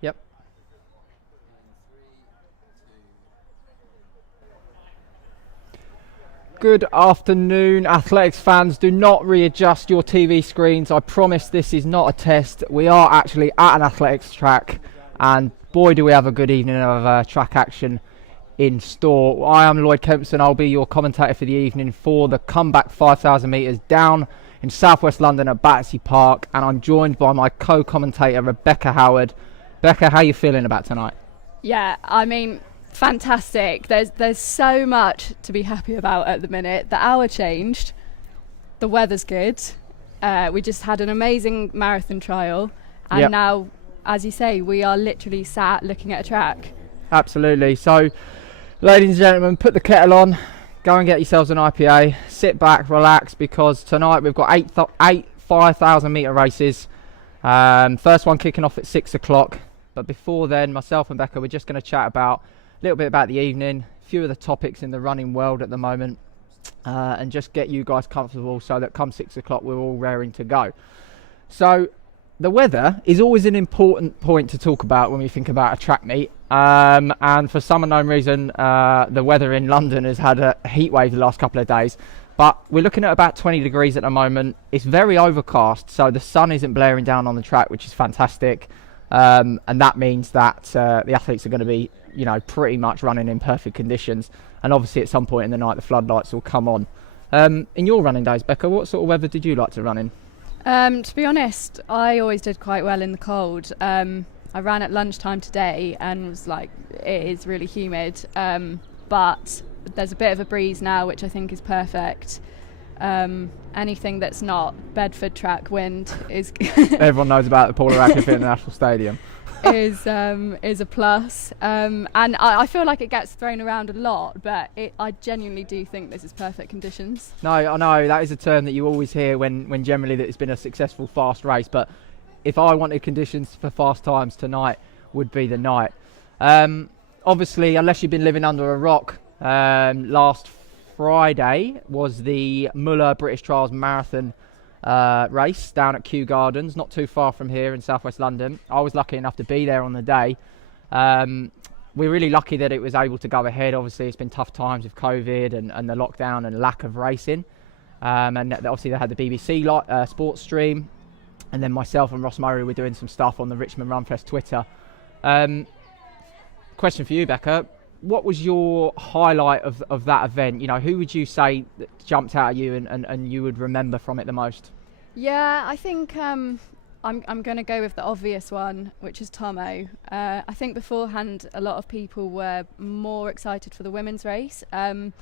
Yep. Good afternoon, athletics fans. Do not readjust your TV screens. I promise this is not a test. We are actually at an athletics track, and boy do we have a good evening of track action in store. I am Lloyd Kempson. I'll be your commentator for the evening for the comeback 5,000 metres down in southwest London at Battersea Park, and I'm joined by my co-commentator Rebecca Howard. Becca, how are you feeling about tonight? Yeah, I mean, fantastic. There's so much to be happy about at the minute. The hour changed, the weather's good, we just had an amazing marathon trial, and now, as you say, we are literally sat looking at a track. Absolutely. So, ladies and gentlemen, put the kettle on, go and get yourselves an IPA, sit back, relax, because tonight we've got eight 5,000 metre races. First one kicking off at 6 o'clock. But before then, myself and Becca, we're just going to chat about a little bit about the evening, a few of the topics in the running world at the moment, and just get you guys comfortable so that come 6 o'clock we're all raring to go. So the weather is always an important point to talk about when we think about a track meet, and for some unknown reason the weather in London has had a heat wave the last couple of days, but we're looking at about 20 degrees at the moment. It's very overcast, so the sun isn't blaring down on the track, which is fantastic. And that means that the athletes are going to be, pretty much running in perfect conditions. And obviously at some point in the night, the floodlights will come on. In your running days, Becca, what sort of weather did you like to run in? To be honest, I always did quite well in the cold. I ran at lunchtime today and was like, it is really humid. But there's a bit of a breeze now, which I think is perfect. Anything that's not Bedford track wind is everyone knows about the Paul Radcliffe International Stadium is a plus, and I feel like it gets thrown around a lot, but I genuinely do think this is perfect conditions. No, I know that is a term that you always hear when generally that it's been a successful fast race, but if I wanted conditions for fast times, tonight would be the night. Obviously, unless you've been living under a rock, last Friday was the Muller British Trials Marathon race down at Kew Gardens, not too far from here in southwest London. I was lucky enough to be there on the day. We're really lucky that it was able to go ahead. Obviously, it's been tough times with COVID and the lockdown and lack of racing. And obviously they had the BBC sports stream, and then myself and Ross Murray were doing some stuff on the Richmond Runfest Twitter. Question for you, Becca. What was your highlight of that event? Who would you say that jumped out at you and you would remember from it the most? Yeah, I think I'm going to go with the obvious one, which is Tomo. I think beforehand a lot of people were more excited for the women's race, and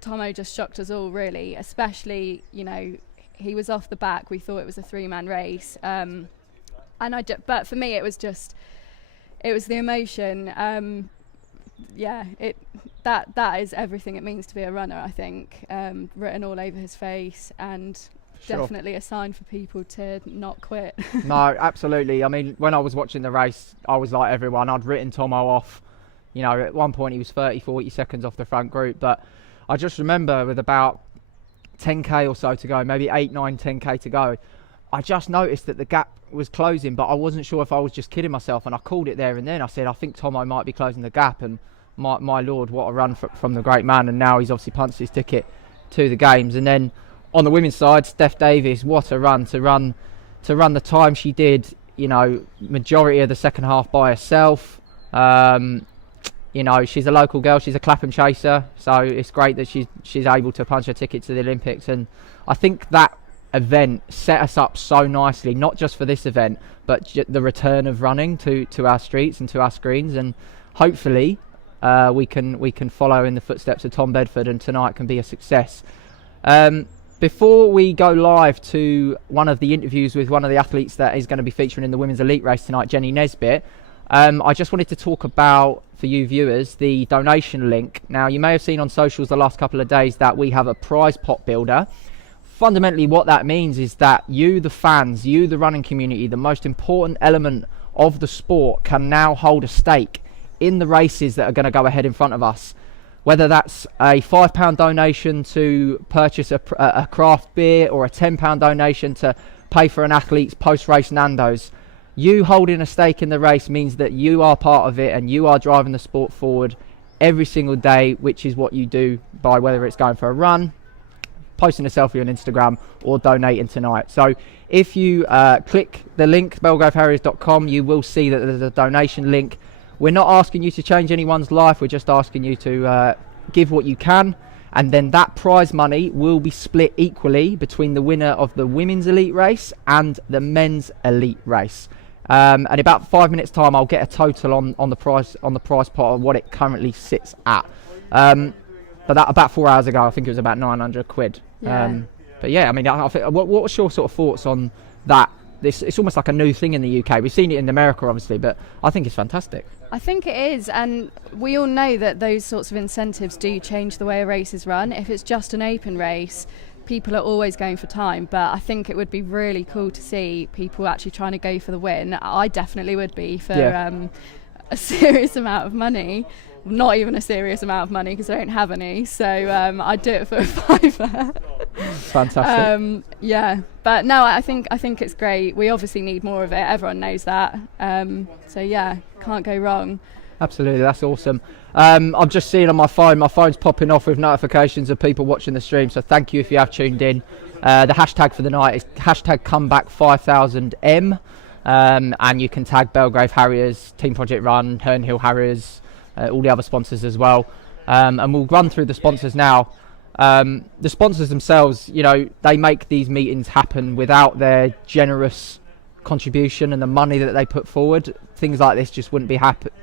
Tomo just shocked us all, really. Especially, he was off the back. We thought it was a 3-man race, but for me it was the emotion. That is everything it means to be a runner, I think, written all over his face, and definitely a sign for people to not quit. No, absolutely. I mean, when I was watching the race, I was like everyone. I'd written Tomo off. At one point he was 30-40 seconds off the front group, but I just remember with about 10k or so to go, maybe 8, 9, 10k to go, I just noticed that the gap was closing, but I wasn't sure if I was just kidding myself, and I called it there and then. I said, I think Tomo might be closing the gap, and my lord, what a run from the great man. And now he's obviously punched his ticket to the games. And then on the women's side, Steph Davis, what a run to run the time she did, majority of the second half by herself. She's a local girl, she's a Clapham chaser, so it's great that she's able to punch her ticket to the Olympics. And I think that event set us up so nicely, not just for this event, but the return of running to our streets and to our screens, and hopefully we can follow in the footsteps of Tom Bedford, and tonight can be a success. Before we go live to one of the interviews with one of the athletes that is going to be featuring in the women's elite race tonight, Jenny Nesbitt, I just wanted to talk about, for you viewers, the donation link. Now, you may have seen on socials the last couple of days that we have a prize pot builder. Fundamentally, what that means is that you, the fans, you, the running community, the most important element of the sport, can now hold a stake in the races that are going to go ahead in front of us. whether that's a £5 donation to purchase a craft beer or a £10 donation to pay for an athlete's post-race Nando's. You holding a stake in the race means that you are part of it and you are driving the sport forward every single day, which is what you do by whether it's going for a run, posting a selfie on Instagram, or donating tonight. So if you click the link, belgraveharriers.com, you will see that there's a donation link. We're not asking you to change anyone's life, we're just asking you to give what you can, and then that prize money will be split equally between the winner of the women's elite race and the men's elite race. And in about 5 minutes time I'll get a total on the price pot of what it currently sits at. But that about 4 hours ago I think it was about 900 quid. Yeah. But yeah, I mean, I think, what's your sort of thoughts on that? It's almost like a new thing in the UK. We've seen it in America obviously, but I think it's fantastic. I think it is, and we all know that those sorts of incentives do change the way a race is run. If it's just an open race, people are always going for time, but I think it would be really cool to see people actually trying to go for the win. I definitely would be for a serious amount of money. Not even a serious amount of money because I don't have any, so I'd do it for a £5. Fantastic. Yeah, but no, I think it's great. We obviously need more of it. Everyone knows that. So yeah, can't go wrong. Absolutely, that's awesome. I'm just seeing on my phone. My phone's popping off with notifications of people watching the stream. So thank you if you have tuned in. The hashtag for the night is hashtag comeback5000M, and you can tag Belgrave Harriers, Team Project Run, Herne Hill Harriers. All the other sponsors as well, and we'll run through the sponsors now. The sponsors themselves, you know, they make these meetings happen. Without their generous contribution and the money that they put forward, things like this just wouldn't be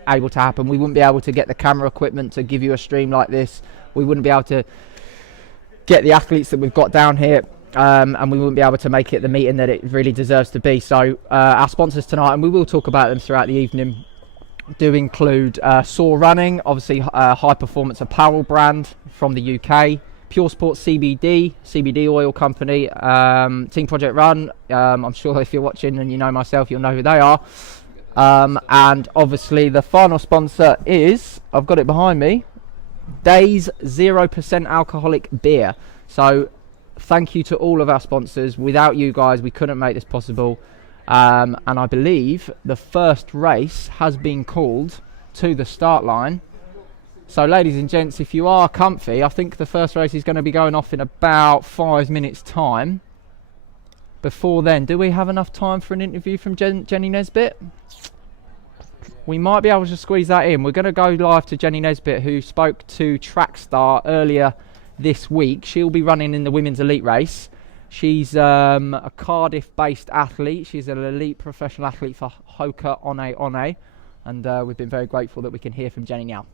able to happen. We wouldn't be able to get the camera equipment to give you a stream like this. We wouldn't be able to get the athletes that we've got down here, and we wouldn't be able to make it the meeting that it really deserves to be. So our sponsors tonight, and we will talk about them throughout the evening, do include Soar Running, obviously high performance apparel brand from the UK, Pure Sport CBD oil company, Team Project Run. I'm sure if you're watching and you know myself, you'll know who they are. And obviously the final sponsor is, I've got it behind me, Days 0% alcoholic beer. So thank you to all of our sponsors. Without you guys, we couldn't make this possible. And I believe the first race has been called to the start line. So ladies and gents, if you are comfy, I think the first race is going to be going off in about 5 minutes time. Before then, do we have enough time for an interview from Jenny Nesbitt? We might be able to squeeze that in. We're going to go live to Jenny Nesbitt, who spoke to Trackstar earlier this week. She'll be running in the women's elite race. She's a Cardiff-based athlete. She's an elite professional athlete for Hoka One, and we've been very grateful that we can hear from Jenny now.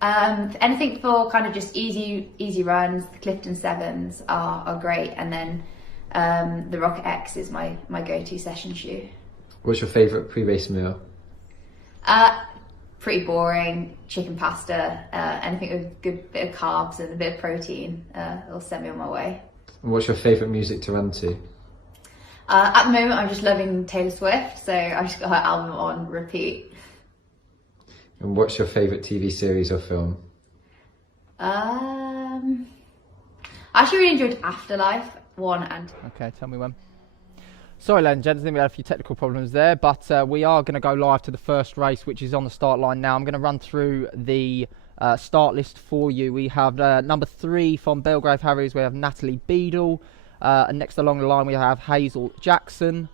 Anything for kind of just easy runs, the Clifton Sevens are great, and then the Rocket X is my go-to session shoe. What's your favourite pre-race meal? Pretty boring, chicken pasta, anything with a good bit of carbs and a bit of protein will send me on my way. And what's your favourite music to run to? At the moment I'm just loving Taylor Swift, so I just got her album on repeat. And what's your favourite TV series or film? I actually really enjoyed Afterlife 1 and 2. Okay, tell me when. Sorry ladies and gents, I think we had a few technical problems there, but we are going to go live to the first race, which is on the start line now. I'm going to run through the start list for you. We have number 3 from Belgrave Harriers, we have Natalie Beadle, and next along the line we have Hazel Jackson.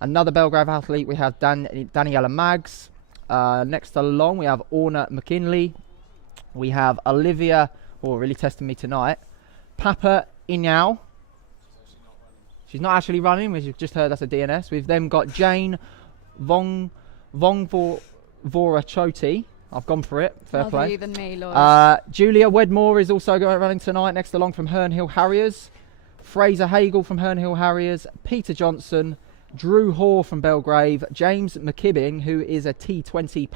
Another Belgrave athlete, we have Daniela Maggs. Next along we have Orna McKinley, we have Olivia, really testing me tonight, Papa Inau. She's not actually running, we've just heard that's a DNS. We've then got Jane Vong Vora Choti. I've gone for it, fair play. You than me, Lloyd. Julia Wedmore is also running tonight, next along from Herne Hill Harriers. Fraser Hagel from Herne Hill Harriers, Peter Johnson, Drew Hoare from Belgrave, James Mckibben, who is a T20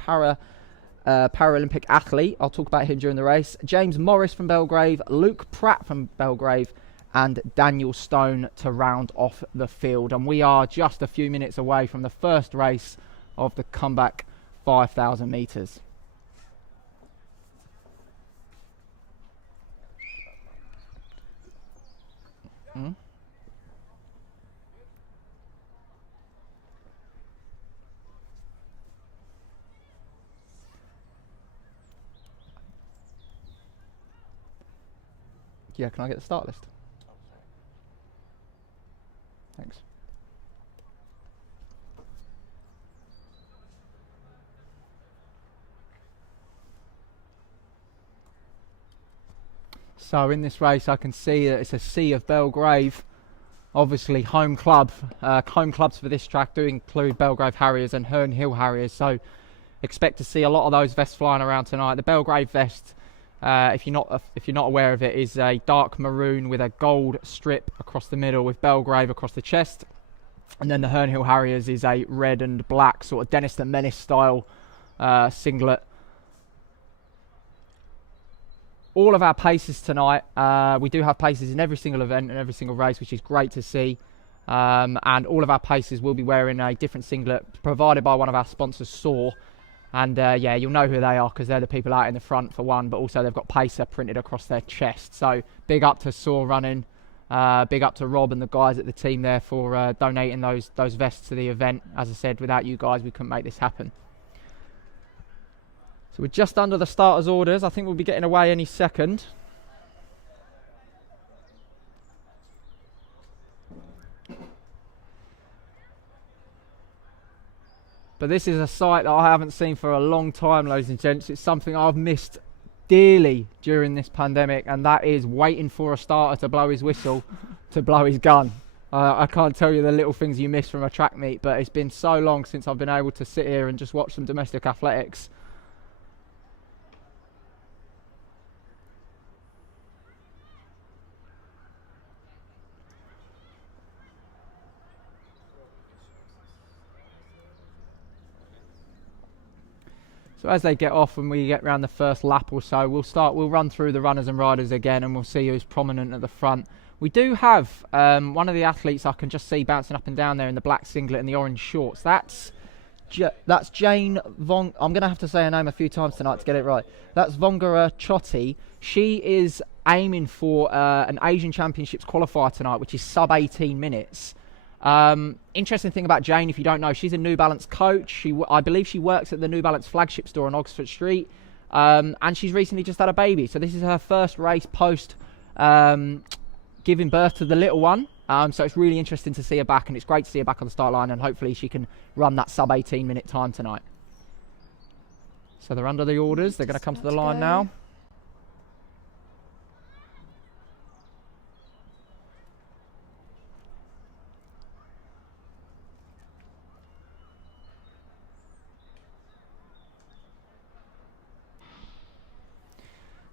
Paralympic athlete. I'll talk about him during the race. James Morris from Belgrave, Luke Pratt from Belgrave, and Daniel Stone to round off the field. And we are just a few minutes away from the first race of the comeback 5,000 metres. Mm. Yeah, can I get the start list? Thanks. So in this race I can see that it's a sea of Belgrave. Obviously home clubs for this track do include Belgrave Harriers and Herne Harriers, so expect to see a lot of those vests flying around tonight. The Belgrave vest, if you're not aware of it, is a dark maroon with a gold strip across the middle with Belgrave across the chest, and then the Herne Harriers is a red and black sort of Dennis the Menace style singlet. All of our paces tonight, we do have paces in every single event and every single race, which is great to see. And all of our paces will be wearing a different singlet provided by one of our sponsors, Saw. And yeah, you'll know who they are because they're the people out in the front for one, but also they've got Pacer printed across their chest. So big up to Saw Running, big up to Rob and the guys at the team there for donating those vests to the event. As I said, without you guys, we couldn't make this happen. So we're just under the starters' orders. I think we'll be getting away any second. But this is a sight that I haven't seen for a long time, ladies and gents. It's something I've missed dearly during this pandemic, and that is waiting for a starter to blow his whistle, to blow his gun. I can't tell you the little things you miss from a track meet, but it's been so long since I've been able to sit here and just watch some domestic athletics. So as they get off and we get around the first lap or so, we'll run through the runners and riders again, and we'll see who's prominent at the front. We do have one of the athletes I can just see bouncing up and down there in the black singlet and the orange shorts. That's Jane Vong. I'm going to have to say her name a few times tonight to get it right. That's Vongera Chotti. She is aiming for an Asian Championships qualifier tonight, which is sub 18 minutes. Interesting thing about Jane, if you don't know, she's a New Balance coach. I believe she works at the New Balance flagship store on Oxford Street, and she's recently just had a baby. So this is her first race post giving birth to the little one. So it's really interesting to see her back, and it's great to see her back on the start line, and hopefully she can run that sub 18 minute time tonight. So they're under the orders. They're going to come to the line now.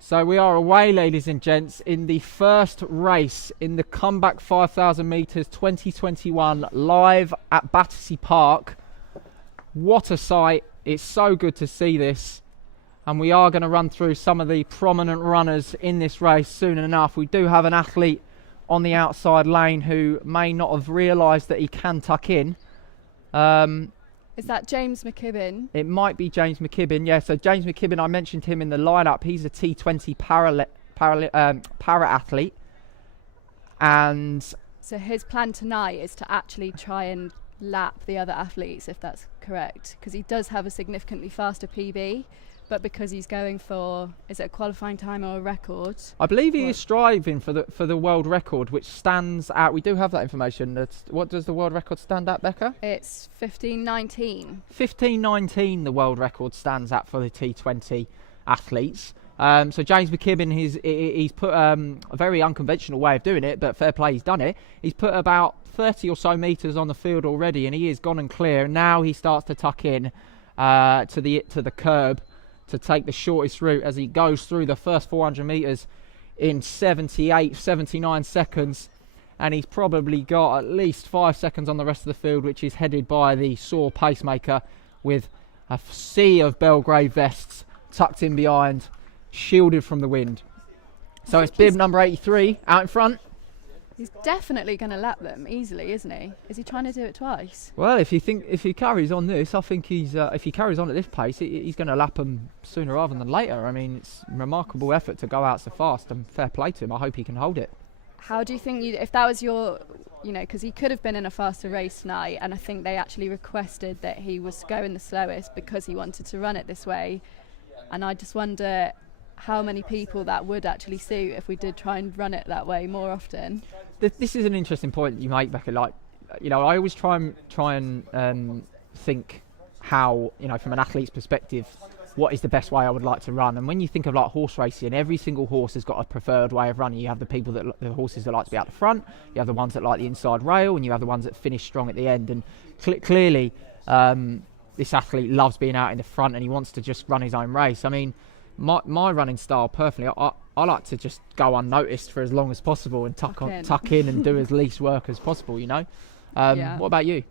So we are away, ladies and gents, in the first race in the Comeback 5,000 metres 2021 live at Battersea Park. What a sight. It's so good to see this. And we are going to run through some of the prominent runners in this race soon enough. We do have an athlete on the outside lane who may not have realised that he can tuck in. Is that James Mckibben? It might be James Mckibben, yeah. So James Mckibben, I mentioned him in the lineup. He's a T20 para athlete, and so his plan tonight is to actually try and lap the other athletes, if that's correct, because he does have a significantly faster PB. But because he's going for, is it a qualifying time or a record? I believe he is striving for the world record, which stands at, we do have that information. What does the world record stand at, Becca? It's 15:19. 15:19 the world record stands at for the T20 athletes. So James Mckibben, he's put a very unconventional way of doing it, but fair play, he's done it. He's put about 30 or so metres on the field already, and he is gone and clear. And now he starts to tuck in to the curb to take the shortest route as he goes through the first 400 metres in 79 seconds, and he's probably got at least 5 seconds on the rest of the field, which is headed by the Saw pacemaker with a sea of Belgrave vests tucked in behind, shielded from the wind. So it's bib number 83 out in front. He's definitely going to lap them easily, isn't he? Is he trying to do it twice? Well, if he carries on this, I think if he carries on at this pace, he's going to lap them sooner rather than later. I mean, it's a remarkable effort to go out so fast, and fair play to him. I hope he can hold it. how do you think if that was your, because he could have been in a faster race tonight, and I think they actually requested that he was going the slowest because he wanted to run it this way, and I just wonder how many people that would actually suit if we did try and run it that way more often. This is an interesting point you make, Becca. Like, I always try and think how, from an athlete's perspective, what is the best way I would like to run. And when you think of like horse racing, every single horse has got a preferred way of running. You have the horses that like to be out the front, you have the ones that like the inside rail, and you have the ones that finish strong at the end. And clearly this athlete loves being out in the front, and he wants to just run his own race. I mean, my running style personally, I like to just go unnoticed for as long as possible and tuck in and do as least work as possible, What about you?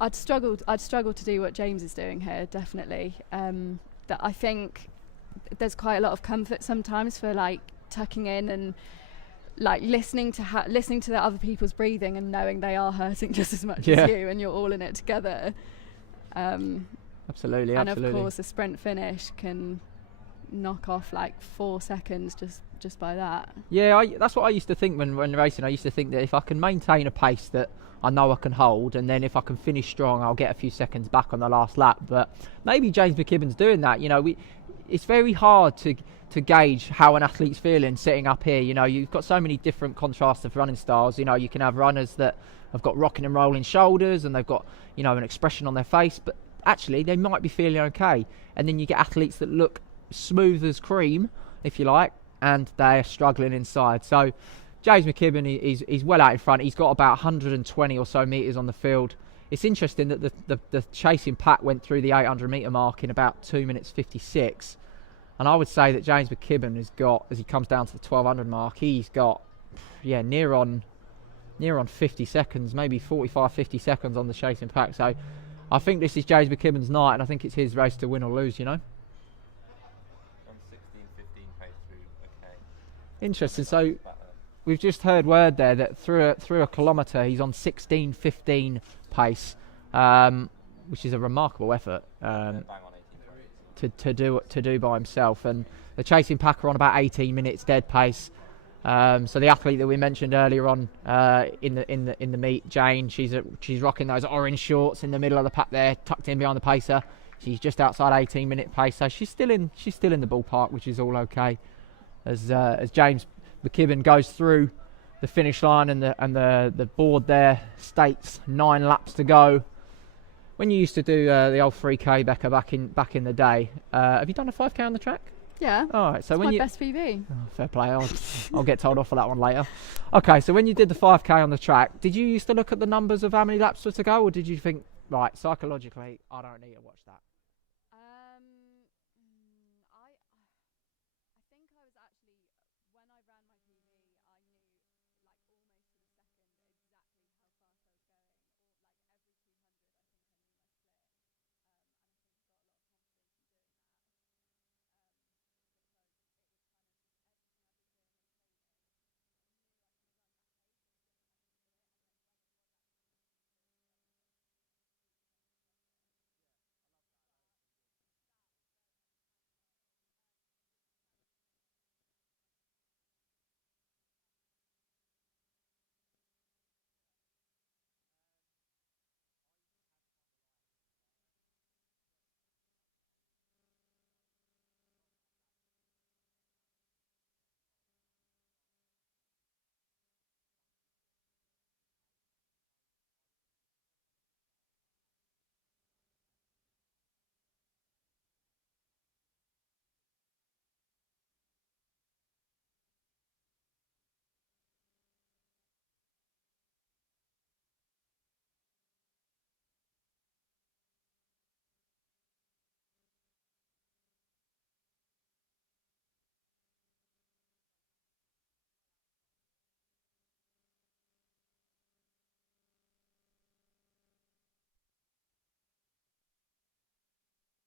I'd struggle to do what James is doing here, definitely. That I think there's quite a lot of comfort sometimes for like tucking in and like listening to the other people's breathing and knowing they are hurting just as much as you, and you're all in it together. Absolutely. And of course, a sprint finish can knock off like 4 seconds just by that. Yeah, that's what I used to think when racing. I used to think that if I can maintain a pace that I know I can hold, and then if I can finish strong, I'll get a few seconds back on the last lap. But maybe James Mckibben's doing that. It's very hard to gauge how an athlete's feeling sitting up here. You've got so many different contrasts of running styles. You can have runners that have got rocking and rolling shoulders, and they've got an expression on their face, but actually they might be feeling okay. And then you get athletes that look smooth as cream, if you like, and they're struggling inside. So James Mckibben is well out in front. He's got about 120 or so metres on the field. It's interesting that the chasing pack went through the 800 metre mark in about 2 minutes 56. And I would say that James Mckibben has got, as he comes down to the 1200 mark, he's got near on 50 seconds, maybe 45, 50 seconds on the chasing pack. So I think this is James Mckibben's night, and I think it's his race to win or lose, I'm 16:15 pace through. Okay. Interesting. So we've just heard word there that through a kilometre he's on 16:15 pace, which is a remarkable effort to do by himself. And the chasing pack are on about 18 minutes dead pace. So the athlete that we mentioned earlier on in the meet, Jane, she's rocking those orange shorts in the middle of the pack there, tucked in behind the pacer. She's just outside 18-minute pace, so she's still in the ballpark, which is all okay. As James Mckibben goes through the finish line, and the board there states 9 laps to go. When you used to do the old 3K, Becca, back in the day, have you done a 5K on the track? Yeah. All right. So it's when my best PB. Oh, fair play. I'll get told off for that one later. Okay. So when you did the 5K on the track, did you used to look at the numbers of how many laps were to go, or did you think, right, psychologically, I don't need to watch that? I think I was actually, when I ran my PB, I knew like almost to the second exactly how fast I was going. Or like every 200, I think I knew my split. And I think I got a lot of confidence in doing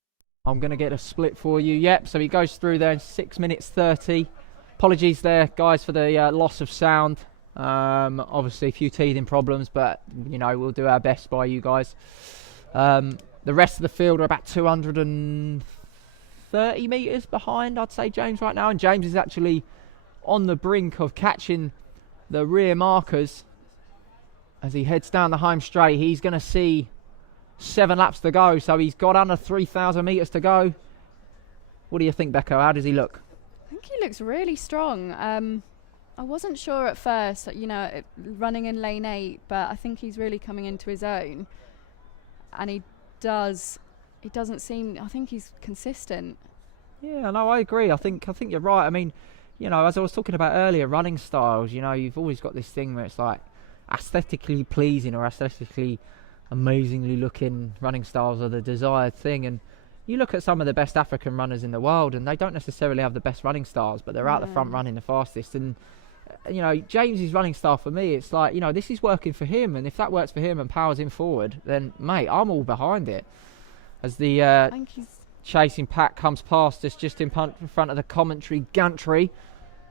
that. I'm going to get a split for you. Yep, so he goes through there in 6 minutes 30. Apologies there, guys, for the loss of sound. Obviously, a few teething problems, but, we'll do our best by you guys. The rest of the field are about 230 metres behind, I'd say, James, right now. And James is actually on the brink of catching the rear markers as he heads down the home straight. He's going to see 7 laps to go, so he's got under 3,000 metres to go. What do you think, Becca? How does he look? I think he looks really strong. I wasn't sure at first, running in lane 8, but I think he's really coming into his own. And he doesn't seem, I think he's consistent. Yeah, no, I agree. I think you're right. I mean, as I was talking about earlier, running styles, you've always got this thing where it's like aesthetically pleasing or aesthetically amazingly looking running styles are the desired thing. And you look at some of the best African runners in the world and they don't necessarily have the best running styles, but they're out the front running the fastest. And James's running style for me, it's like, this is working for him, and if that works for him and powers him forward, then mate, I'm all behind it. As the chasing pack comes past us just in front of the commentary gantry,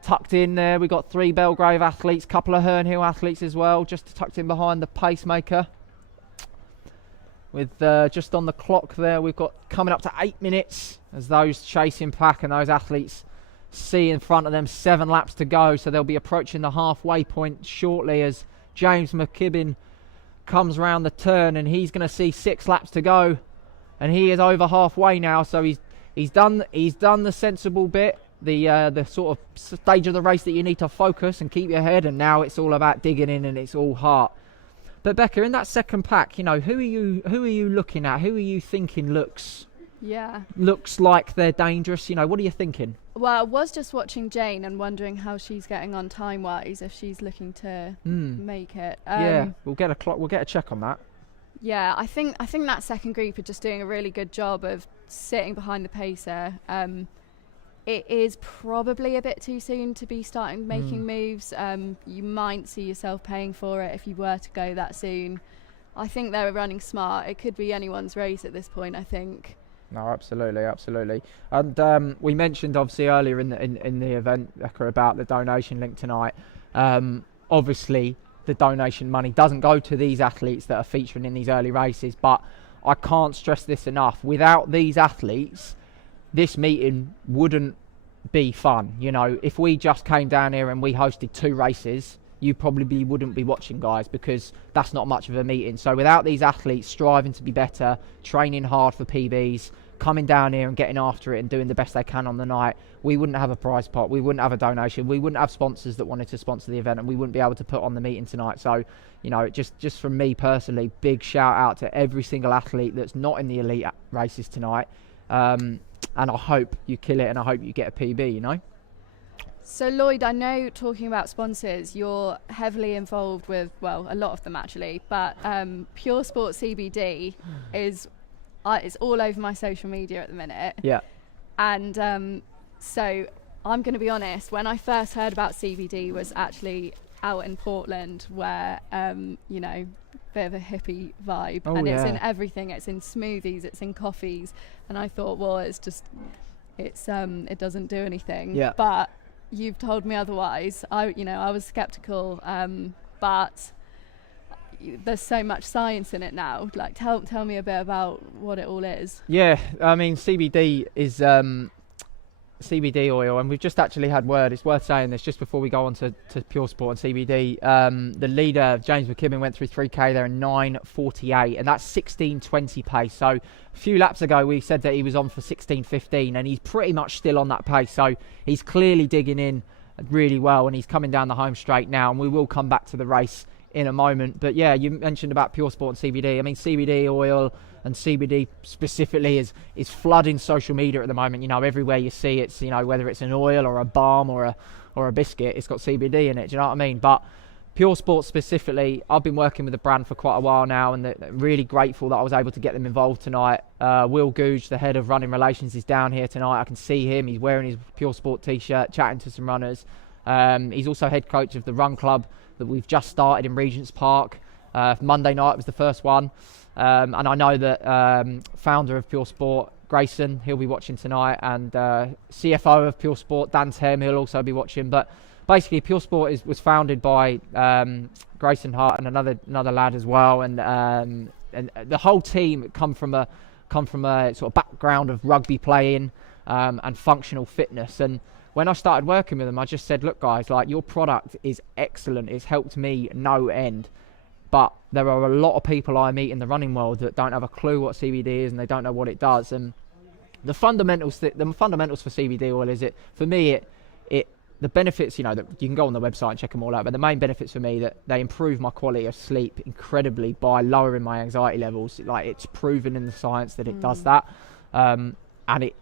tucked in there, we've got 3 Belgrave athletes, couple of Herne Hill athletes as well, just tucked in behind the pacemaker. With just on the clock there, we've got coming up to 8 minutes as those chasing pack and those athletes see in front of them 7 laps to go, so they'll be approaching the halfway point shortly as James Mckibben comes round the turn, and he's going to see 6 laps to go, and he is over halfway now. So he's done the sensible bit, the sort of stage of the race that you need to focus and keep your head, and now it's all about digging in and it's all heart. But Becca, in that second pack, who are you looking at? Who are you thinking looks like they're dangerous? What are you thinking? Well, I was just watching Jane and wondering how she's getting on time-wise, if she's looking to make it. We'll get a check on that. Yeah, I think that second group are just doing a really good job of sitting behind the pacer. It is probably a bit too soon to be starting making moves. You might see yourself paying for it if you were to go that soon. I think they're running smart. It could be anyone's race at this point, I think. No, absolutely. And we mentioned obviously earlier in the event, Becca, about the donation link tonight. Obviously, the donation money doesn't go to these athletes that are featuring in these early races, but I can't stress this enough. Without these athletes, this meeting wouldn't be fun. If we just came down here and we hosted 2 races, you probably wouldn't be watching, guys, because that's not much of a meeting. So without these athletes striving to be better, training hard for PBs, coming down here and getting after it and doing the best they can on the night, we wouldn't have a prize pot, we wouldn't have a donation, we wouldn't have sponsors that wanted to sponsor the event, and we wouldn't be able to put on the meeting tonight. So just from me personally, big shout out to every single athlete that's not in the elite races tonight, and I hope you kill it and I hope you get a PB. So Lloyd, I know, talking about sponsors, you're heavily involved with, well, a lot of them actually, but Pure Sport CBD is it's all over my social media at the minute. Yeah. And so I'm going to be honest, when I first heard about CBD was actually out in Portland, where bit of a hippie vibe, it's in everything. It's in smoothies, it's in coffees, and I thought, well, it doesn't do anything. Yeah. But you've told me otherwise. I was skeptical, but there's so much science in it now. Like, tell me a bit about what it all is. Yeah, I mean, CBD is CBD oil, and we've just actually had word, it's worth saying this just before we go on to Pure Sport and CBD. The leader, James Mckibben, went through 3k there in 9:48, and that's 16:20 pace. So a few laps ago we said that he was on for 16:15, and he's pretty much still on that pace. So he's clearly digging in really well, and he's coming down the home straight now, and we will come back to the race in a moment. But yeah, you mentioned about Pure Sport and CBD. I mean, CBD oil and CBD specifically is flooding social media at the moment. Everywhere you see it's, whether it's an oil or a balm or a biscuit, it's got CBD in it. Do you know what I mean? But Pure Sport specifically, I've been working with the brand for quite a while now, and they're really grateful that I was able to get them involved tonight. Will Googe, the head of running relations, is down here tonight. I can see him. He's wearing his Pure Sport t-shirt, chatting to some runners. He's also head coach of the run club that we've just started in Regent's Park. Monday night was the first one. And I know that founder of Pure Sport, Grayson, he'll be watching tonight, and CFO of Pure Sport, Dan Tem, he'll also be watching. But basically, Pure Sport was founded by Grayson Hart and another lad as well, and the whole team come from a sort of background of rugby playing and functional fitness. And when I started working with them, I just said, look guys, like, your product is excellent, it's helped me no end, but there are a lot of people I meet in the running world that don't have a clue what CBD is, and they don't know what it does. And the fundamentals for CBD oil is, the benefits, that you can go on the website and check them all out, but the main benefits for me, that they improve my quality of sleep incredibly by lowering my anxiety levels. Like, it's proven in the science that it does that, and it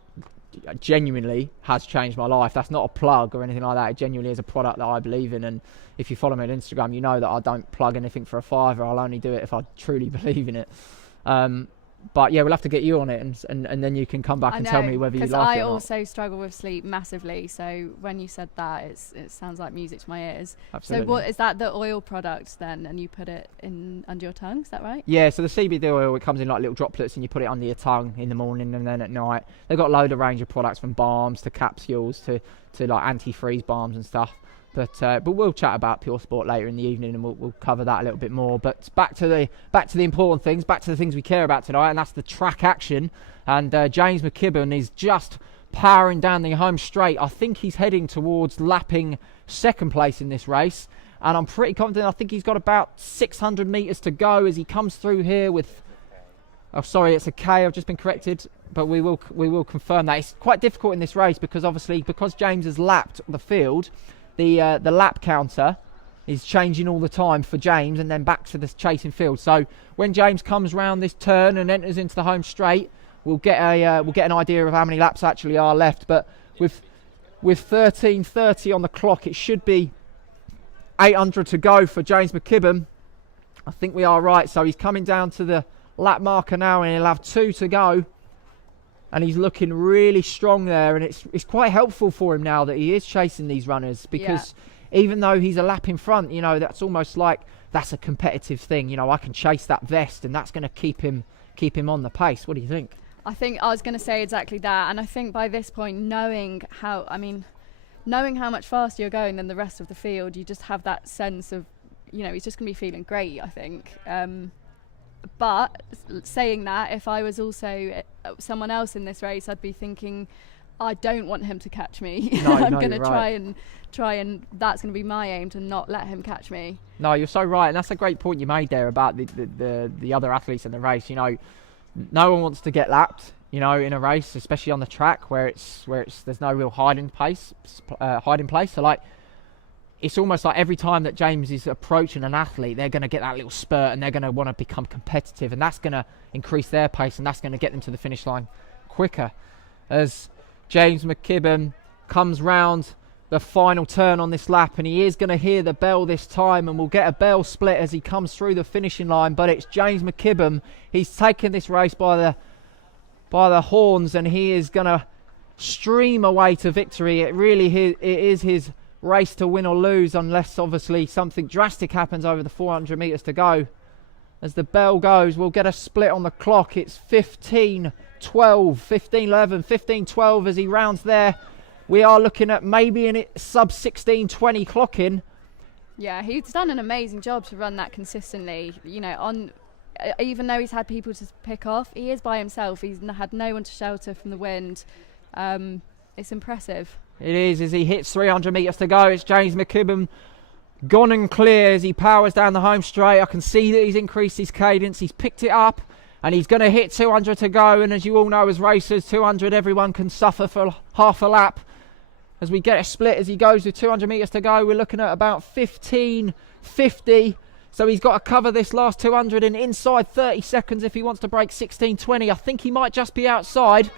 genuinely has changed my life. That's not a plug or anything like that. It genuinely is a product that I believe in, and if you follow me on Instagram, you know that I don't plug anything for a fiver. I'll only do it if I truly believe in it. But yeah, we'll have to get you on it, and then you can come back and tell me whether you like it or not. Because I also struggle with sleep massively, so when you said that, it sounds like music to my ears. Absolutely. So what is that, the oil product then, and you put it in under your tongue, is that right? Yeah, so the CBD oil, it comes in like little droplets, and you put it under your tongue in the morning and then at night. They've got a load of range of products, from balms to capsules to like anti-freeze balms and stuff. But we'll chat about Pure Sport later in the evening, and we'll cover that a little bit more. But back to the important things, back to the things we care about tonight, and that's the track action. And James Mckibben is just powering down the home straight. I think he's heading towards lapping second place in this race, and I'm pretty confident. I think he's got about 600 metres to go as he comes through here with... Oh, sorry, it's a K. I've just been corrected, but we will confirm that. It's quite difficult in this race because James has lapped the field. The lap counter is changing all the time for James, and then back to the chasing field. So when James comes round this turn and enters into the home straight, we'll get an idea of how many laps actually are left. But with 13:30 on the clock, it should be 800 to go for James Mckibben. I think we are right. So he's coming down to the lap marker now, and he'll have 2 to go. And he's looking really strong there, and it's quite helpful for him now that he is chasing these runners, because even though he's a lap in front, that's almost like that's a competitive thing. I can chase that vest, and that's going to keep him on the pace. What do you think? I think I was going to say exactly that, and I think by this point, knowing how much faster you're going than the rest of the field, you just have that sense of, he's just going to be feeling great, I think. But saying that, if I was also someone else in this race, I'd be thinking, I don't want him to catch me. I'm going to try and that's going to be my aim, to not let him catch me. No, you're so right, and that's a great point you made there about the other athletes in the race. No one wants to get lapped, in a race, especially on the track where there's no real hiding place. So like, it's almost like every time that James is approaching an athlete, they're going to get that little spurt, and they're going to want to become competitive, and that's going to increase their pace, and that's going to get them to the finish line quicker. As James Mckibben comes round the final turn on this lap, and he is going to hear the bell this time, and we'll get a bell split as he comes through the finishing line. But it's James Mckibben. He's taken this race by the horns, and he is going to stream away to victory. It is his race to win or lose, unless obviously something drastic happens over the 400 metres to go. As the bell goes, we'll get a split on the clock. It's 15-12, 15-11, 15-12 as he rounds there. We are looking at maybe a sub 16-20 clocking. Yeah, he's done an amazing job to run that consistently. Even though he's had people to pick off, he is by himself. He's had no one to shelter from the wind. It's impressive. It is, as he hits 300 metres to go. It's James Mckibben gone and clear as he powers down the home straight. I can see that he's increased his cadence. He's picked it up, and he's going to hit 200 to go. And as you all know, as racers, 200, everyone can suffer for half a lap. As we get a split as he goes with 200 metres to go, we're looking at about 15:50. So he's got to cover this last 200 in inside 30 seconds if he wants to break 16:20. I think he might just be outside.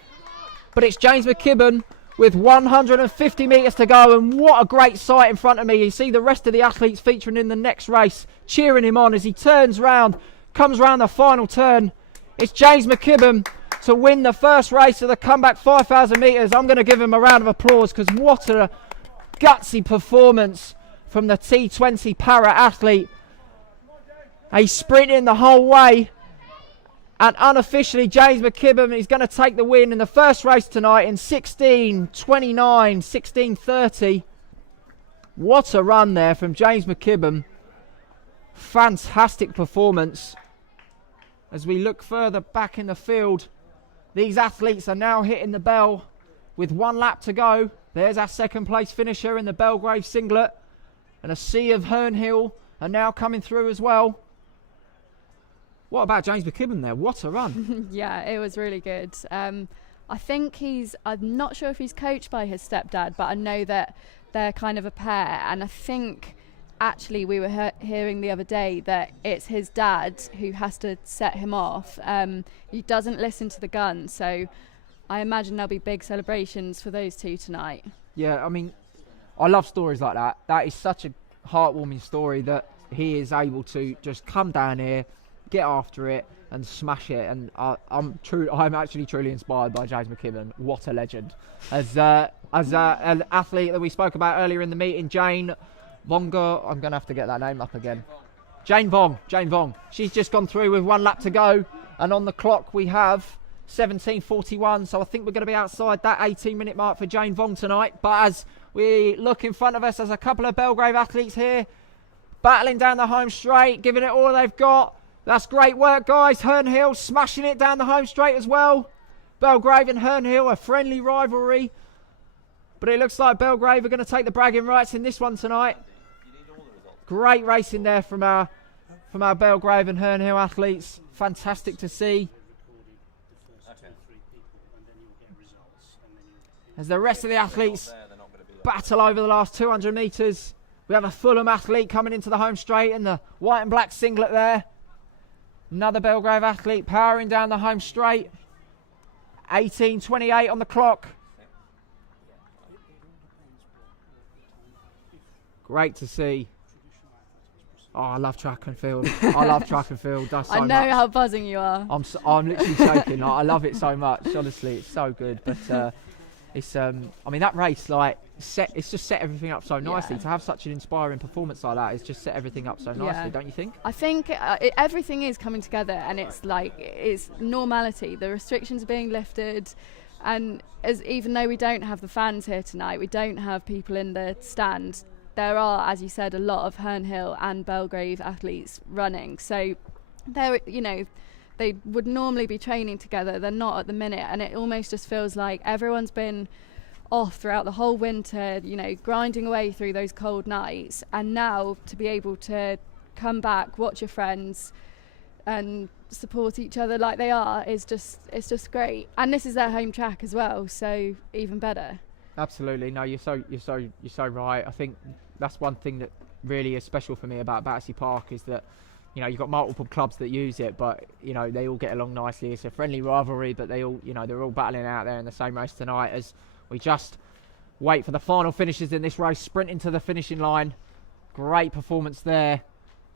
But it's James Mckibben with 150 metres to go, and what a great sight in front of me. You see the rest of the athletes featuring in the next race cheering him on as he turns round, comes round the final turn. It's James Mckibben to win the first race of the comeback 5,000 metres. I'm going to give him a round of applause, because what a gutsy performance from the T20 para athlete. He's sprinting the whole way. And unofficially, James Mckibben is going to take the win in the first race tonight in 16:29, 16:30. What a run there from James Mckibben. Fantastic performance. As we look further back in the field, these athletes are now hitting the bell with 1 lap to go. There's our second place finisher in the Belgrave singlet. And a sea of Herne are now coming through as well. What about James Mckibben there? What a run. Yeah, it was really good. I think I'm not sure if he's coached by his stepdad, but I know that they're kind of a pair. And I think actually we were hearing the other day that it's his dad who has to set him off. He doesn't listen to the gun, so I imagine there'll be big celebrations for those two tonight. Yeah, I mean, I love stories like that. That is such a heartwarming story that he is able to just come down here, get after it and smash it. And I'm actually truly inspired by James Mckibben. What a legend. As an athlete that we spoke about earlier in the meeting, Jane Vonga, I'm going to have to get that name up again. Jane Vong. She's just gone through with 1 lap to go. And on the clock we have 17:41, so I think we're going to be outside that 18-minute mark for Jane Vong tonight. But as we look in front of us, there's a couple of Belgrave athletes here battling down the home straight, giving it all they've got. That's great work, guys. Herne smashing it down the home straight as well. Belgrave and Herne, a friendly rivalry, but it looks like Belgrave are going to take the bragging rights in this one tonight. Great racing there from our Belgrave and Herne athletes. Fantastic to see. As the rest of the athletes battle over the last 200 metres. We have a Fulham athlete coming into the home straight in the white and black singlet there. Another Belgrave athlete powering down the home straight. 18:28 on the clock. Great to see. Oh, I love track and field. I love track and field. That's so I know much. how buzzing you are. I'm literally shaking. I love it so much. Honestly, it's so good. But it's I mean, that race it's just set everything up so nicely. Yeah. To have such an inspiring performance like that, it's just set everything up so nicely, don't you think? I think everything is coming together, and it's normality. The restrictions are being lifted, and even though we don't have the fans here tonight, we don't have people in the stand. There are, as you said, a lot of Herne and Belgrave athletes running. So they would normally be training together. They're not at the minute, and it almost just feels like everyone's been off throughout the whole winter, grinding away through those cold nights, and now to be able to come back, watch your friends and support each other like they are it's just great. And this is their home track as well, so even better. Absolutely. No, you're so right. I think that's one thing that really is special for me about Battersea Park is that you've got multiple clubs that use it, but they all get along nicely. It's a friendly rivalry, but they all they're all battling out there in the same race tonight as we just wait for the final finishes in this race, sprinting to the finishing line. Great performance there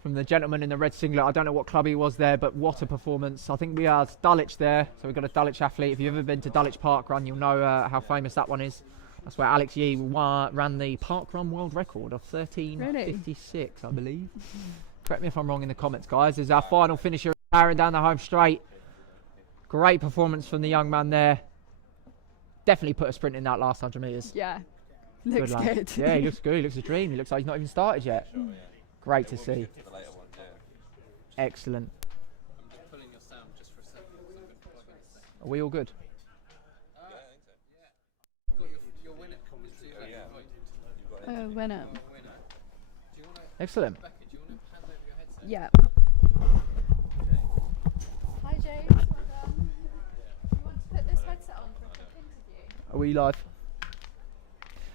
from the gentleman in the red singlet. I don't know what club he was there, but what a performance. I think we are Dulwich there, so we've got a Dulwich athlete. If you've ever been to Dulwich Park Run, you'll know how famous that one is. That's where Alex Yee ran the park run world record of 13:56, I believe. Correct me if I'm wrong in the comments, guys. As our final finisher, powering down the home straight. Great performance from the young man there. Definitely put a sprint in that last 100 metres. Yeah, looks good. Yeah, he looks good. He looks a dream. He looks like he's not even started yet. Great to see. Excellent. Are we all good? Winner. Excellent. Yeah. Hi, James. Well done. You want to put this headset on for a quick interview? Are we live?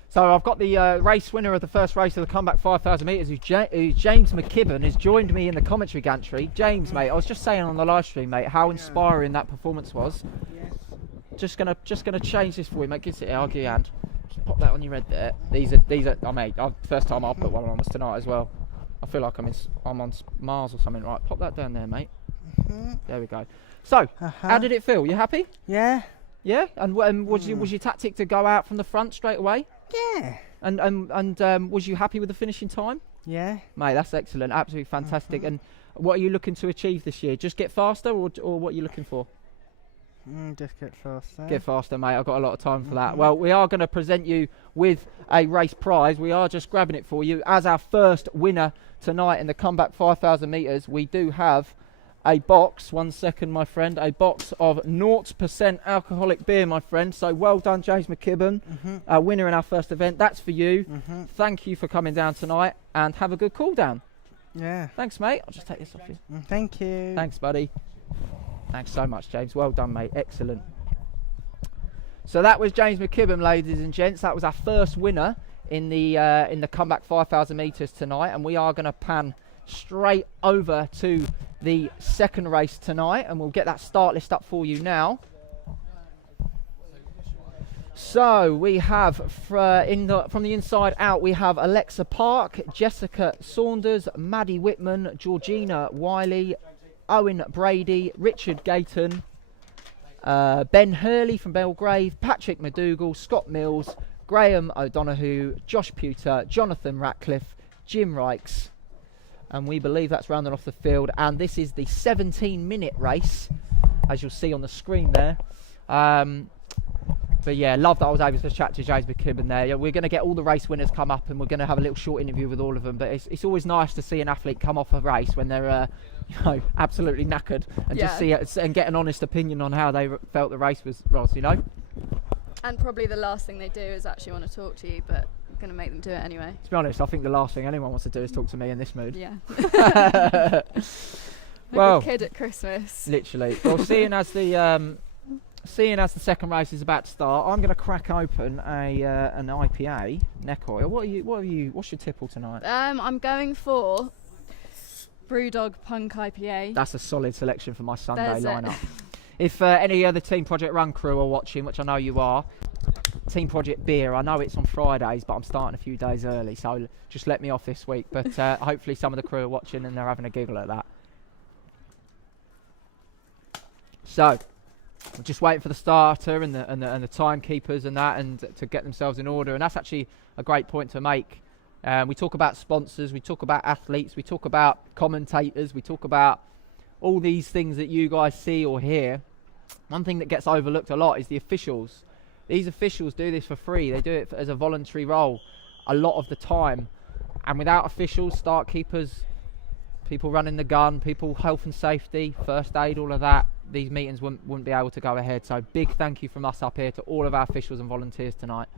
So I've got the race winner of the first race of the comeback 5,000 metres, who's James Mckibben, has joined me in the commentary gantry. James, mate, I was just saying on the live stream, mate, how inspiring that performance was. Yes. Just gonna change this for you, mate. Give it, I'll give you a hand. Just pop that on your red there. These are. Oh, mate, first time I'll put one on was tonight as well. I feel like I'm on Mars or something. Right, pop that down there, mate. There we go. So, how did it feel? You happy? Yeah. Yeah. And was your tactic to go out from the front straight away? Yeah. And was you happy with the finishing time? Yeah. Mate, that's excellent. Absolutely fantastic. And what are you looking to achieve this year? Just get faster, or what are you looking for? Just get faster. Get faster, mate. I've got a lot of time for that. Well, we are going to present you with a race prize. We are just grabbing it for you. As our first winner tonight in the comeback 5,000 metres, we do have a box, 1 second my friend, a box of 0% alcoholic beer, my friend. So well done, James Mckibben, winner in our first event. That's for you. Thank you for coming down tonight, and have a good cool down. Yeah. Thanks, mate. I'll just take this off you. Thank you. Thanks, buddy. Thanks so much, James. Well done, mate. Excellent. So that was James Mckibben, ladies and gents. That was our first winner in the comeback 5,000 metres tonight, and we are going to pan straight over to the second race tonight, and we'll get that start list up for you now. So we have from the inside out, we have Alexa Park, Jessica Saunders, Maddie Whitman, Georgina Wiley, Owen Brady, Richard Gayton, Ben Hurley from Belgrave, Patrick McDougall, Scott Mills, Graham O'Donoghue, Josh Pewter, Jonathan Ratcliffe, Jim Rikes, and we believe that's rounding off the field. And this is the 17-minute race, as you'll see on the screen there. But yeah, love that I was able to chat to James Mckibben there. Yeah, we're going to get all the race winners come up, and we're going to have a little short interview with all of them. But it's always nice to see an athlete come off a race when they're absolutely knackered, and just see it and get an honest opinion on how they felt the race was. And probably the last thing they do is actually want to talk to you, but I'm going to make them do it anyway. To be honest, I think the last thing anyone wants to do is talk to me in this mood. Yeah. Well, like a kid at Christmas. Literally. Well, seeing as the second race is about to start, I'm going to crack open an IPA neck oil. What's your tipple tonight? I'm going for Brewdog Punk IPA. That's a solid selection for my Sunday There's lineup. If any other Team Project Run crew are watching, which I know you are, Team Project Beer, I know it's on Fridays, but I'm starting a few days early, so just let me off this week. But hopefully some of the crew are watching and they're having a giggle at that. So we're just waiting for the starter and the timekeepers and that, and to get themselves in order. And that's actually a great point to make. We talk about sponsors, we talk about athletes, we talk about commentators, we talk about all these things that you guys see or hear. One thing that gets overlooked a lot is the officials. These officials do this for free. They do it as a voluntary role a lot of the time. And without officials, start keepers, people running the gun, people health and safety, first aid, all of that, these meetings wouldn't be able to go ahead. So big thank you from us up here to all of our officials and volunteers tonight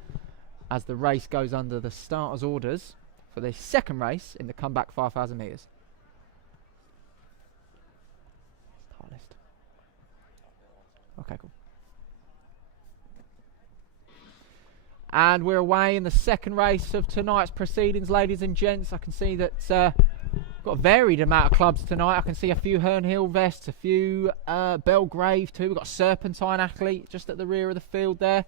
as the race goes under the starters' orders for the second race in the comeback 5,000 metres. Start list. Okay, cool. And we're away in the second race of tonight's proceedings, ladies and gents. I can see that got a varied amount of clubs tonight. I can see a few Herne Hill vests, a few Belgrave too. We've got a Serpentine athlete just at the rear of the field there.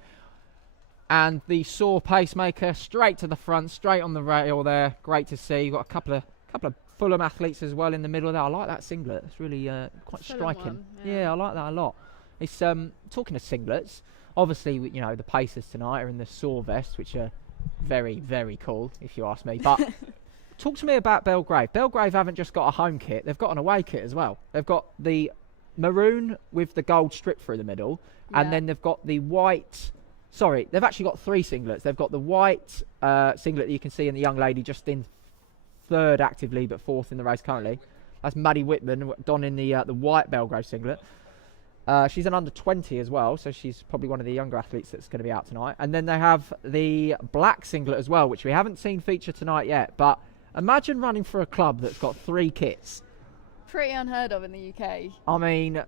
And the Saw Pacemaker straight to the front, straight on the rail there. Great to see. You've got a couple of Fulham athletes as well in the middle there. I like that singlet. It's really quite striking. One, yeah, I like that a lot. It's talking of singlets. Obviously, you know, the Pacers tonight are in the Saw vest, which are very, very cool, if you ask me. But talk to me about Belgrave. Belgrave haven't just got a home kit, they've got an away kit as well. They've got the maroon with the gold strip through the middle, and then they've got the white... Sorry, they've actually got three singlets. They've got the white singlet that you can see in the young lady just in third actively, but fourth in the race currently. That's Maddie Whitman donning the white Belgrave singlet. She's an under 20 as well, so she's probably one of the younger athletes that's going to be out tonight. And then they have the black singlet as well, which we haven't seen feature tonight yet. But imagine running for a club that's got three kits. Pretty unheard of in the UK. I mean,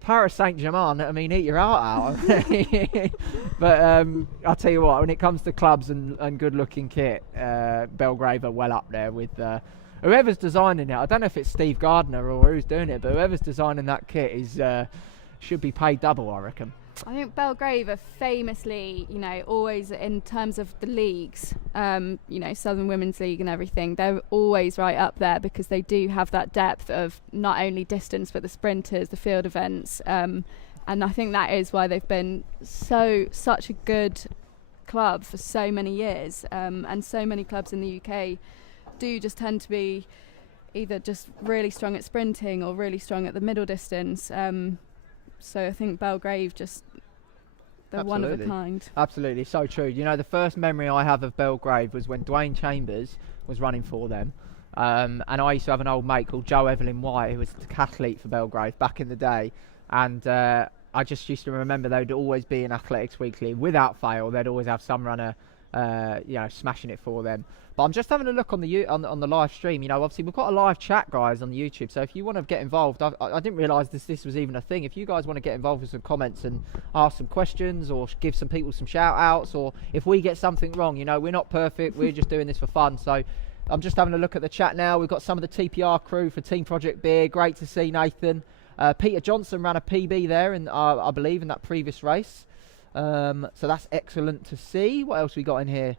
Paris Saint-Germain, I mean, eat your heart out. But I'll tell you what, when it comes to clubs and good-looking kit, Belgrave are well up there with... whoever's designing it, I don't know if it's Steve Gardner or who's doing it, but whoever's designing that kit is... should be paid double, I reckon. I think Belgrave are famously, you know, always in terms of the leagues, you know, Southern Women's League and everything, they're always right up there because they do have that depth of not only distance but the sprinters, the field events, and I think that is why they've been such a good club for so many years, and so many clubs in the UK do just tend to be either just really strong at sprinting or really strong at the middle distance. So I think Belgrave they're one of a kind. Absolutely, so true. You know, the first memory I have of Belgrave was when Dwayne Chambers was running for them. And I used to have an old mate called Joe Evelyn White, who was a decathlete for Belgrave back in the day. And I just used to remember they'd always be in Athletics Weekly without fail. They'd always have some runner, smashing it for them. But I'm just having a look on the live stream. Obviously we've got a live chat, guys, on the YouTube. So if you want to get involved, I didn't realise this was even a thing. If you guys want to get involved with some comments and ask some questions or give some people some shout outs, or if we get something wrong, we're not perfect. We're just doing this for fun. So I'm just having a look at the chat now. We've got some of the TPR crew for Team Project Beer. Great to see, Nathan. Peter Johnson ran a PB there, I believe, in that previous race. So that's excellent to see. What else we got in here?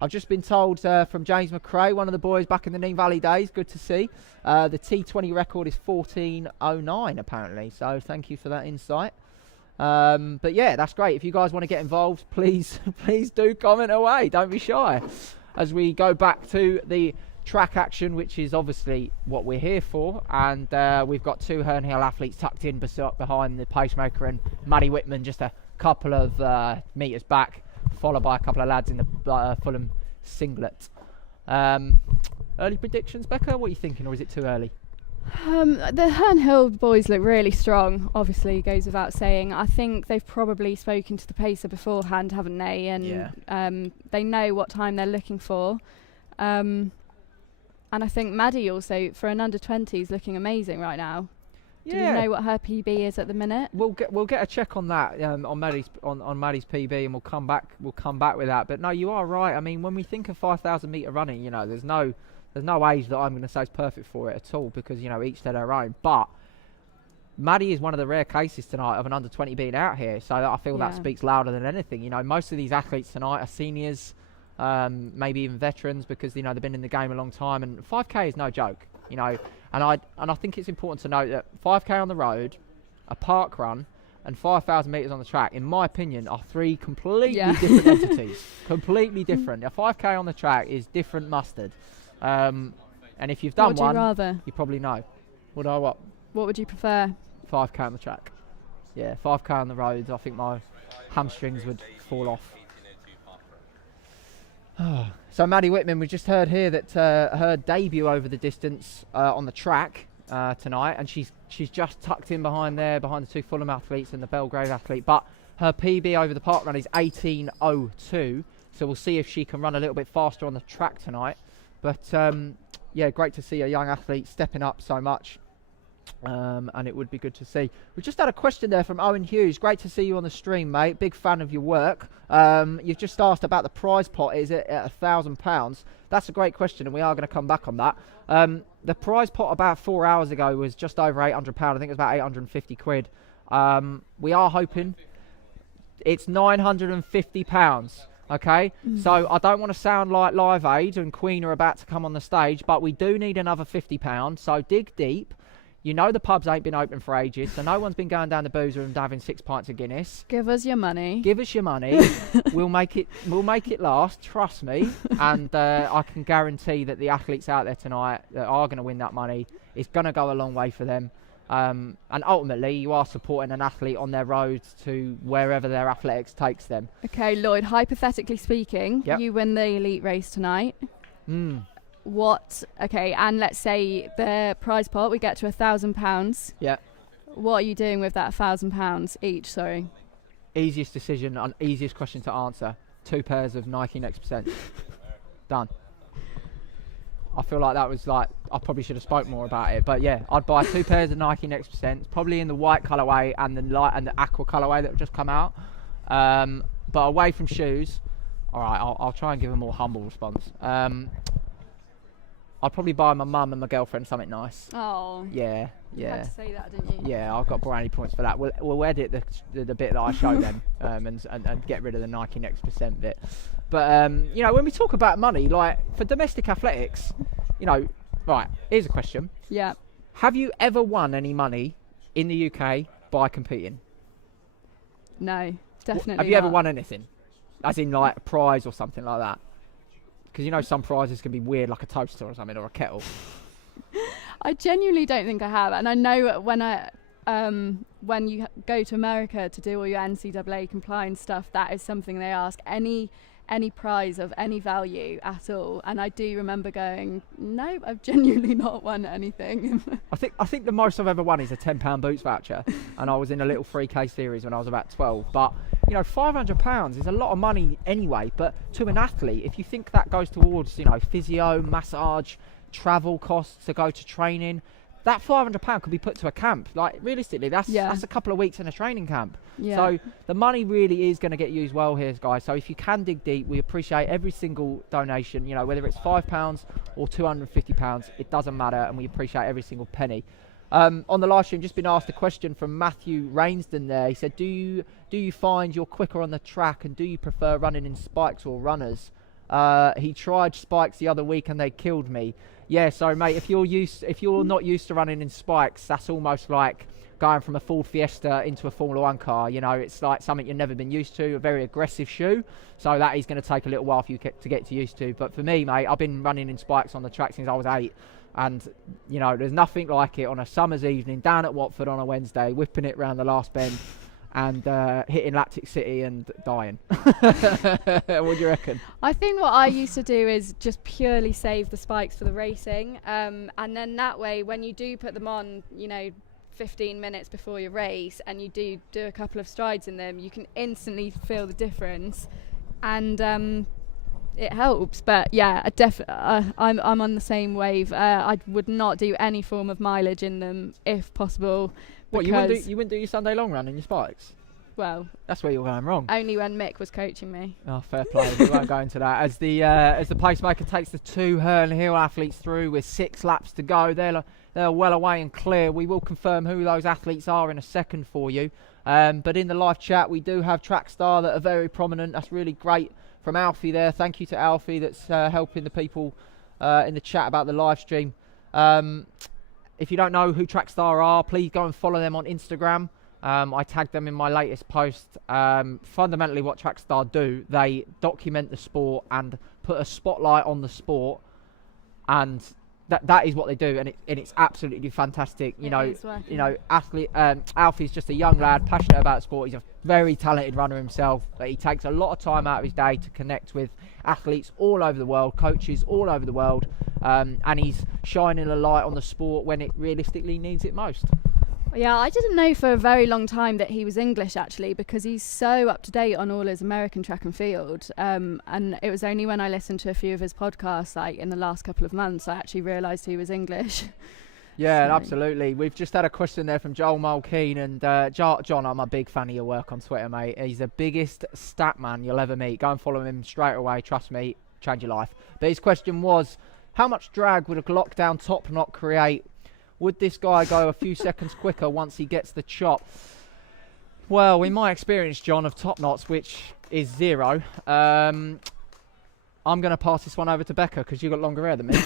I've just been told from James McRae, one of the boys back in the Nene Valley days, good to see. The T20 record is 14:09 apparently, so thank you for that insight. But yeah, that's great. If you guys want to get involved, please do comment away. Don't be shy. As we go back to the track action, which is obviously what we're here for, and we've got two Herne Hill athletes tucked in behind the pacemaker, and Maddie Whitman just a couple of metres back, followed by a couple of lads in the Fulham singlet. Early predictions, Becca? What are you thinking, or is it too early? The Herne Hill boys look really strong, obviously, goes without saying. I think they've probably spoken to the pacer beforehand, haven't they? And they know what time they're looking for. And I think Maddie also, for an under-20, is looking amazing right now. Do we know what her PB is at the minute? We'll get a check on that on Maddie's PB, and we'll come back with that. But no, you are right. I mean, when we think of 5,000 metre running, there's no age that I'm going to say is perfect for it at all, because each to their own. But Maddie is one of the rare cases tonight of an under-20 being out here, so I feel that speaks louder than anything. Most of these athletes tonight are seniors, maybe even veterans, because they've been in the game a long time, and 5k is no joke. And I think it's important to note that 5k on the road, a park run, and 5,000 metres on the track, in my opinion, are three completely different entities. Completely different. A 5k on the track is different mustard. And if you've done one, you probably know. What would you prefer? 5k on the track. Yeah, 5k on the road. I think my hamstrings would fall off. So Maddie Whitman, we just heard here that her debut over the distance on the track tonight, and she's just tucked in behind the two Fulham athletes and the Belgrave athlete, but her PB over the park run is 18:02, so we'll see if she can run a little bit faster on the track tonight. But great to see a young athlete stepping up so much. And it would be good to see. We just had a question there from Owen Hughes. Great to see you on the stream, mate. Big fan of your work. You've just asked about the prize pot. Is it at £1,000? That's a great question, and we are going to come back on that. The prize pot about 4 hours ago was just over £800. I think it was about 850 quid. We are hoping it's £950. Okay, so I don't want to sound like Live Aid and Queen are about to come on the stage, but we do need another £50. So dig deep. The pubs ain't been open for ages, so no one's been going down the boozer and having 6 pints of Guinness. Give us your money. Give us your money. We'll make it last. Trust me. And I can guarantee that the athletes out there tonight that are going to win that money, it's going to go a long way for them. And ultimately, you are supporting an athlete on their road to wherever their athletics takes them. Okay, Lloyd. Hypothetically speaking, you win the elite race tonight. And let's say the prize pot, we get to £1,000. Yeah. What are you doing with that £1,000 each? Sorry. Easiest decision and easiest question to answer. 2 pairs of Nike Next Percent. Done. I feel like that was I probably should have spoke more about it, but yeah, I'd buy 2 pairs of Nike Next Percent, probably in the white colourway and the light and the aqua colourway that have just come out. But away from shoes, all right, I'll try and give a more humble response. I'd probably buy my mum and my girlfriend something nice. Oh. Yeah. You had to say that, didn't you? Yeah, I've got brownie points for that. We'll edit the bit that I show them and get rid of the Nike Next Percent bit. But, when we talk about money, for domestic athletics, right, here's a question. Yeah. Have you ever won any money in the UK by competing? No, definitely Have you ever won anything? As in, a prize or something like that? Because some prizes can be weird, like a toaster or something, or a kettle. I genuinely don't think I have, and I know when I when you go to America to do all your NCAA compliance stuff, that is something they ask. Any prize of any value at all, and I do remember going, no, I've genuinely not won anything. I think the most I've ever won is a £10 boots voucher, and I was in a little 3K series when I was about 12. But you know, £500 is a lot of money anyway. But to an athlete, if you think that goes towards, you know, physio, massage, travel costs to go to training, that £500 could be put to a camp. Like realistically, that's a couple of weeks in a training camp. Yeah. So the money really is going to get used well here, guys. So if you can dig deep, we appreciate every single donation. You know, whether it's £5 or £250, it doesn't matter, and we appreciate every single penny. On the live stream, just been asked a question from Matthew Rainsden there. He said, do you find you're quicker on the track, and do you prefer running in spikes or runners? He tried spikes the other week and they killed me. Yeah, so mate, if you're not used to running in spikes, that's almost like going from a Ford Fiesta into a Formula 1 car. You know, it's like something you've never been used to, a very aggressive shoe. So that is going to take a little while for you to get used to. But for me, mate, I've been running in spikes on the track since I was 8. And, you know, there's nothing like it on a summer's evening down at Watford on a Wednesday, whipping it round the last bend and hitting Lactic City and dying. What do you reckon? I think what I used to do is just purely save the spikes for the racing, and then that way when you do put them on, you know, 15 minutes before your race, and you do a couple of strides in them, you can instantly feel the difference, and it helps. But yeah, I'm on the same wave. I would not do any form of mileage in them if possible. What, you wouldn't do your Sunday long run in your spikes? Well, that's where you're going wrong. Only when Mick was coaching me. Oh, fair play. We won't go into that. As the pacemaker takes the 2 Herne Hill athletes through with 6 laps to go, they're well away and clear. We will confirm who those athletes are in a second for you. But in the live chat, we do have track star that are very prominent. That's really great from Alfie there. Thank you to Alfie that's helping the people in the chat about the live stream. If you don't know who Trackstar are, please go and follow them on Instagram. I tagged them in my latest post. Fundamentally what Trackstar do, they document the sport and put a spotlight on the sport, and that is what they do, and it's absolutely fantastic. You know, athlete Alfie's just a young lad, passionate about sport. He's a very talented runner himself, but he takes a lot of time out of his day to connect with athletes all over the world, coaches all over the world, and he's shining a light on the sport when it realistically needs it most. Yeah, I didn't know for a very long time that he was English, actually, because he's so up to date on all his American track and field. And it was only when I listened to a few of his podcasts, like in the last couple of months, I actually realised he was English. Yeah, absolutely. We've just had a question there from Joel Mulkeen, and John, I'm a big fan of your work on Twitter, mate. He's the biggest stat man you'll ever meet. Go and follow him straight away. Trust me, change your life. But his question was, how much drag would a lockdown top knot create? Would this guy go a few seconds quicker once he gets the chop? Well, in my experience, John, of top knots, which is 0, I'm going to pass this one over to Becca because you've got longer hair than me.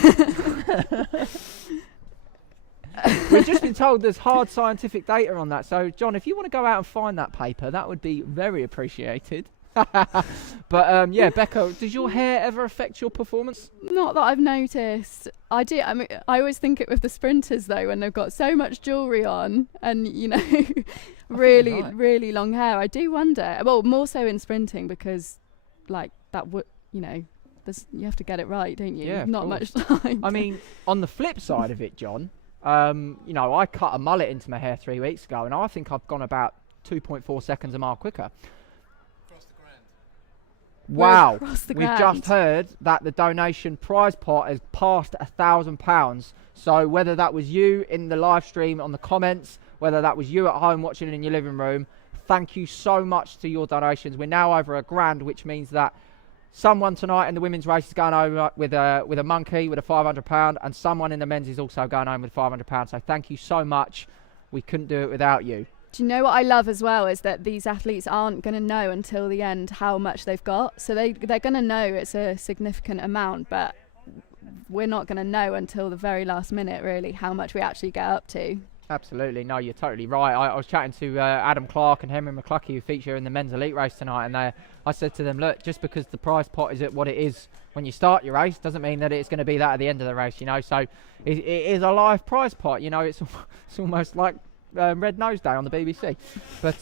We've just been told there's hard scientific data on that. So, John, if you want to go out and find that paper, that would be very appreciated. But yeah, Becca, does your hair ever affect your performance? Not that I've noticed. I do. I mean, I always think it with the sprinters though, when they've got so much jewellery on and, you know, really long hair. I do wonder. Well, more so in sprinting because, like, that would, you know, you have to get it right, don't you? Yeah, not much time. I mean, on the flip side of it, John, you know, I cut a mullet into my hair 3 weeks ago, and I think I've gone about 2.4 seconds a mile quicker. Wow, we've just heard that the donation prize pot has passed £1,000. So whether that was you in the live stream on the comments, whether that was you at home watching it in your living room, thank you so much to your donations. We're now over £1,000, which means that someone tonight in the women's race is going over with a monkey with a £500, and someone in the men's is also going home with £500. So thank you so much. We couldn't do it without you. Do you know what I love as well is that these athletes aren't going to know until the end how much they've got. So they're going to know it's a significant amount, but we're not going to know until the very last minute, really, how much we actually get up to. Absolutely. No, you're totally right. I was chatting to Adam Clark and Henry McCluskey, who feature in the men's elite race tonight, and I said to them, look, just because the prize pot is at what it is when you start your race doesn't mean that it's going to be that at the end of the race, you know. So it is a live prize pot, you know. It's almost like Red Nose Day on the BBC. But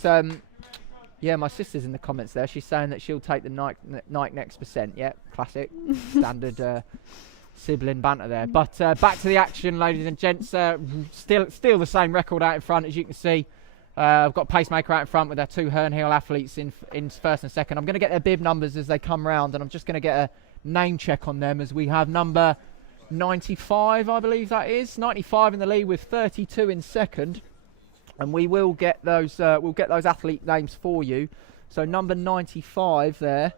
yeah, my sister's in the comments there. She's saying that she'll take the Nike Next percent. Yeah, classic, standard sibling banter there. But back to the action, ladies and gents. Still the same record out in front, as you can see. I've got Pacemaker out in front with our two Herne Hill athletes in first and second. I'm going to get their bib numbers as they come round, and I'm just going to get a name check on them as we have number 95, I believe that is. 95 in the lead with 32 in second. And we will get those athlete names for you. So number 95 there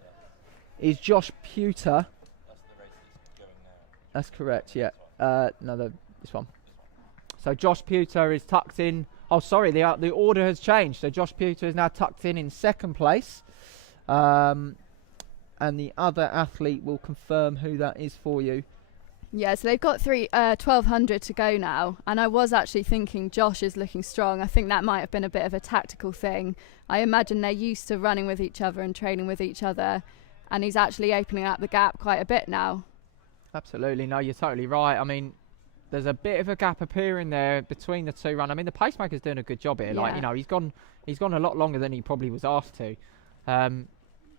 is Josh Pewter. That's the race that's going now. That's correct, yeah. This one. So Josh Pewter is tucked in. Oh, sorry, the order has changed. So Josh Pewter is now tucked in second place. And the other athlete will confirm who that is for you. Yeah, so they've got 1,200 to go now, and I was actually thinking Josh is looking strong. I think that might have been a bit of a tactical thing. I imagine they're used to running with each other and training with each other, and he's actually opening up the gap quite a bit now. Absolutely, no, you're totally right. I mean, there's a bit of a gap appearing there between the two runners. I mean, the Pacemaker's doing a good job here. Yeah. Like, you know, he's gone a lot longer than he probably was asked to.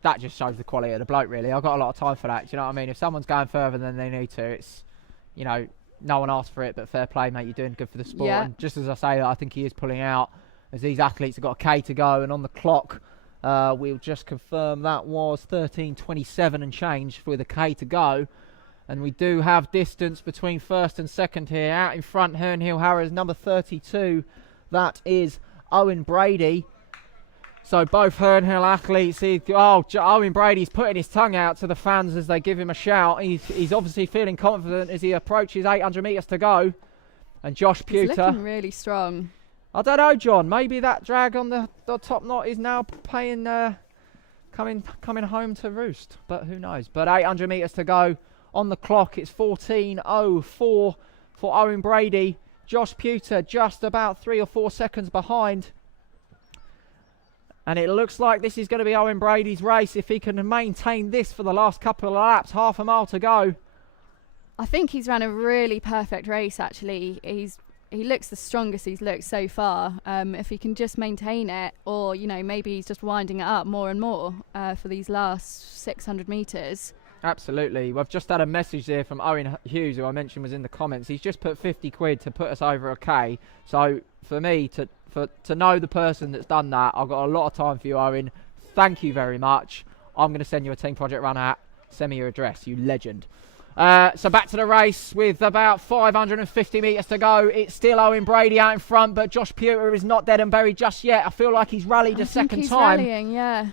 That just shows the quality of the bloke, really. I've got a lot of time for that. Do you know what I mean? If someone's going further than they need to, it's, you know, no one asked for it, but fair play, mate. You're doing good for the sport. Yeah. And just as I say that, I think he is pulling out as these athletes have got a K to go. And on the clock, we'll just confirm that was 13:27 and change with a K to go. And we do have distance between first and second here. Out in front, Herne Hill Harriers, number 32. That is Owen Brady. So both Herne Hill athletes, Owen Brady's putting his tongue out to the fans as they give him a shout. He's obviously feeling confident as he approaches 800 metres to go. And Josh Pewter. He's looking really strong. I don't know, John. Maybe that drag on the top knot is now paying, coming home to roost. But who knows? But 800 metres to go on the clock. It's 14:04 for Owen Brady. Josh Pewter just about 3 or 4 seconds behind. And it looks like this is going to be Owen Brady's race if he can maintain this for the last couple of laps. Half a mile to go. I think he's run a really perfect race, actually. He looks the strongest he's looked so far. If he can just maintain it, or, you know, maybe he's just winding it up more and more for these last 600 metres. Absolutely. We've just had a message there from Owen Hughes, who I mentioned was in the comments. He's just put 50 quid to put us over a K. So for me to know the person that's done that, I've got a lot of time for you, Owen. Thank you very much. I'm going to send you a Team Project Run hat. Send me your address, you legend. So back to the race with about 550 metres to go. It's still Owen Brady out in front, but Josh Pewter is not dead and buried just yet. I feel like he's rallied a second time. Rallying, yeah.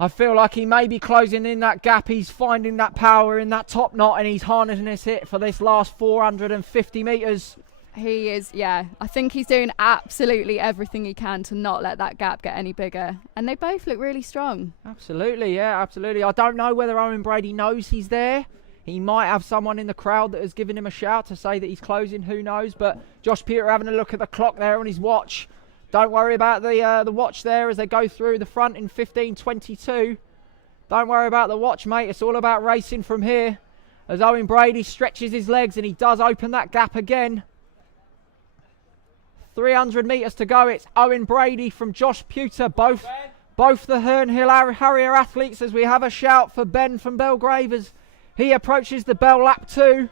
I feel like he may be closing in that gap. He's finding that power in that top knot, and he's harnessing his hit for this last 450 metres. He is, yeah. I think he's doing absolutely everything he can to not let that gap get any bigger. And they both look really strong. Absolutely, yeah, absolutely. I don't know whether Owen Brady knows he's there. He might have someone in the crowd that has given him a shout to say that he's closing, who knows. But Josh Pewter having a look at the clock there on his watch. Don't worry about the watch there as they go through the front in 15:22. Don't worry about the watch, mate. It's all about racing from here. As Owen Brady stretches his legs and he does open that gap again. 300 metres to go. It's Owen Brady from Josh Pewter. Both the Herne Hill Harrier athletes as we have a shout for Ben from Belgrave as he approaches the bell lap 2.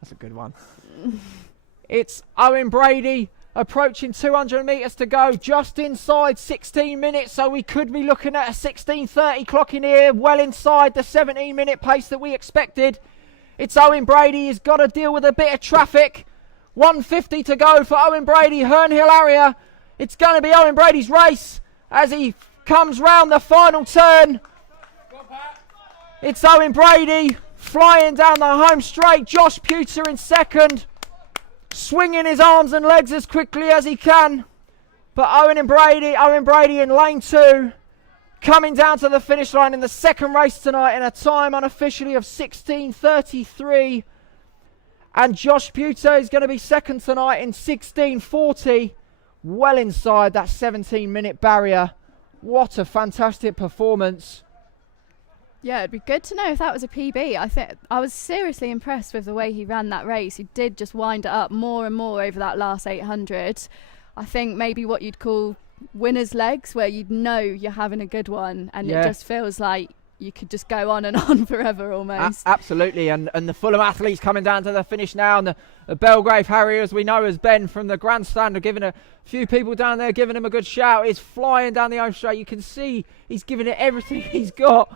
That's a good one. It's Owen Brady approaching 200 metres to go, just inside 16 minutes, so we could be looking at a 16:30 clock in here, well inside the 17-minute pace that we expected. It's Owen Brady. He's got to deal with a bit of traffic. 150 to go for Owen Brady, Herne Hill area. It's going to be Owen Brady's race as he comes round the final turn. It's Owen Brady flying down the home straight. Josh Pewter in second, swinging his arms and legs as quickly as he can. But Owen Brady in lane 2. Coming down to the finish line in the second race tonight in a time unofficially of 16:33. And Josh Pewter is going to be second tonight in 16:40. Well inside that 17-minute barrier. What a fantastic performance. Yeah, it'd be good to know if that was a PB. I think I was seriously impressed with the way he ran that race. He did just wind it up more and more over that last 800. I think maybe what you'd call winner's legs, where you'd know you're having a good one, and it just feels like you could just go on and on forever almost. Absolutely, and the Fulham athletes coming down to the finish now, and the Belgrave Harriers, we know as Ben from the grandstand, are giving a few people down there, giving him a good shout. He's flying down the home straight. You can see he's giving it everything he's got.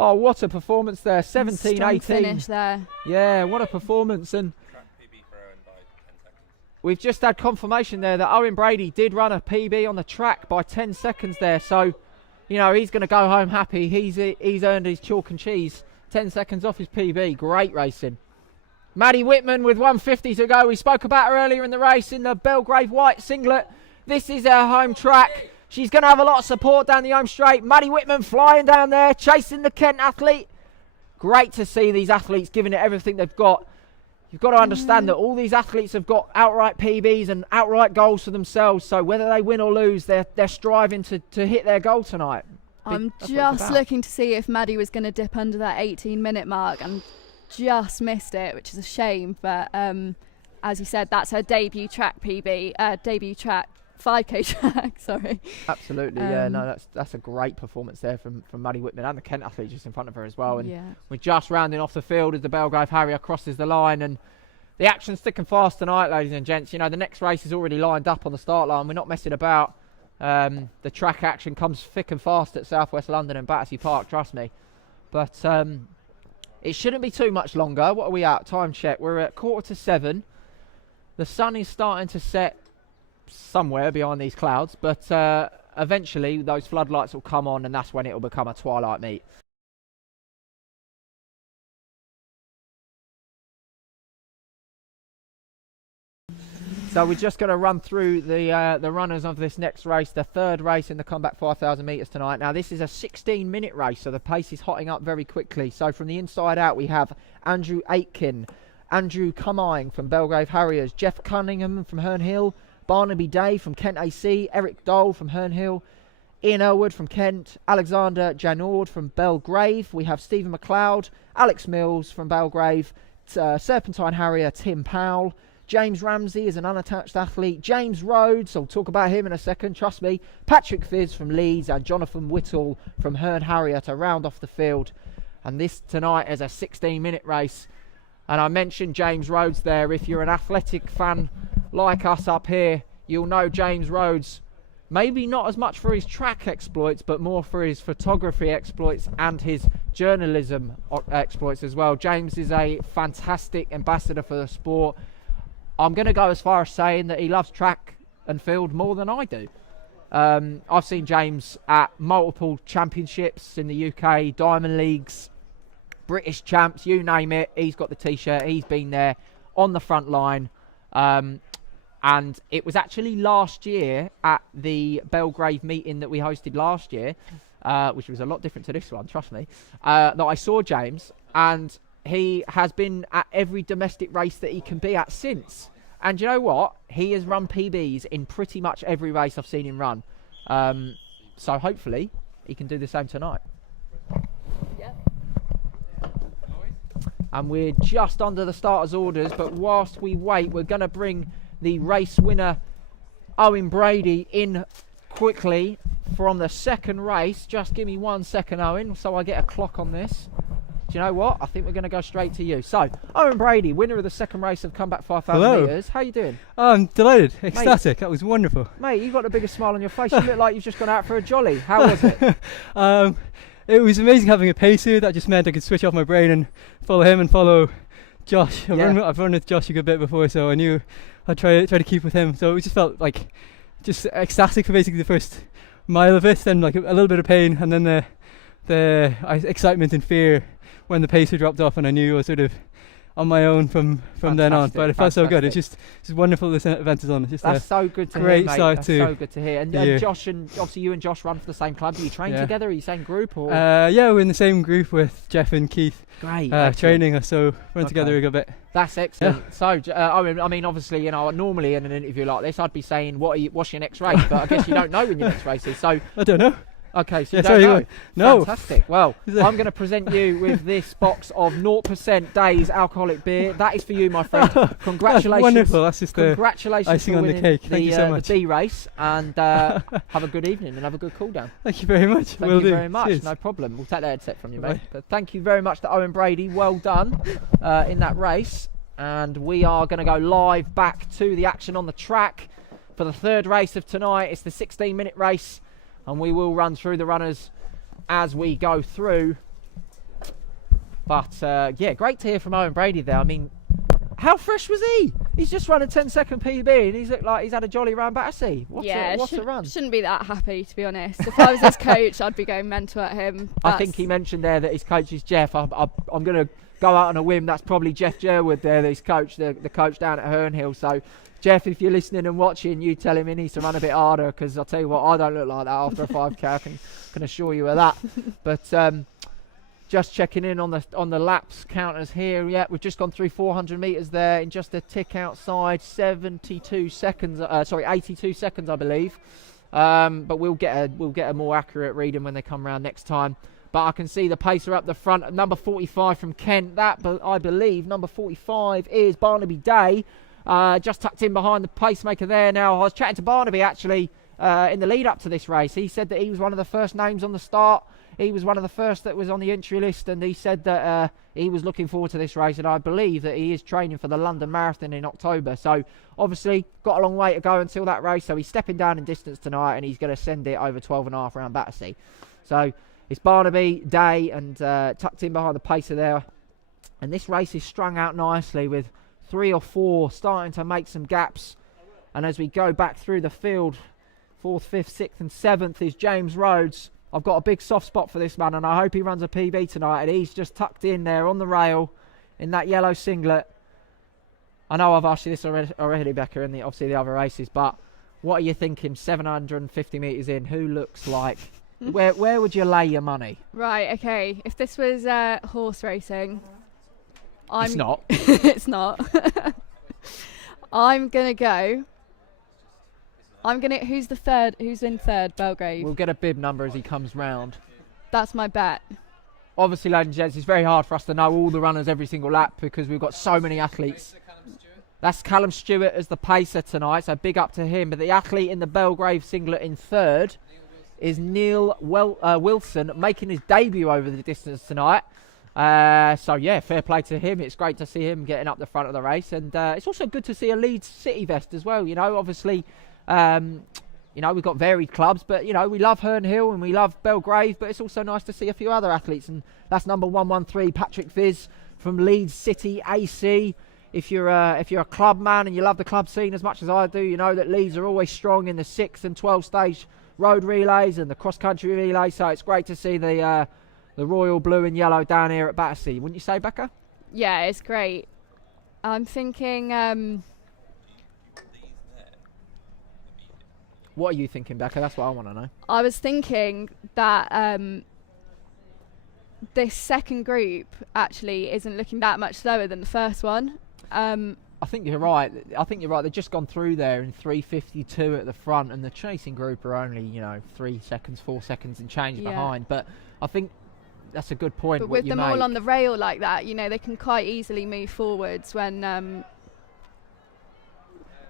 Oh, what a performance there, 17-18. Finish there. Yeah, what a performance. And Track PB for Owen by 10 seconds. we've just had confirmation there that Owen Brady did run a PB on the track by 10 seconds there, so you know he's going to go home happy. He's earned his chalk and cheese. 10 seconds off his PB. Great racing. Maddie Whitman with 150 to go. We spoke about her earlier in the race in the Belgrave white singlet. This is her home track. She's going to have a lot of support down the home straight. Maddie Whitman flying down there, chasing the Kent athlete. Great to see these athletes giving it everything they've got. You've got to understand that all these athletes have got outright PBs and outright goals for themselves. So whether they win or lose, they're striving to hit their goal tonight. I'm just looking to see if Maddie was going to dip under that 18-minute mark and just missed it, which is a shame. But as you said, that's her debut track PB, debut track 5k track. Sorry. Absolutely, yeah. No, that's a great performance there from Maddie Whitman and the Kent athlete just in front of her as well. And we're just rounding off the field as the Belgrave Harrier crosses the line, and the action's thick and fast tonight, ladies and gents. You know, the next race is already lined up on the start line. We're not messing about. The track action comes thick and fast at South West London and Battersea Park, trust me. But it shouldn't be too much longer. What are we at? Time check. We're at 6:45. The sun is starting to set somewhere behind these clouds, but eventually those floodlights will come on, and that's when it will become a twilight meet. So we're just going to run through the runners of this next race, the third race in the Comeback 5,000 metres tonight. Now this is a 16-minute race, so the pace is hotting up very quickly. So from the inside out we have Andrew Aitken, Andrew Cumming from Belgrave Harriers, Jeff Cunningham from Herne Hill, Barnaby Day from Kent AC, Eric Dole from Herne Hill, Ian Elwood from Kent, Alexander Janord from Belgrave. We have Stephen McLeod, Alex Mills from Belgrave, Serpentine Harrier Tim Powell, James Ramsey is an unattached athlete, James Rhodes, I'll talk about him in a second, trust me, Patrick Fizz from Leeds, and Jonathan Whittle from Herne Harrier to round off the field. And this tonight is a 16-minute race. And I mentioned James Rhodes there. If you're an athletic fan like us up here, you'll know James Rhodes, maybe not as much for his track exploits, but more for his photography exploits and his journalism exploits as well. James is a fantastic ambassador for the sport. I'm going to go as far as saying that he loves track and field more than I do. I've seen James at multiple championships in the UK, Diamond Leagues, British champs, you name it. He's got the t-shirt, he's been there on the front line. And it was actually last year at the Belgrave meeting that we hosted last year, which was a lot different to this one, trust me, that I saw James, and he has been at every domestic race that he can be at since. And you know what? He has run PBs in pretty much every race I've seen him run. So hopefully he can do the same tonight. Yep. And we're just under the starters' orders, but whilst we wait, we're going to bring the race winner Owen Brady in quickly from the second race. Just give me 1 second, Owen, so I get a clock on this. Do you know what? I think we're going to go straight to you. So, Owen Brady, winner of the second race of Comeback 5,000 metres. How you doing? Oh, I'm delighted, ecstatic. That was wonderful. Mate, you've got the biggest smile on your face. You look like you've just gone out for a jolly. How was it? It was amazing having a pacer. That just meant I could switch off my brain and follow him and follow Josh. I've run with Josh a good bit before, so I knew I'd try to keep with him. So it just felt like just ecstatic for basically the first mile of it, then like a little bit of pain, and then the excitement and fear when the pacer dropped off, and I knew I was sort of on my own from then on. But it felt so good. It's just wonderful this event is on. It's just that's so good to great hear, mate. start That's to so good to hear. And Josh, and obviously you and Josh run for the same club. Do you train together? Are you same group? Or? Yeah, we're in the same group with Jeff and Keith. Great. Training us, so run together a good bit. That's excellent. Yeah. So, I mean, obviously, you know, normally in an interview like this, I'd be saying, what's your next race? But I guess you don't know when your next race is. So I don't know. Okay, so Yeah, you sorry, don't know. no. Fantastic. Well, I'm going to present you with this box of 0% Days alcoholic beer. That is for you, my friend. Congratulations. That's wonderful. That's just Congratulations icing for on the winning cake. Thank you so much. the B race, and have a good evening and have a good cool down. Thank you very much. Thank Will you do. very much. Cheers. No problem. We'll take that headset from you, mate. Bye. But thank you very much to Owen Brady. Well done in that race. And we are going to go live back to the action on the track for the third race of tonight. It's the 16-minute race, and we will run through the runners as we go through. But yeah, great to hear from Owen Brady there. I mean, how fresh was he? He's just run a 10-second PB and he's looked like he's had a jolly round Battersea. What's a run? Shouldn't be that happy, to be honest. If I was his coach, I'd be going mental at him. I think he mentioned there that his coach is Jeff. I'm going to go out on a whim. That's probably Jeff Jerwood there, his coach, the coach down at Herne. So, Jeff, if you're listening and watching, you tell him he needs to run a bit harder, because I'll tell you what, I don't look like that after a 5k. I can assure you of that. But just checking in on the laps counters here. Yeah, we've just gone through 400 metres there in just a tick outside, 82 seconds. Sorry, 82 seconds, I believe. But we'll get a more accurate reading when they come round next time. But I can see the pacer up the front, number 45 from Kent. That, I believe, number 45 is Barnaby Day. Just tucked in behind the pacemaker there. Now, I was chatting to Barnaby actually in the lead up to this race. He said that he was one of the first names on the start. He was one of the first that was on the entry list, and he said that he was looking forward to this race, and I believe that he is training for the London Marathon in October. So obviously got a long way to go until that race, so he's stepping down in distance tonight, and he's going to send it over 12.5 around Battersea. So it's Barnaby Day, and tucked in behind the pacer there. And this race is strung out nicely with 3 or 4 starting to make some gaps. And as we go back through the field, 4th, 5th, 6th and 7th is James Rhodes. I've got a big soft spot for this man, and I hope he runs a PB tonight. And he's just tucked in there on the rail in that yellow singlet. I know I've asked you this already, Becca, in obviously the other races, but what are you thinking 750 metres in? Who looks like... Where would you lay your money? Right, okay. If this was horse racing... It's not. It's not. I'm going to go... Who's in third? Belgrave. We'll get a bib number as he comes round. That's my bet. Obviously, ladies and gents, it's very hard for us to know all the runners every single lap because we've got so many athletes. That's Callum Stewart as the pacer tonight, so big up to him. But the athlete in the Belgrave singlet in third is Neil Wilson, making his debut over the distance tonight. So yeah, fair play to him. It's great to see him getting up the front of the race, and it's also good to see a Leeds City vest as well. You know, obviously, you know, we've got varied clubs, but you know, we love Herne Hill and we love Belgrave, but it's also nice to see a few other athletes, and that's number 113 Patrick Viz from Leeds City AC. If you're a club man and you love the club scene as much as I do, you know that Leeds are always strong in the 6 and 12 stage road relays and the cross country relays. So it's great to see the royal blue and yellow down here at Battersea. Wouldn't you say, Becca? Yeah, it's great. I'm thinking. What are you thinking, Becca? That's what I want to know. I was thinking that this second group actually isn't looking that much slower than the first one. I think you're right. They've just gone through there in 3:52 at the front, and the chasing group are only 3 seconds, 4 seconds and change behind. But I think that's a good point. But with them all on the rail like that, they can quite easily move forwards when.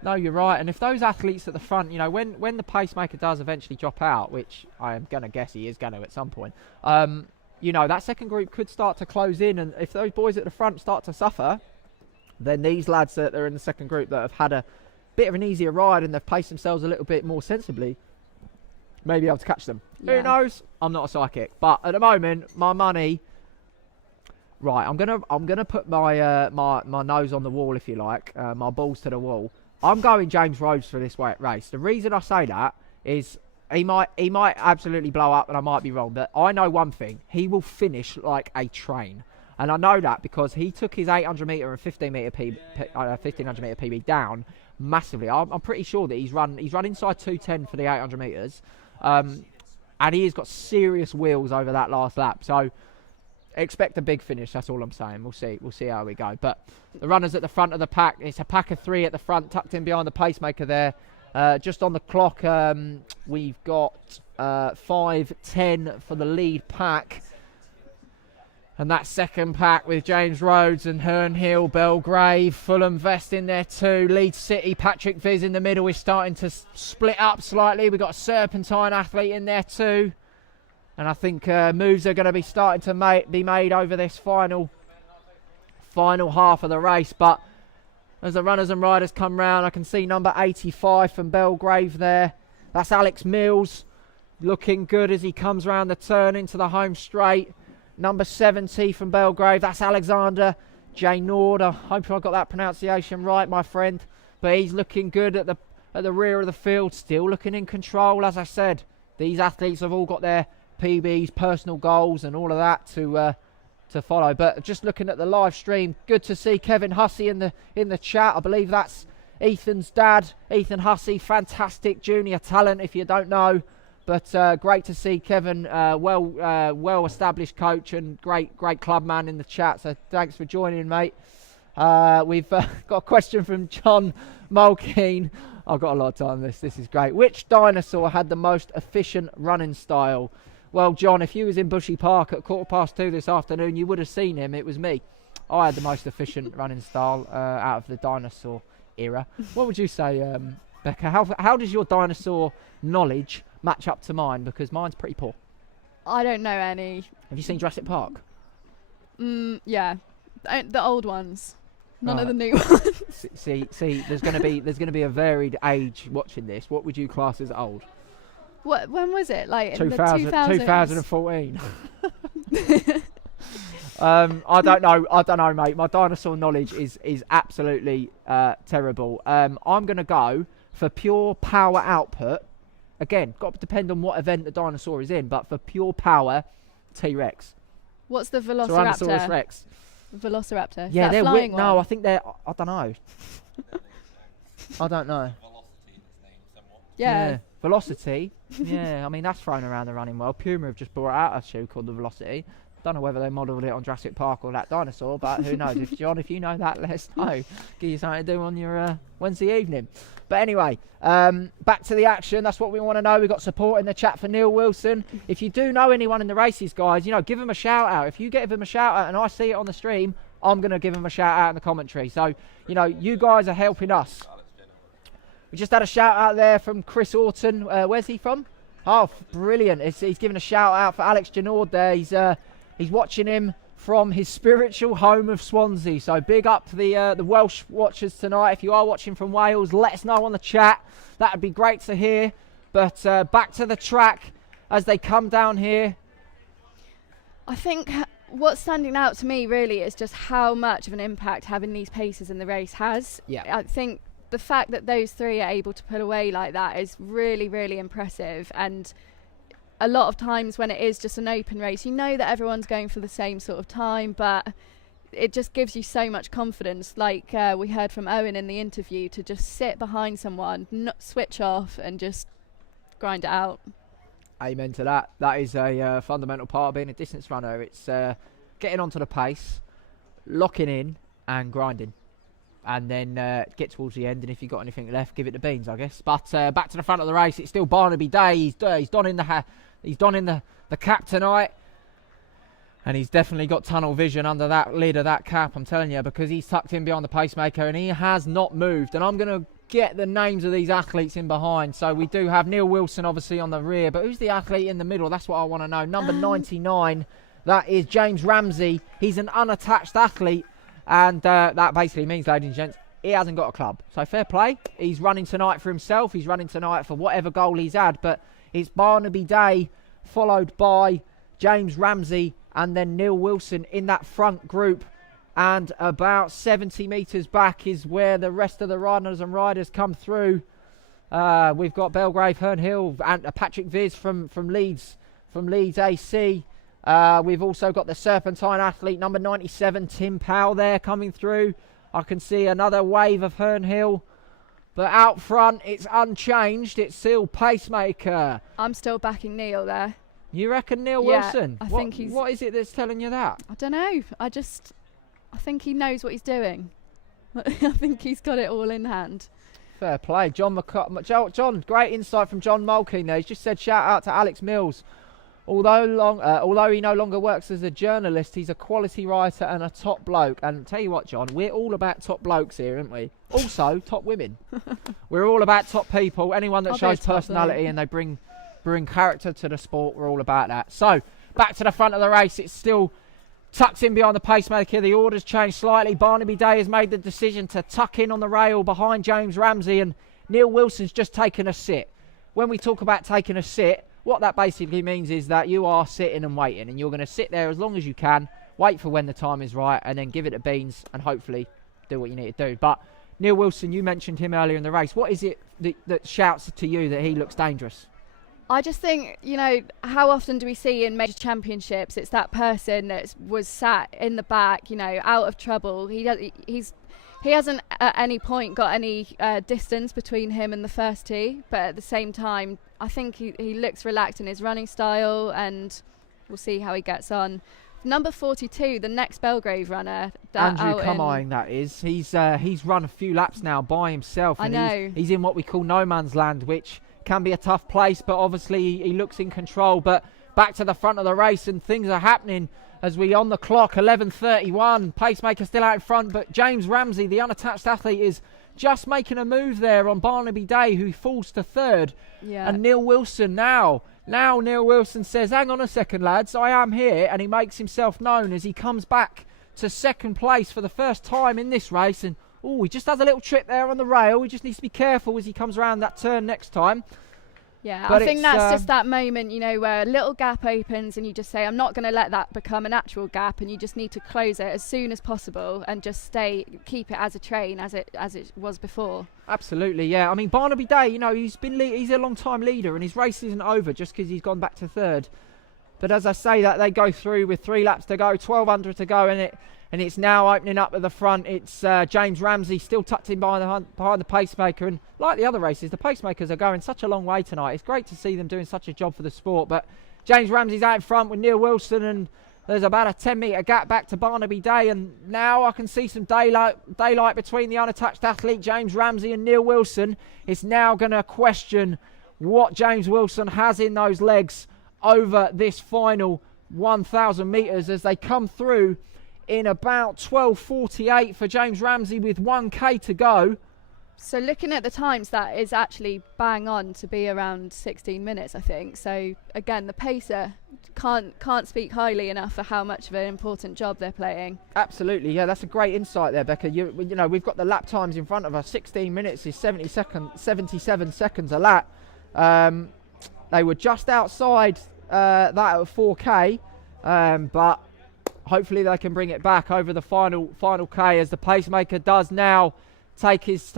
No, you're right. And if those athletes at the front, when the pacemaker does eventually drop out, which I am going to guess he is going to at some point, that second group could start to close in. And if those boys at the front start to suffer, then these lads that are in the second group that have had a bit of an easier ride and they've paced themselves a little bit more sensibly, may be able to catch them. Yeah. Who knows? I'm not a psychic. But at the moment, my money... Right, I'm gonna put my my nose on the wall, if you like, my balls to the wall. I'm going James Rhodes for this race. The reason I say that is he might absolutely blow up, and I might be wrong, but I know one thing: he will finish like a train, and I know that because he took his 800 meter and 1500 meter PB down massively. I'm pretty sure that he's run inside 2:10 for the 800 meters, and he has got serious wheels over that last lap. So expect a big finish. That's all I'm saying. We'll see how we go. But the runners at the front of the pack, it's a pack of 3 at the front, tucked in behind the pacemaker there. Just on the clock, we've got 5:10 for the lead pack. And that second pack with James Rhodes and Herne Hill, Belgrave, Fulham Vest in there too. Leeds City, Patrick Viz in the middle is starting to split up slightly. We've got a Serpentine athlete in there too. And I think moves are going to be starting to be made over this final half of the race. But as the runners and riders come round, I can see number 85 from Belgrave there. That's Alex Mills, looking good as he comes round the turn into the home straight. Number 70 from Belgrave, that's Alexander J. Nord. I hope I got that pronunciation right, my friend. But he's looking good at the rear of the field, still looking in control. As I said, these athletes have all got their PBs, personal goals, and all of that to follow. But just looking at the live stream, good to see Kevin Hussey in the chat. I believe that's Ethan's dad, Ethan Hussey, fantastic junior talent if you don't know. But great to see Kevin, well-established coach and great club man in the chat. So thanks for joining, mate. We've got a question from John Mulkeen. I've got a lot of time on this. This is great. Which dinosaur had the most efficient running style? Well, John, if you was in Bushy Park at 2:15 this afternoon, you would have seen him. It was me. I had the most efficient running style out of the dinosaur era. What would you say, Becca? How does your dinosaur knowledge match up to mine? Because mine's pretty poor. I don't know any. Have you seen Jurassic Park? Yeah, the old ones, none of Right. the new ones. See, there's going to be a varied age watching this. What would you class as old? When was it? Like in 2000, the 2000s? 2014. I don't know, mate. My dinosaur knowledge is absolutely terrible. I'm going to go for pure power output. Again, got to depend on what event the dinosaur is in, but for pure power, T-Rex. What's the Tyrannosaurus Velociraptor? Rex. Velociraptor. Yeah, That they're flying one? No, I think they're. I don't know. I don't know. Velocity that's named somewhat. Yeah. Velocity. Yeah, I mean that's thrown around the running world. Puma have just brought out a shoe called the Velocity. Don't know whether they modelled it on Jurassic Park or that dinosaur, but who knows? If you know that, let us know. Give you something to do on your Wednesday evening. But anyway, back to the action. That's what we want to know. We've got support in the chat for Neil Wilson. If you do know anyone in the races, guys, give them a shout out. If you give them a shout out and I see it on the stream, I'm going to give them a shout out in the commentary. So, you guys are helping us. We just had a shout out there from Chris Orton. Where's he from? Oh, brilliant. He's giving a shout out for Alex Janord there. He's watching him from his spiritual home of Swansea. So big up to the Welsh watchers tonight. If you are watching from Wales, let us know on the chat. That would be great to hear. But back to the track as they come down here. I think what's standing out to me really is just how much of an impact having these paces in the race has. Yeah. I think the fact that those three are able to pull away like that is really, really impressive. And a lot of times when it is just an open race, you know that everyone's going for the same sort of time, but it just gives you so much confidence, like we heard from Owen in the interview, to just sit behind someone, not switch off and just grind it out. Amen to that. That is a fundamental part of being a distance runner. It's getting onto the pace, locking in and grinding. And then get towards the end, and if you've got anything left, give it the beans, I guess. But back to the front of the race, it's still Barnaby Day. He's donning the cap tonight, and he's definitely got tunnel vision under that lid of that cap, I'm telling you, because he's tucked in behind the pacemaker, and he has not moved. And I'm going to get the names of these athletes in behind. So we do have Neil Wilson, obviously, on the rear, but who's the athlete in the middle? That's what I want to know. Number 99, that is James Ramsey. He's an unattached athlete. And that basically means, ladies and gents, he hasn't got a club. So fair play. He's running tonight for himself. He's running tonight for whatever goal he's had. But it's Barnaby Day, followed by James Ramsey and then Neil Wilson in that front group. And about 70 metres back is where the rest of the runners and riders come through. We've got Belgrave, Herne Hill, and Patrick Viz from Leeds AC. We've also got the Serpentine athlete, number 97, Tim Powell there coming through. I can see another wave of Herne Hill. But out front, it's unchanged. It's still Pacemaker. I'm still backing Neil there. You reckon Neil Yeah, Wilson? I think he's... What is it that's telling you that? I don't know. I think he knows what he's doing. I think he's got it all in hand. Fair play. John, great insight from John Mulkeen there. He's just said shout out to Alex Mills. Although he no longer works as a journalist, he's a quality writer and a top bloke. And tell you what, John, we're all about top blokes here, aren't we? Also, top women. We're all about top people. Anyone that shows personality and they bring character to the sport, we're all about that. So, back to the front of the race. It's still tucked in behind the pacemaker. The order's changed slightly. Barnaby Day has made the decision to tuck in on the rail behind James Ramsey, and Neil Wilson's just taken a sit. When we talk about taking a sit, what that basically means is that you are sitting and waiting, and you're going to sit there as long as you can, wait for when the time is right, and then give it a beans and hopefully do what you need to do. But Neil Wilson, you mentioned him earlier in the race. What is it that shouts to you that he looks dangerous? I just think, how often do we see in major championships, it's that person that was sat in the back, out of trouble. He hasn't at any point got any distance between him and the first two, but at the same time, I think he looks relaxed in his running style, and we'll see how he gets on. Number 42, the next Belgrave runner. Andrew Cummine, that is. He's run a few laps now by himself. And I know. He's in what we call no man's land, which can be a tough place, but obviously he looks in control. But back to the front of the race, and things are happening as we on the clock, 11:31. Pacemaker still out in front, but James Ramsey, the unattached athlete, is just making a move there on Barnaby Day, who falls to third. Yeah. And Neil Wilson now Neil Wilson says, hang on a second, lads, I am here, and he makes himself known as he comes back to second place for the first time in this race. And he just has a little trip there on the rail. He just needs to be careful as he comes around that turn next time. Yeah, but I think that's just that moment, where a little gap opens and you just say, I'm not going to let that become an actual gap, and you just need to close it as soon as possible and just keep it as a train as it was before. Absolutely, yeah. I mean, Barnaby Day, he's a long time leader, and his race isn't over just because he's gone back to third. But as I say that, they go through with 3 laps to go, 1,200 to go, and it's now opening up at the front. It's James Ramsey still tucked in behind the pacemaker. And like the other races, the pacemakers are going such a long way tonight. It's great to see them doing such a job for the sport. But James Ramsey's out in front with Neil Wilson, and there's about a 10-metre gap back to Barnaby Day. And now I can see some daylight between the unattached athlete James Ramsey and Neil Wilson. It's now going to question what James Wilson has in those legs over this final 1,000 metres as they come through in about 12:48 for James Ramsey with 1k to go. So looking at the times, that is actually bang on to be around 16 minutes, I think. So again, the pacer can't speak highly enough for how much of an important job they're playing. Absolutely, yeah, that's a great insight there, Becca. We've got the lap times in front of us. 16 minutes is 77 seconds a lap. They were just outside that of 4k, but hopefully they can bring it back over the final K, as the pacemaker does now take his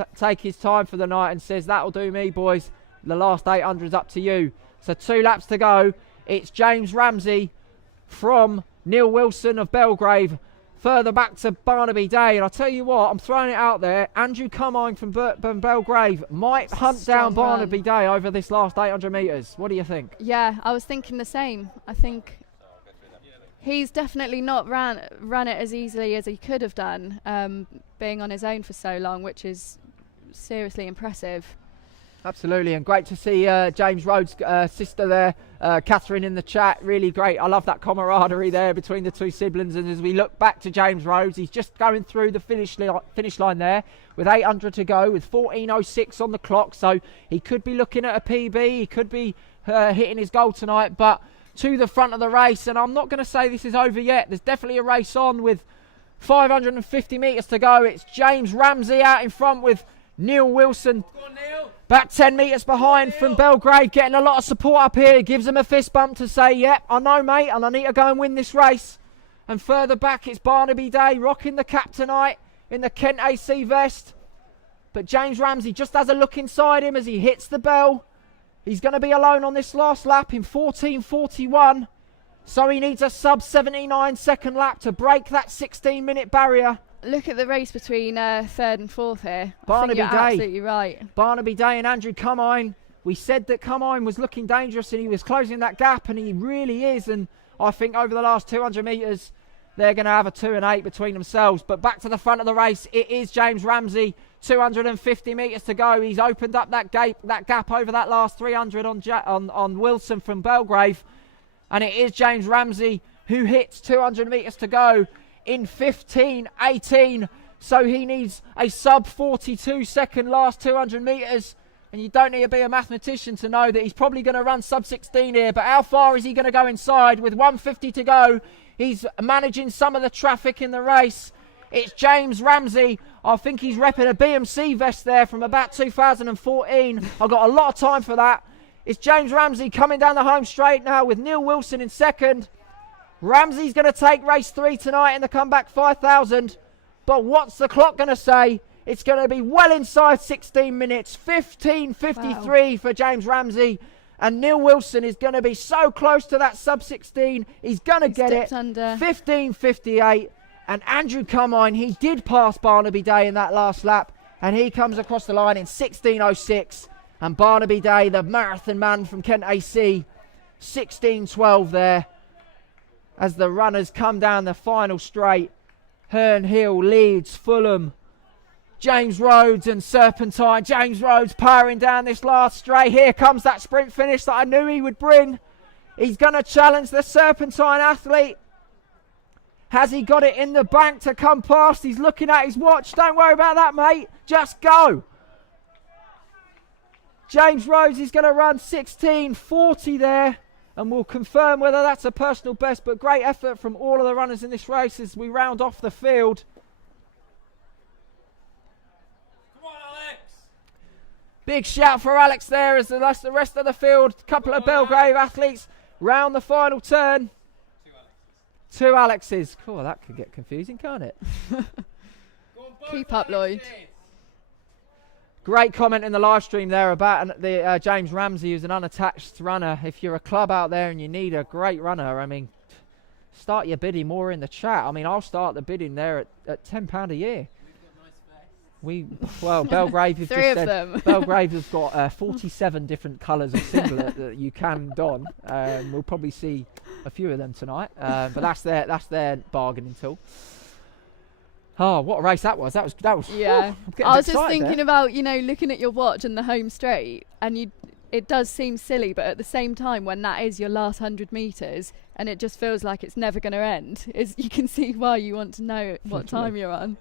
time for the night and says, that'll do me, boys. The last 800's up to you. So 2 laps to go. It's James Ramsey from Neil Wilson of Belgrave, further back to Barnaby Day. And I'll tell you what, I'm throwing it out there. Andrew Cummine from Belgrave might hunt down Barnaby Day over this last 800 metres. What do you think? Yeah, I was thinking the same. I think he's definitely not run it as easily as he could have done, being on his own for so long, which is seriously impressive. Absolutely, and great to see James Rhodes' sister there, Catherine, in the chat. Really great. I love that camaraderie there between the two siblings. And as we look back to James Rhodes, he's just going through the finish line there with 800 to go, with 14:06 on the clock. So he could be looking at a PB. He could be hitting his goal tonight, but to the front of the race, and I'm not going to say this is over yet. There's definitely a race on with 550 metres to go. It's James Ramsey out in front with Neil Wilson. Go on, Neil. Back 10 metres behind from Belgrave, getting a lot of support up here. He gives him a fist bump to say, yep, I know, mate, and I need to go and win this race. And further back, it's Barnaby Day rocking the cap tonight in the Kent AC vest. But James Ramsey just has a look inside him as he hits the bell. He's going to be alone on this last lap in 14:41. So he needs a sub 79 second lap to break that 16-minute barrier. Look at the race between third and fourth here. Barnaby Day. Absolutely right. Barnaby Day and Andrew Cummine. We said that Cummine was looking dangerous and he was closing that gap, and he really is. And I think over the last 200 metres, they're going to have a 2 and 8 between themselves. But back to the front of the race, it is James Ramsey. 250 metres to go. He's opened up that gap over that last 300 on Wilson from Belgrave. And it is James Ramsey who hits 200 metres to go in 15:18. So he needs a sub 42 second last 200 metres. And you don't need to be a mathematician to know that he's probably going to run sub 16 here. But how far is he going to go inside with 150 to go? He's managing some of the traffic in the race. It's James Ramsey. I think he's repping a BMC vest there from about 2014. I've got a lot of time for that. It's James Ramsey coming down the home straight now with Neil Wilson in second. Ramsey's going to take race 3 tonight in the comeback 5,000. But what's the clock going to say? It's going to be well inside 16 minutes. 15:53 for James Ramsey. And Neil Wilson is going to be so close to that sub 16. He's going to get it. Under. 15:58. And Andrew Cummine, he did pass Barnaby Day in that last lap. And he comes across the line in 16:06. And Barnaby Day, the marathon man from Kent AC, 16:12 there. As the runners come down the final straight. Herne Hill, Leeds, Fulham, James Rhodes and Serpentine. James Rhodes powering down this last straight. Here comes that sprint finish that I knew he would bring. He's going to challenge the Serpentine athlete. Has he got it in the bank to come past? He's looking at his watch. Don't worry about that, mate. Just go. James Rhodes is going to run 16:40 there. And we'll confirm whether that's a personal best. But great effort from all of the runners in this race as we round off the field. Come on, Alex! Big shout for Alex there as the rest of the field. Couple of Belgrave athletes round the final turn. Two Alexes. Cool, that could get confusing, can't it? Keep up, Lloyd. Great comment in the live stream there about the James Ramsey, who's an unattached runner. If you're a club out there and you need a great runner, I mean, start your bidding more in the chat. I mean, I'll start the bidding there at £10 a year. Belgrave have Three just of said them. Belgrave have got 47 different colours of singlet that you can don. We'll probably see a few of them tonight, but that's their bargaining tool. Oh, what a race that was! That was. Yeah, I I was just thinking about looking at your watch and the home straight, and it does seem silly, but at the same time, when that is your last 100 metres, and it just feels like it's never going to end, you can see why you want to know what time you're on.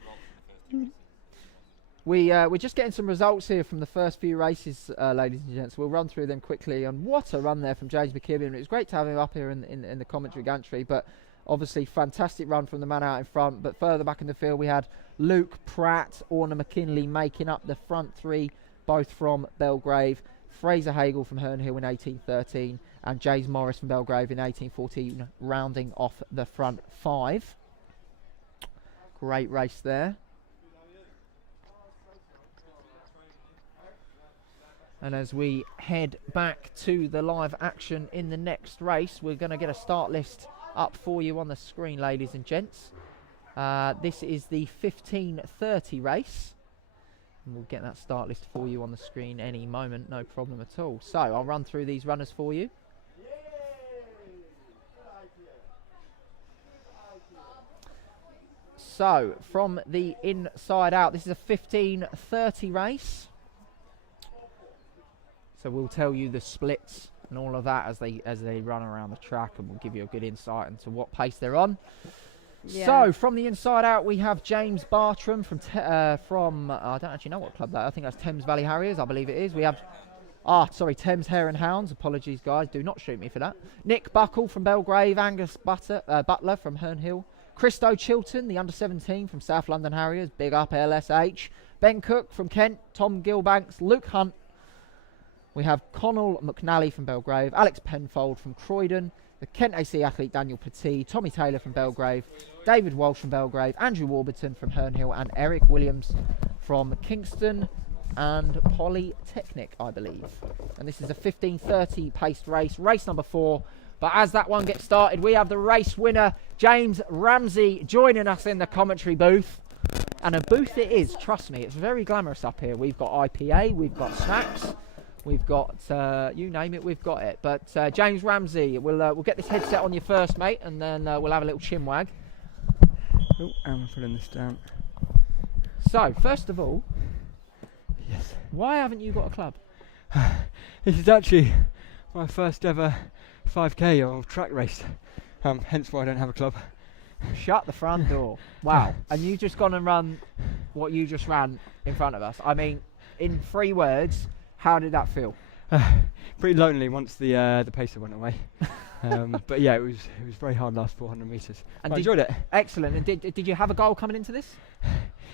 We're just getting some results here from the first few races, ladies and gents. We'll run through them quickly. And what a run there from James Mckibben. It was great to have him up here in the commentary gantry, but obviously fantastic run from the man out in front. But further back in the field, we had Luke Pratt, Orna McKinley making up the front three, both from Belgrave. Fraser Hagel from Herne Hill in 18:13, and James Morris from Belgrave in 18:14, rounding off the front five. Great race there. And as we head back to the live action in the next race, we're going to get a start list up for you on the screen, ladies and gents. This is the 15:30 race. And we'll get that start list for you on the screen any moment, no problem at all. So I'll run through these runners for you. So from the inside out, this is a 15:30 race. So we'll tell you the splits and all of that as they run around the track, and we'll give you a good insight into what pace they're on. Yeah. So from the inside out, we have James Bartram from I don't actually know what club that. I think that's Thames Valley Harriers, I believe it is. We have Thames Hare and Hounds. Apologies, guys. Do not shoot me for that. Nick Buckle from Belgrave. Angus Butler from Herne Hill. Christo Chilton, the under-17 from South London Harriers. Big up LSH. Ben Cook from Kent. Tom Gilbanks. Luke Hunt. We have Connell McNally from Belgrave, Alex Penfold from Croydon, the Kent AC athlete Daniel Petit, Tommy Taylor from Belgrave, David Walsh from Belgrave, Andrew Warburton from Herne Hill, and Eric Williams from Kingston and Polytechnic, I believe. And this is a 15:30 paced race number 4. But as that one gets started, we have the race winner, James Ramsey, joining us in the commentary booth. And a booth it is, trust me, it's very glamorous up here. We've got IPA, we've got snacks. We've got, you name it, we've got it. But James Ramsey, we'll get this headset on you first, mate, and then we'll have a little chinwag. Oh, I'm putting this down. So, first of all, Yes. why haven't you got a club? This is actually my first ever 5k or track race. Hence why I don't have a club. Shut the front door. Wow. And you just gone and run what you just ran in front of us. I mean, in 3 words, how did that feel? Pretty lonely once the pacer went away. But yeah, it was very hard last 400 metres. And I enjoyed it. Excellent. And did you have a goal coming into this?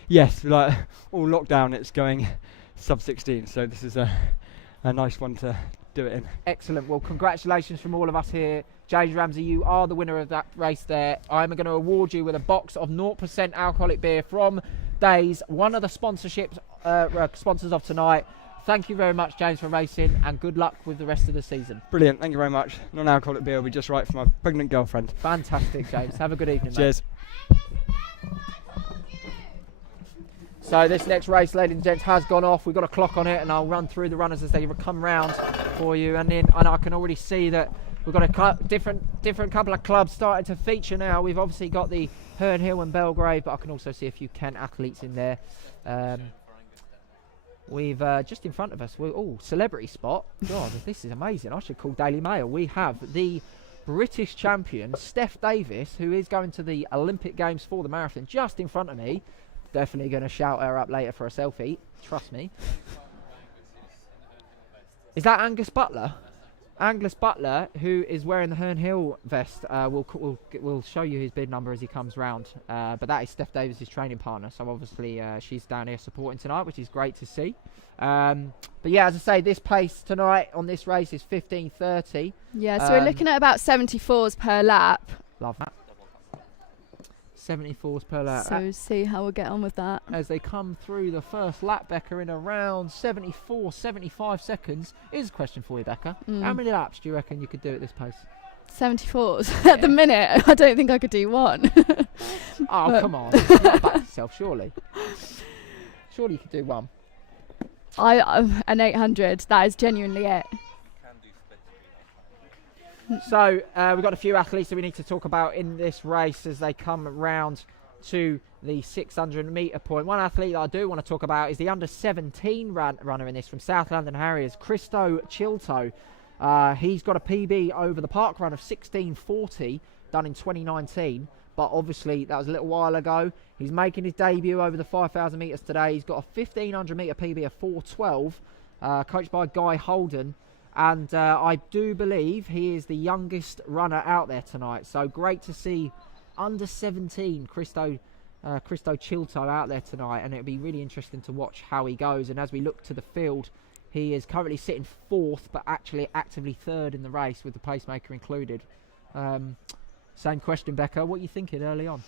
Yes, like all lockdown, it's going sub 16. So this is a nice one to do it in. Excellent. Well, congratulations from all of us here. James Ramsey, you are the winner of that race there. I'm going to award you with a box of 0% alcoholic beer from Days, one of the sponsors of tonight. Thank you very much, James, for racing, and good luck with the rest of the season. Brilliant, thank you very much. Non-alcoholic beer will be just right for my pregnant girlfriend. Fantastic, James. Have a good evening, mate. Cheers. So this next race, ladies and gents, has gone off. We've got a clock on it, and I'll run through the runners as they come round for you. And I can already see that we've got a different couple of clubs starting to feature now. We've obviously got the Herne and Belgrave, but I can also see a few Kent athletes in there. We've just in front of us, celebrity spot. God, this is amazing. I should call Daily Mail. We have the British champion, Steph Davis, who is going to the Olympic Games for the marathon, just in front of me. Definitely going to shout her up later for a selfie. Trust me. Is that Angus Butler? Angus Butler, who is wearing the Herne Hill vest, will show you his bid number as he comes round. But that is Steph Davis' training partner, so obviously she's down here supporting tonight, which is great to see. But yeah, as I say, this pace tonight on this race is 15:30. Yeah, so we're looking at about 74s per lap. Love that. 74s per lap. So see how we'll get on with that. As they come through the first lap, Becca, in around 75 seconds. Here's a question for you, Becca. How many laps do you reckon you could do at this pace? 74s at the minute. I don't think I could do one. Oh, come on. You're not back yourself, surely. Surely you could do one. An 800, that is genuinely it. So we've got a few athletes that we need to talk about in this race as they come round to the 600 metre point. One athlete that I do want to talk about is the under 17 runner in this from South London Harriers, Christo Chilto. He's got a PB over the park run of 16:40 done in 2019, but obviously that was a little while ago. He's making his debut over the 5,000 metres today. He's got a 1,500 metre PB of 4:12, coached by Guy Holden. And I do believe he is the youngest runner out there tonight. So great to see under 17 Christo Chilto out there tonight. And it'll be really interesting to watch how he goes. And as we look to the field, he is currently sitting 4th, but actually actively 3rd in the race with the pacemaker included. Same question, Becca. What are you thinking early on?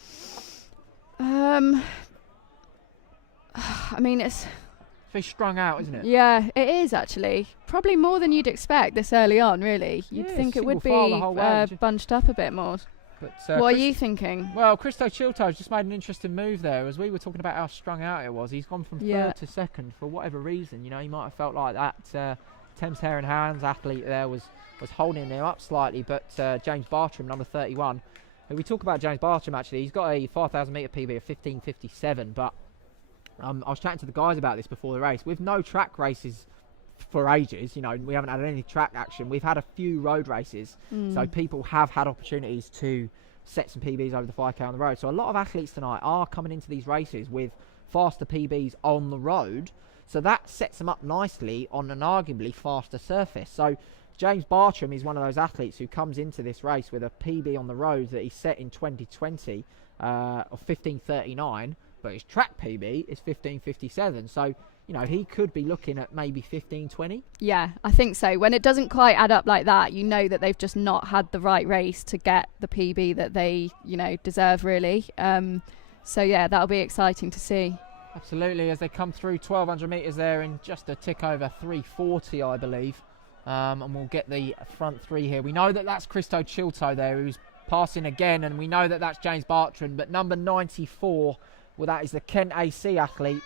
I mean, it's very strung out, isn't it? Yeah, it is actually. Probably more than you'd expect this early on, really. You'd think it would be bunched up a bit more. But, what are you thinking? Well, Christo Chilto just made an interesting move there. As we were talking about how strung out it was, he's gone from 3rd to 2nd for whatever reason. You know, he might have felt like that Thames Hare and Hounds athlete there was holding him up slightly. But James Bartram, number 31, we talk about James Bartram actually. He's got a 5,000 metre PB of 15:57, but I was chatting to the guys about this before the race. With no track races for ages, you know, we haven't had any track action. We've had a few road races, so people have had opportunities to set some PBs over the 5k on the road. So a lot of athletes tonight are coming into these races with faster PBs on the road, so that sets them up nicely on an arguably faster surface. So James Bartram is one of those athletes who comes into this race with a PB on the road that he set in 2020 of 15:39. But his track PB is 15:57, so you know he could be looking at maybe 15:20. Yeah, I think so. When it doesn't quite add up like that, you know that they've just not had the right race to get the PB that they, you know, deserve really. So yeah, that'll be exciting to see. Absolutely, as they come through 1,200 metres there in just a tick over 3:40, I believe, and we'll get the front three here. We know that that's Christo Chilto there, who's passing again, and we know that that's James Bartram, but number 94. Well, that is the Kent AC athlete.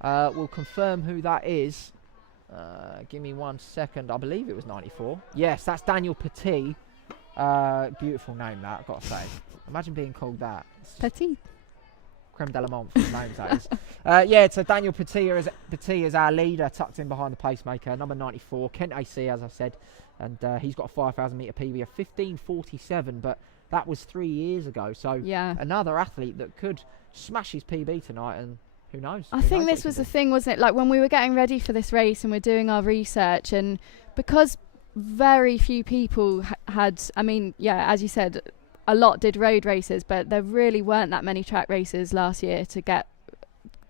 We'll confirm who that is. Give me 1 second. I believe it was 94. Yes, that's Daniel Petit. Beautiful name, that, I've got to say. Imagine being called that. Petit. creme de la menthe from names, that is. So Daniel Petit is our leader, tucked in behind the pacemaker, number 94, Kent AC, as I said, and he's got a 5,000 metre PB of 15:47, but that was 3 years ago. So another athlete that could smash his PB tonight, and who knows? I think this was the thing, wasn't it? Like when we were getting ready for this race and we're doing our research, and because very few people had, I mean, as you said, a lot did road races, but there really weren't that many track races last year to get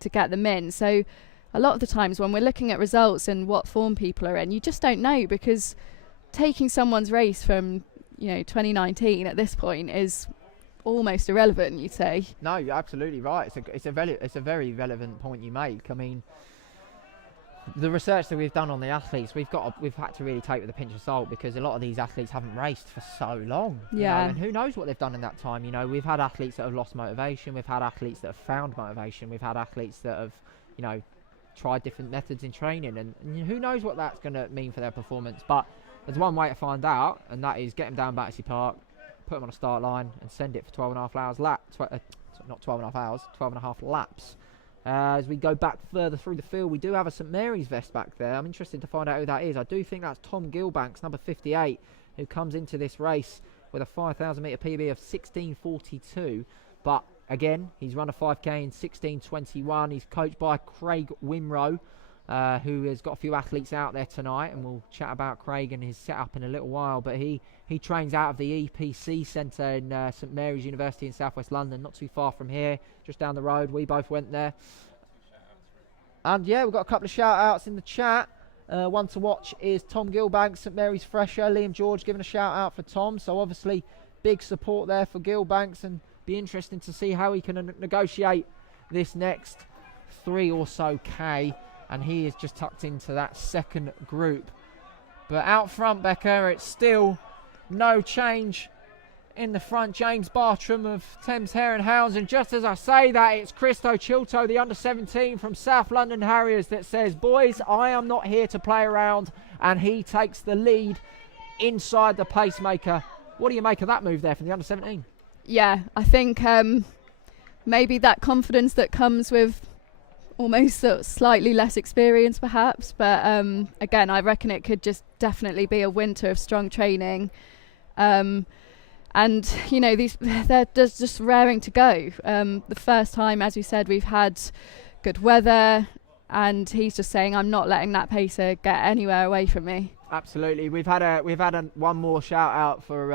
them in. So a lot of the times when we're looking at results and what form people are in, you just don't know, because taking someone's race from 2019 at this point is almost irrelevant, you'd say. No, you're absolutely right. It's a very relevant point you make. I mean, the research that we've done on the athletes, we've had to really take with a pinch of salt, because a lot of these athletes haven't raced for so long. And who knows what they've done in that time. We've had athletes that have lost motivation, we've had athletes that have found motivation, we've had athletes that have tried different methods in training, and who knows what that's going to mean for their performance. But there's one way to find out, and that is get them down Battersea Park, put them on a start line and send it for 12.5 hours not 12.5 hours, 12.5 laps. As we go back further through the field, we do have a St Mary's vest back there. I'm interested to find out who that is. I do think that's Tom Gilbanks, number 58, who comes into this race with a 5,000 metre PB of 16:42. But again, he's run a 5k in 16:21. He's coached by Craig Wimrow, who has got a few athletes out there tonight, and we'll chat about Craig and his setup in a little while. But he trains out of the EPC Centre in St Mary's University in southwest London, not too far from here, just down the road. We both went there. And we've got a couple of shout outs in the chat. One to watch is Tom Gilbanks, St Mary's Fresher. Liam George giving a shout out for Tom, so obviously big support there for Gilbanks, and be interesting to see how he can negotiate this next 3 or so K. And he is just tucked into that second group. But out front, Becca, it's still no change in the front. James Bartram of Thames Hare and Hounds, and just as I say that, it's Christo Chilto, the under-17 from South London Harriers, that says, boys, I am not here to play around, and he takes the lead inside the pacemaker. What do you make of that move there from the under-17? Yeah, I think maybe that confidence that comes with almost sort of slightly less experience perhaps, but again, I reckon it could just definitely be a winter of strong training, and they're just raring to go. The first time, as we said, we've had good weather, and he's just saying, I'm not letting that pacer get anywhere away from me. Absolutely. We've had one more shout out for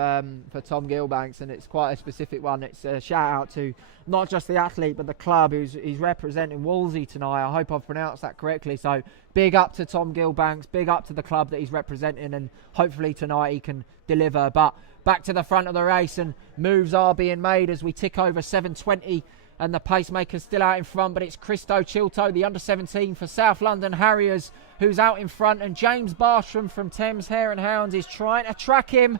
Tom Gilbanks, and it's quite a specific one. It's a shout out to not just the athlete but the club who's representing Wolsey tonight. I hope I've pronounced that correctly. So big up to Tom Gilbanks, big up to the club that he's representing, and hopefully tonight he can deliver. But back to the front of the race, and moves are being made as we tick over 7:20. And the pacemaker's still out in front, but it's Christo Chilto, the under-17 for South London Harriers, who's out in front. And James Bartram from Thames Hare and Hounds is trying to track him,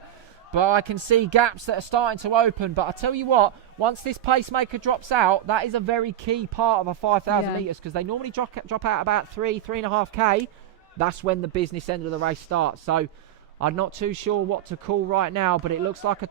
but I can see gaps that are starting to open. But I tell you what, once this pacemaker drops out, that is a very key part of a 5,000 metres, because they normally drop out about 3.5k. That's when the business end of the race starts. So I'm not too sure what to call right now, but it looks like a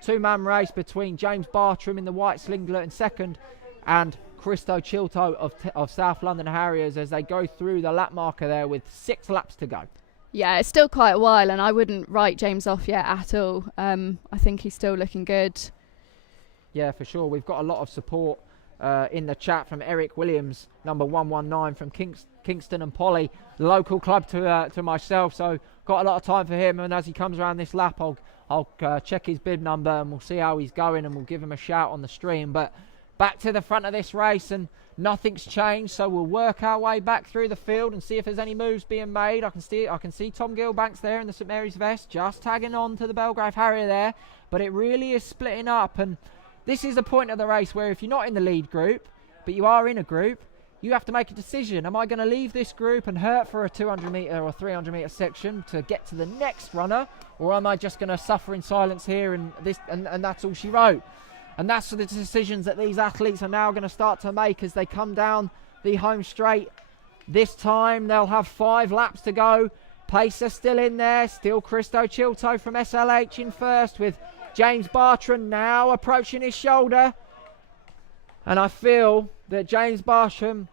two-man race between James Bartram in the white singlet in second and Christo Chilto of South London Harriers as they go through the lap marker there with 6 laps to go. Yeah, it's still quite a while, and I wouldn't write James off yet at all. I think he's still looking good. Yeah, for sure. We've got a lot of support in the chat from Eric Williams, number 119 from Kingston and Polly, local club to myself, so got a lot of time for him, and as he comes around this lap I'll check his bib number and we'll see how he's going, and we'll give him a shout on the stream. But back to the front of this race, and nothing's changed, so we'll work our way back through the field and see if there's any moves being made. I can see Tom Gilbanks there in the St Mary's vest, just tagging on to the Belgrave Harrier there, but it really is splitting up. And this is the point of the race where if you're not in the lead group but you are in a group, you have to make a decision. Am I going to leave this group and hurt for a 200 metre or 300 metre section to get to the next runner, or am I just going to suffer in silence here and that's all she wrote? And that's the decisions that these athletes are now going to start to make as they come down the home straight. This time they'll have 5 laps to go. Pacer still in there, still Christo Chilto from SLH in first, with James Bartram now approaching his shoulder. And I feel that James Bartram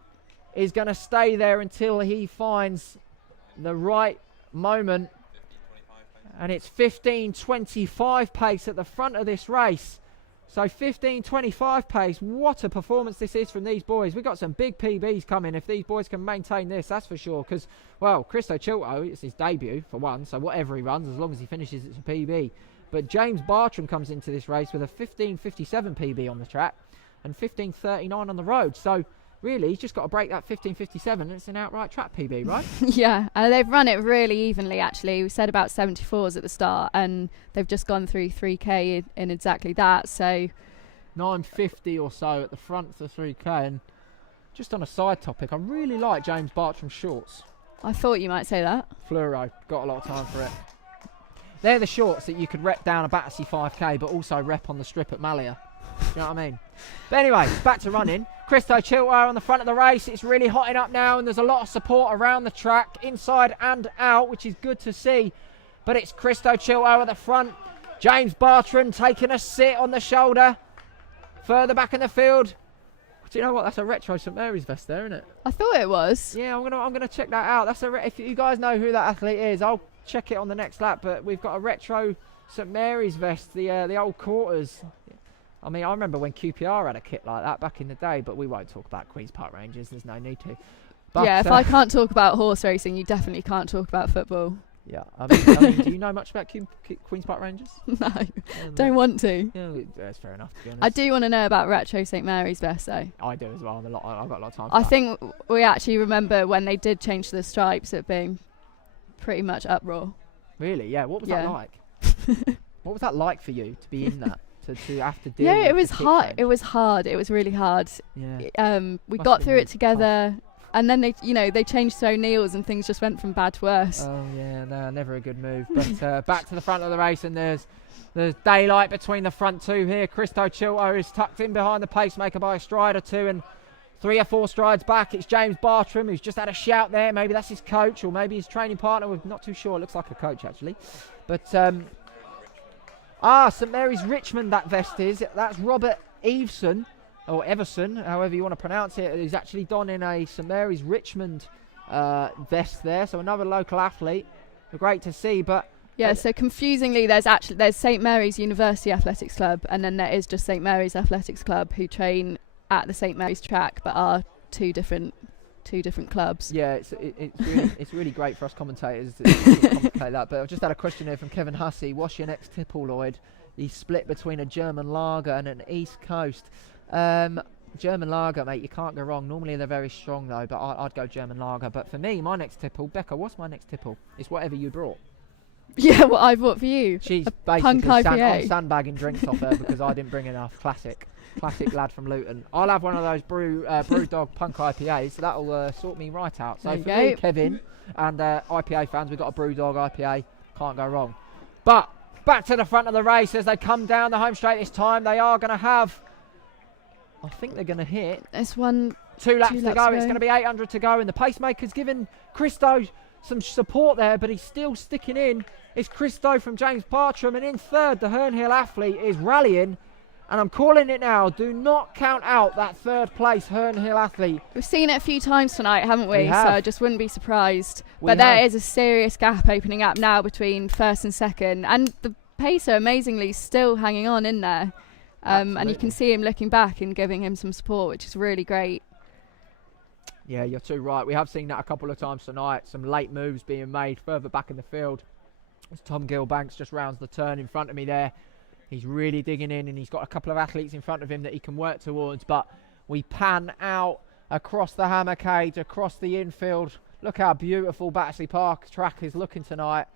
is going to stay there until he finds the right moment. And it's 15.25 pace at the front of this race. So 15.25 pace. What a performance this is from these boys. We've got some big PBs coming if these boys can maintain this, that's for sure. Because, well, Christo Chilto, it's his debut for one. So whatever he runs, as long as he finishes, it's a PB. But James Bartram comes into this race with a 15.57 PB on the track and 15.39 on the road. So really, he's just got to break that 15.57 and it's an outright track PB, right? Yeah, they've run it really evenly, actually. We said about 74s at the start, and they've just gone through 3K in exactly that. So 9.50 or so at the front for 3K. And just on a side topic, I really like James Bartram's shorts. I thought you might say that. Fluoro, got a lot of time for it. They're the shorts that you could rep down a Battersea 5K, but also rep on the strip at Malia. Do you know what I mean? But anyway, back to running. Christo Chilto on the front of the race. It's really hotting up now, and there's a lot of support around the track, inside and out, which is good to see. But it's Christo Chilto at the front. James Bartram taking a sit on the shoulder. Further back in the field. Do you know what? That's a retro St Mary's vest there, isn't it? I thought it was. Yeah, I'm gonna check that out. That's if you guys know who that athlete is, I'll check it on the next lap. But we've got a retro St Mary's vest, the old quarters. I mean, I remember when QPR had a kit like that back in the day, but we won't talk about Queen's Park Rangers. There's no need to. But, yeah, if I can't talk about horse racing, you definitely can't talk about football. Yeah, I mean, do you know much about Queen's Park Rangers? No, don't want to. Yeah, that's fair enough, to be honest. I do want to know about retro St Mary's vest, though. I do as well. I've got a lot of time for I that. think we actually remember when they did change the stripes, it being pretty much uproar. Really? Yeah. What was that like? What was that like for you to be in that? To have to deal with It was the kit hard. change? It was hard. It was really hard. Yeah. We Must got have through been it together, and then they changed to O'Neill's, and things just went from bad to worse. Oh yeah, no, never a good move. But back to the front of the race, and there's daylight between the front two here. Christo Chilto is tucked in behind the pacemaker by a stride or two, and 3 or 4 strides back, it's James Bartram, who's just had a shout there. Maybe that's his coach, or maybe his training partner. We're not too sure. It looks like a coach actually, but. St Mary's Richmond, that vest is. That's Robert Eveson, or Everson, however you want to pronounce it. He's actually donning a St Mary's Richmond vest there, so another local athlete. Great to see, but... Yeah, so confusingly, there's St Mary's University Athletics Club, and then there is just St Mary's Athletics Club, who train at the St Mary's track, but are two different clubs. Yeah, it's really great for us commentators to commentate that. But I've just had a question here from Kevin Hussey. What's your next tipple, Lloyd? He's split between a German lager and an East Coast. German lager, mate, you can't go wrong. Normally they're very strong though, but I'd go German lager. But for me, my next tipple, Becca, what's my next tipple? It's whatever you brought. Yeah, what I bought for you. She's punk basically IPA. I'm sandbagging drinks off her because I didn't bring enough. Classic lad from Luton. I'll have one of those Brewdog Punk IPAs. So that'll sort me right out. So There you for go. me, Kevin, and IPA fans, we've got a Brewdog IPA. Can't go wrong. But back to the front of the race as they come down the home straight this time. They are going to have, I think they're going to hit It's one. 2 laps to laps go. to It's go. going to be 800 to go, and the pacemaker's given Christo some support there, but he's still sticking in. It's Christo from James Bartram, and in third, the Herne Hill athlete is rallying, and I'm calling it now. Do not count out that third place Herne Hill athlete. We've seen it a few times tonight, haven't we? We have. So I just wouldn't be surprised. We But there have. is a serious gap opening up now between first and second, and the pacer amazingly still hanging on in there. And you Absolutely. can see him looking back and giving him some support, which is really great. Yeah, you're too right. We have seen that a couple of times tonight. Some late moves being made further back in the field. As Tom Gilbanks just rounds the turn in front of me there. He's really digging in, and he's got a couple of athletes in front of him that he can work towards. But we pan out across the hammer cage, across the infield. Look how beautiful Battersea Park track is looking tonight.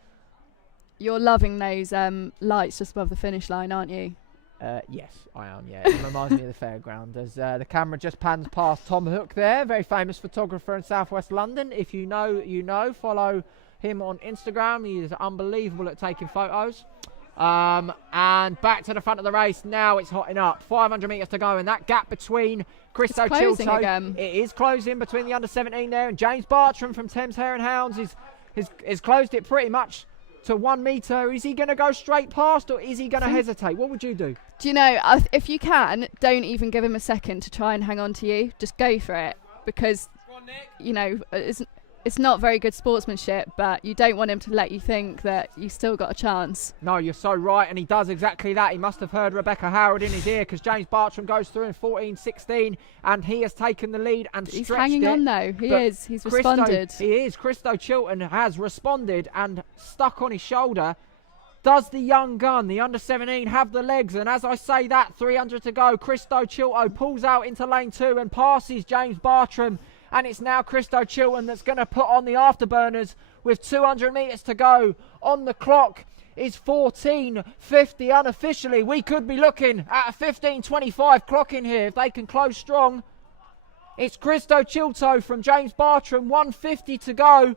You're loving those lights just above the finish line, aren't you? Yes, I am, yeah. It reminds me of the fairground as the camera just pans past Tom Hook there, very famous photographer in southwest London. If you know, you know. Follow him on Instagram. He is unbelievable at taking photos. And back to the front of the race. Now it's hotting up. 500 metres to go, and that gap between Christo It's closing Chilto, again. it is closing between the under 17 there, and James Bartram from Thames Hare and Hounds is closed it pretty much to 1 metre. Is he going to go straight past or is he going to hesitate? What would you do? Do you know, if you can, don't even give him a second to try and hang on to you. Just go for it, because, you know, it's not very good sportsmanship, but you don't want him to let you think that you still got a chance. No, you're so right, and he does exactly that. He must have heard Rebecca Howard in his ear, because James Bartram goes through in 14-16, and he has taken the lead and He's stretched hanging it. on though. He But is. He's responded. He is. Christo Chilto has responded and stuck on his shoulder. Does the young gun, the under-17, have the legs? And as I say that, 300 to go, Christo Chilto pulls out into lane 2 and passes James Bartram. And it's now Christo Chilton that's going to put on the afterburners with 200 metres to go. On the clock is 14:50 unofficially. We could be looking at a 15:25 clock in here if they can close strong. It's Christo Chilto from James Bartram, 150 to go.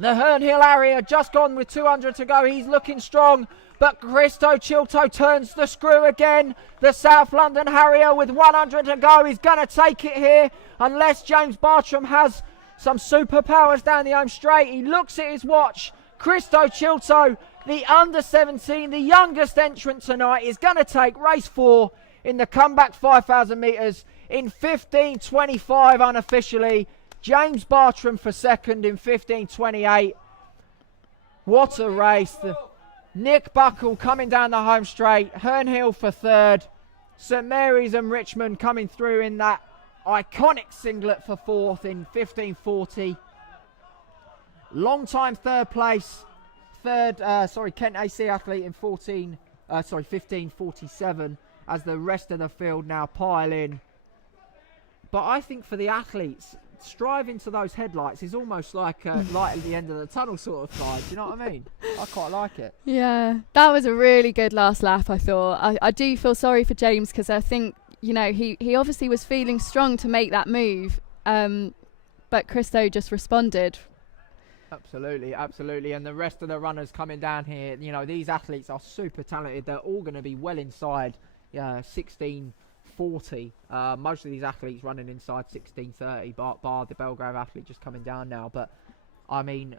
The Herne Hill Harrier just gone with 200 to go. He's looking strong, but Christo Chilto turns the screw again. The South London Harrier with 100 to go is going to take it here, unless James Bartram has some superpowers down the home straight. He looks at his watch. Christo Chilto, the under-17, the youngest entrant tonight, is going to take race 4 in the comeback 5,000 metres in 15:25 unofficially. James Bartram for second in 15:28. What a race. Nick Buckle coming down the home straight. Herne Hill for third. St Mary's and Richmond coming through in that iconic singlet for fourth in 15:40. Long time third place. Kent AC athlete in 15:47 as the rest of the field now pile in. But I think for the athletes, striving to those headlights is almost like a light at the end of the tunnel sort of side. Do you know what I mean? I quite like it. Yeah, that was a really good last lap, I thought. I do feel sorry for James, because I think, you know, he obviously was feeling strong to make that move, but Christo just responded. Absolutely. And the rest of the runners coming down here, you know, these athletes are super talented. They're all going to be well inside 16:40. Most of these athletes running inside 16:30, bar the Belgrave athlete just coming down now. But I mean,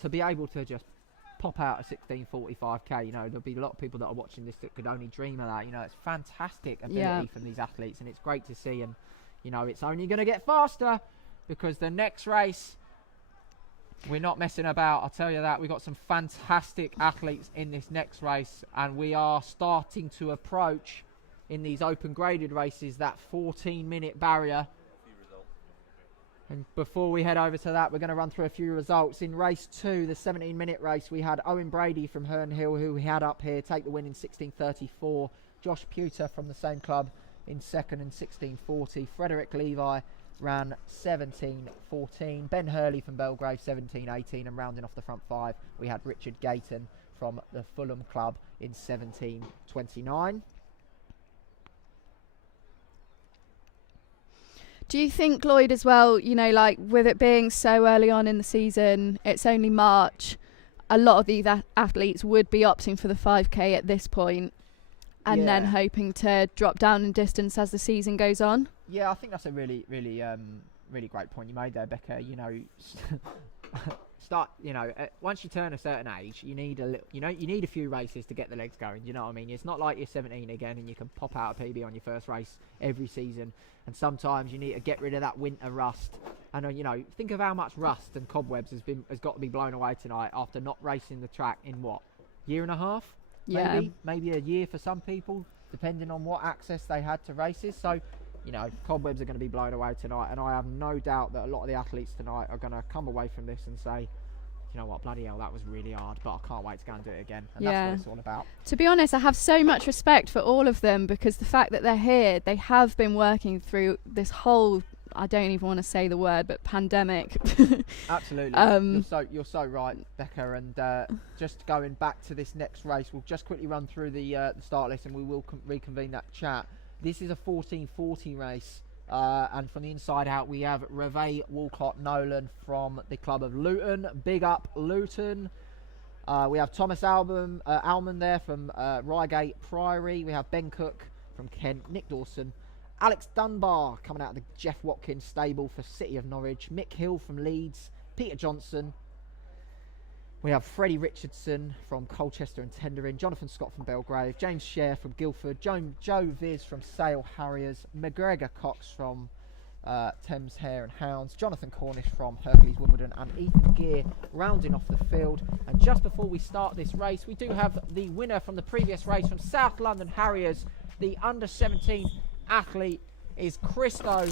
to be able to just pop out a 16:45k, you know, there'll be a lot of people that are watching this that could only dream of that. You know, it's fantastic ability from these athletes, and it's great to see. And you know, it's only going to get faster, because the next race, we're not messing about, I'll tell you that. We've got some fantastic athletes in this next race, and we are starting to approach, in these open graded races, that 14-minute barrier. And before we head over to that, we're going to run through a few results. In race 2, the 17-minute race, we had Owen Brady from Herne Hill, who we had up here, take the win in 16:34. Josh Pewter from the same club in second in 16:40. Frederick Levi ran 17:14. Ben Hurley from Belgrave 17:18, and rounding off the front 5, we had Richard Gayton from the Fulham club in 17:29. Do you think, Lloyd, as well, you know, like with it being so early on in the season, it's only March, a lot of these athletes would be opting for the 5k at this point, and then hoping to drop down in distance as the season goes on? Yeah, I think that's a really great point you made there, Becca. You know, once you turn a certain age, you need a few races to get the legs going. You know what I mean? It's not like you're 17 again and you can pop out a PB on your first race every season. And sometimes you need to get rid of that winter rust. And you know, think of how much rust and cobwebs has got to be blown away tonight after not racing the track in year and a half? Maybe a year for some people, depending on what access they had to races. So, you know, cobwebs are going to be blown away tonight, and I have no doubt that a lot of the athletes tonight are going to come away from this and say, you know what, bloody hell, that was really hard, but I can't wait to go and do it again. And that's what it's all about. To be honest, I have so much respect for all of them, because the fact that they're here, they have been working through this whole, I don't even want to say the word, but pandemic. Absolutely. You're so right, Becca. And just going back to this next race, we'll just quickly run through the start list, and we will reconvene that chat. This is a 14:40 race. And from the inside out, we have Reve Walcott Nolan from the club of Luton. Big up Luton. We have Thomas Alman there from Reigate Priory. We have Ben Cook from Kent. Nick Dawson. Alex Dunbar coming out of the Jeff Watkins stable for City of Norwich. Mick Hill from Leeds. Peter Johnson. We have Freddie Richardson from Colchester and Tendering, Jonathan Scott from Belgrave, James Sher from Guildford, Joe Viz from Sale Harriers, McGregor Cox from Thames Hare and Hounds, Jonathan Cornish from Hercules Wimbledon, and Ethan Gear rounding off the field. And just before we start this race, we do have the winner from the previous race from South London Harriers. The under-17 athlete is Christo.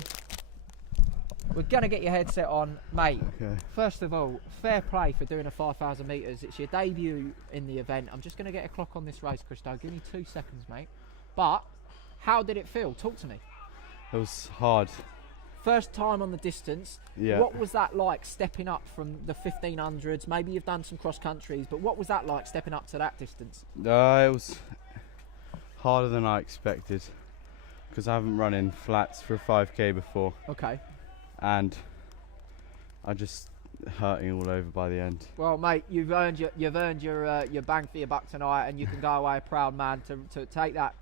We're going to get your headset on, mate. Okay. First of all, fair play for doing a 5,000 metres. It's your debut in the event. I'm just going to get a clock on this race, Christo. Give me 2 seconds, mate. But how did it feel? Talk to me. It was hard. First time on the distance. Yeah. What was that like stepping up from the 1500s? Maybe you've done some cross countries, but what was that like stepping up to that distance? It was harder than I expected because I haven't run in flats for a 5k before. Okay. And I just hurting all over by the end. Well, mate, you've earned your bang for your buck tonight, and you can go away a proud man to take that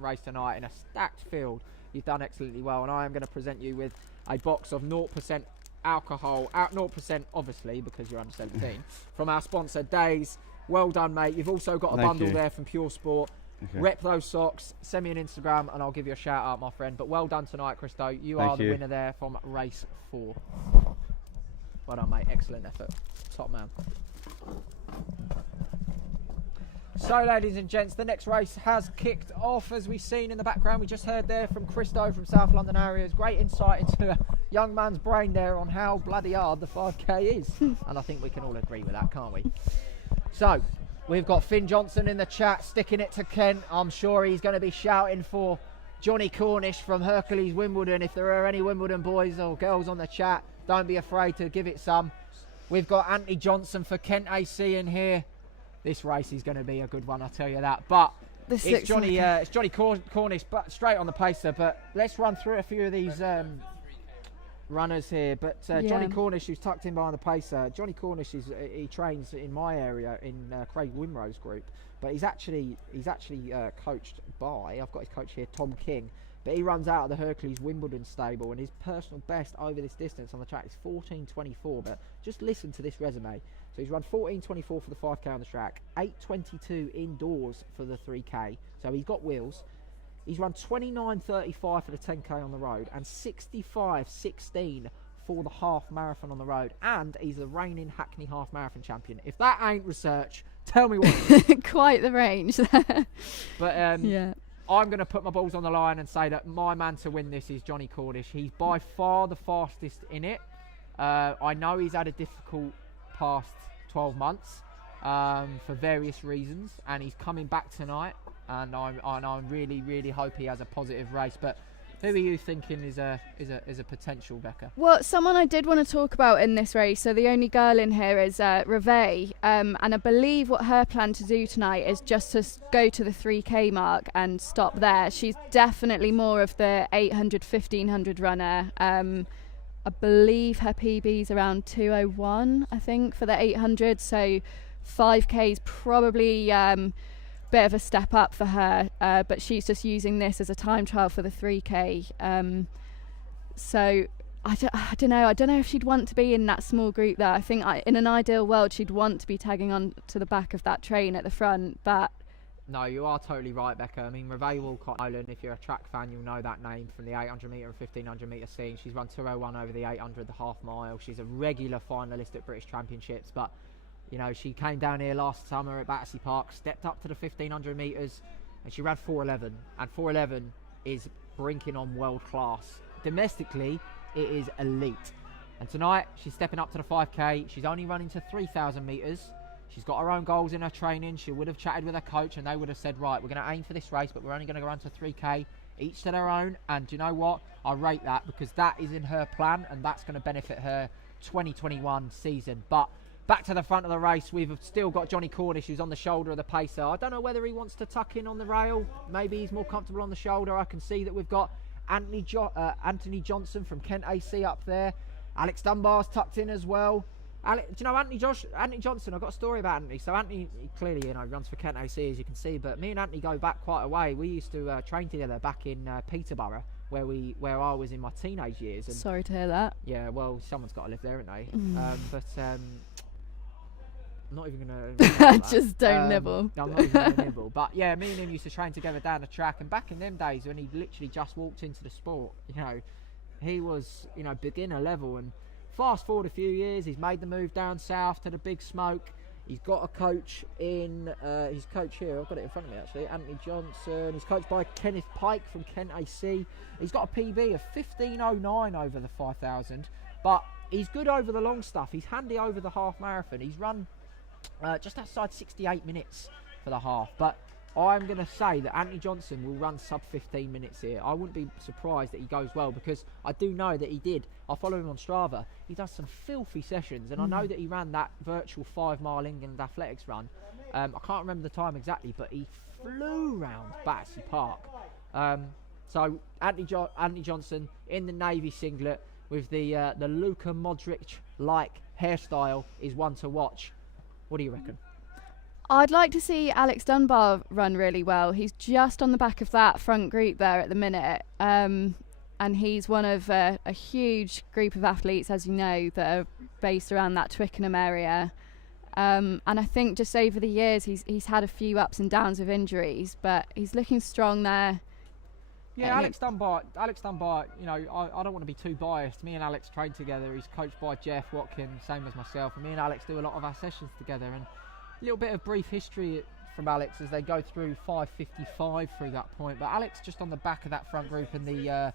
race tonight in a stacked field. You've done excellently well, and I am going to present you with a box of 0% alcohol, 0% obviously because you're under 17, from our sponsor Days. Well done, mate. You've also got a Thank bundle you. there from Pure Sport. Okay. Rep those socks, send me an Instagram and I'll give you a shout out, my friend. But well done tonight, Christo. You Thank are the you. winner there from race 4. Well done, mate. Excellent effort. Top man. So, ladies and gents, the next race has kicked off. As we've seen in the background, we just heard there from Christo from South London Harriers. Great insight into a young man's brain there on how bloody hard the 5k is. And I think we can all agree with that, can't we? So, we've got Finn Johnson in the chat, sticking it to Kent. I'm sure he's going to be shouting for Johnny Cornish from Hercules Wimbledon. If there are any Wimbledon boys or girls on the chat, don't be afraid to give it some. We've got Anthony Johnson for Kent AC in here. This race is going to be a good one, I'll tell you that. But it's Johnny Cornish, but straight on the pacer. But let's run through a few of these runners here. But Johnny Cornish, who's tucked in behind the pacer. Johnny Cornish he trains in my area in Craig Wimrow's group. But he's actually coached by, I've got his coach here, Tom King. But he runs out of the Hercules Wimbledon stable, and his personal best over this distance on the track is 14:24. But just listen to this resume. So he's run 14:24 for the 5k on the track, 8:22 indoors for the 3k. So he's got wheels. He's run 29:35 for the 10k on the road, and 65:16 for the half marathon on the road. And he's the reigning Hackney half marathon champion. If that ain't research, tell me what. Quite the range there. But yeah. I'm going to put my balls on the line and say that my man to win this is Johnny Cornish. He's by far the fastest in it. I know he's had a difficult past 12 months for various reasons, and he's coming back tonight, and I really, really hope he has a positive race. But who are you thinking is a potential, Becca? Well, someone I did want to talk about in this race, so the only girl in here is Reve, and I believe what her plan to do tonight is just to go to the 3k mark and stop there. She's definitely more of the 800, 1500 runner. I believe her PB is around 2:01, I think, for the 800, so 5k is probably bit of a step up for her, but she's just using this as a time trial for the 3k. So I don't know if she'd want to be in that small group there. I think in an ideal world she'd want to be tagging on to the back of that train at the front, but no, you are totally right, Becca. I mean, Reve Walcott Nolan, if you're a track fan, you'll know that name from the 800 metre and 1500 metre scene. She's run 2:01 over the 800, the half mile. She's a regular finalist at British Championships, but you know, she came down here last summer at Battersea Park, stepped up to the 1500 metres, and she ran 4:11. And 4:11 is brinking on world class. Domestically, it is elite. And tonight, she's stepping up to the 5k. She's only running to 3,000 metres. She's got her own goals in her training. She would have chatted with her coach, and they would have said, right, we're going to aim for this race, but we're only going to run to 3k, each to their own. And do you know what? I rate that, because that is in her plan, and that's going to benefit her 2021 season. But back to the front of the race, we've still got Johnny Cornish, who's on the shoulder of the pacer. I don't know whether he wants to tuck in on the rail. Maybe he's more comfortable on the shoulder. I can see that we've got Anthony Johnson from Kent AC up there. Alex Dunbar's tucked in as well. Do you know Anthony Johnson? I've got a story about Anthony. So Anthony clearly, runs for Kent AC, as you can see. But me and Anthony go back quite a way. We used to train together back in Peterborough, where I was in my teenage years. And sorry to hear that. Yeah, well, someone's got to live there, haven't they? I'm not even gonna Just don't nibble. No, I'm not even gonna nibble. But yeah, me and him used to train together down the track, and back in them days when he literally just walked into the sport, you know, he was, you know, beginner level. And fast forward a few years, he's made the move down south to the big smoke. He's got a coach in his coach here. I've got it in front of me actually. Anthony Johnson. He's coached by Kenneth Pike from Kent AC. He's got a PB of 15:09 over the 5,000, but he's good over the long stuff. He's handy over the half marathon. He's run just outside 68 minutes for the half, but I'm going to say that Anthony Johnson will run sub 15 minutes here. I wouldn't be surprised that he goes well, because I do know that he did. I follow him on Strava. He does some filthy sessions, and I know that he ran that virtual 5 mile England athletics run. I can't remember the time exactly, but he flew round Battersea Park. So Anthony Johnson in the navy singlet with the Luka Modric-like hairstyle is one to watch. What do you reckon? I'd like to see Alex Dunbar run really well. He's just on the back of that front group there at the minute. And he's one of a huge group of athletes, as you know, that are based around that Twickenham area. And I think just over the years, he's had a few ups and downs with injuries, but he's looking strong there. Yeah, Alex Dunbar, you know, I don't want to be too biased. Me and Alex train together. He's coached by Jeff Watkins, same as myself. And me and Alex do a lot of our sessions together. And a little bit of brief history from Alex as they go through 5:55 through that point. But Alex just on the back of that front group and the I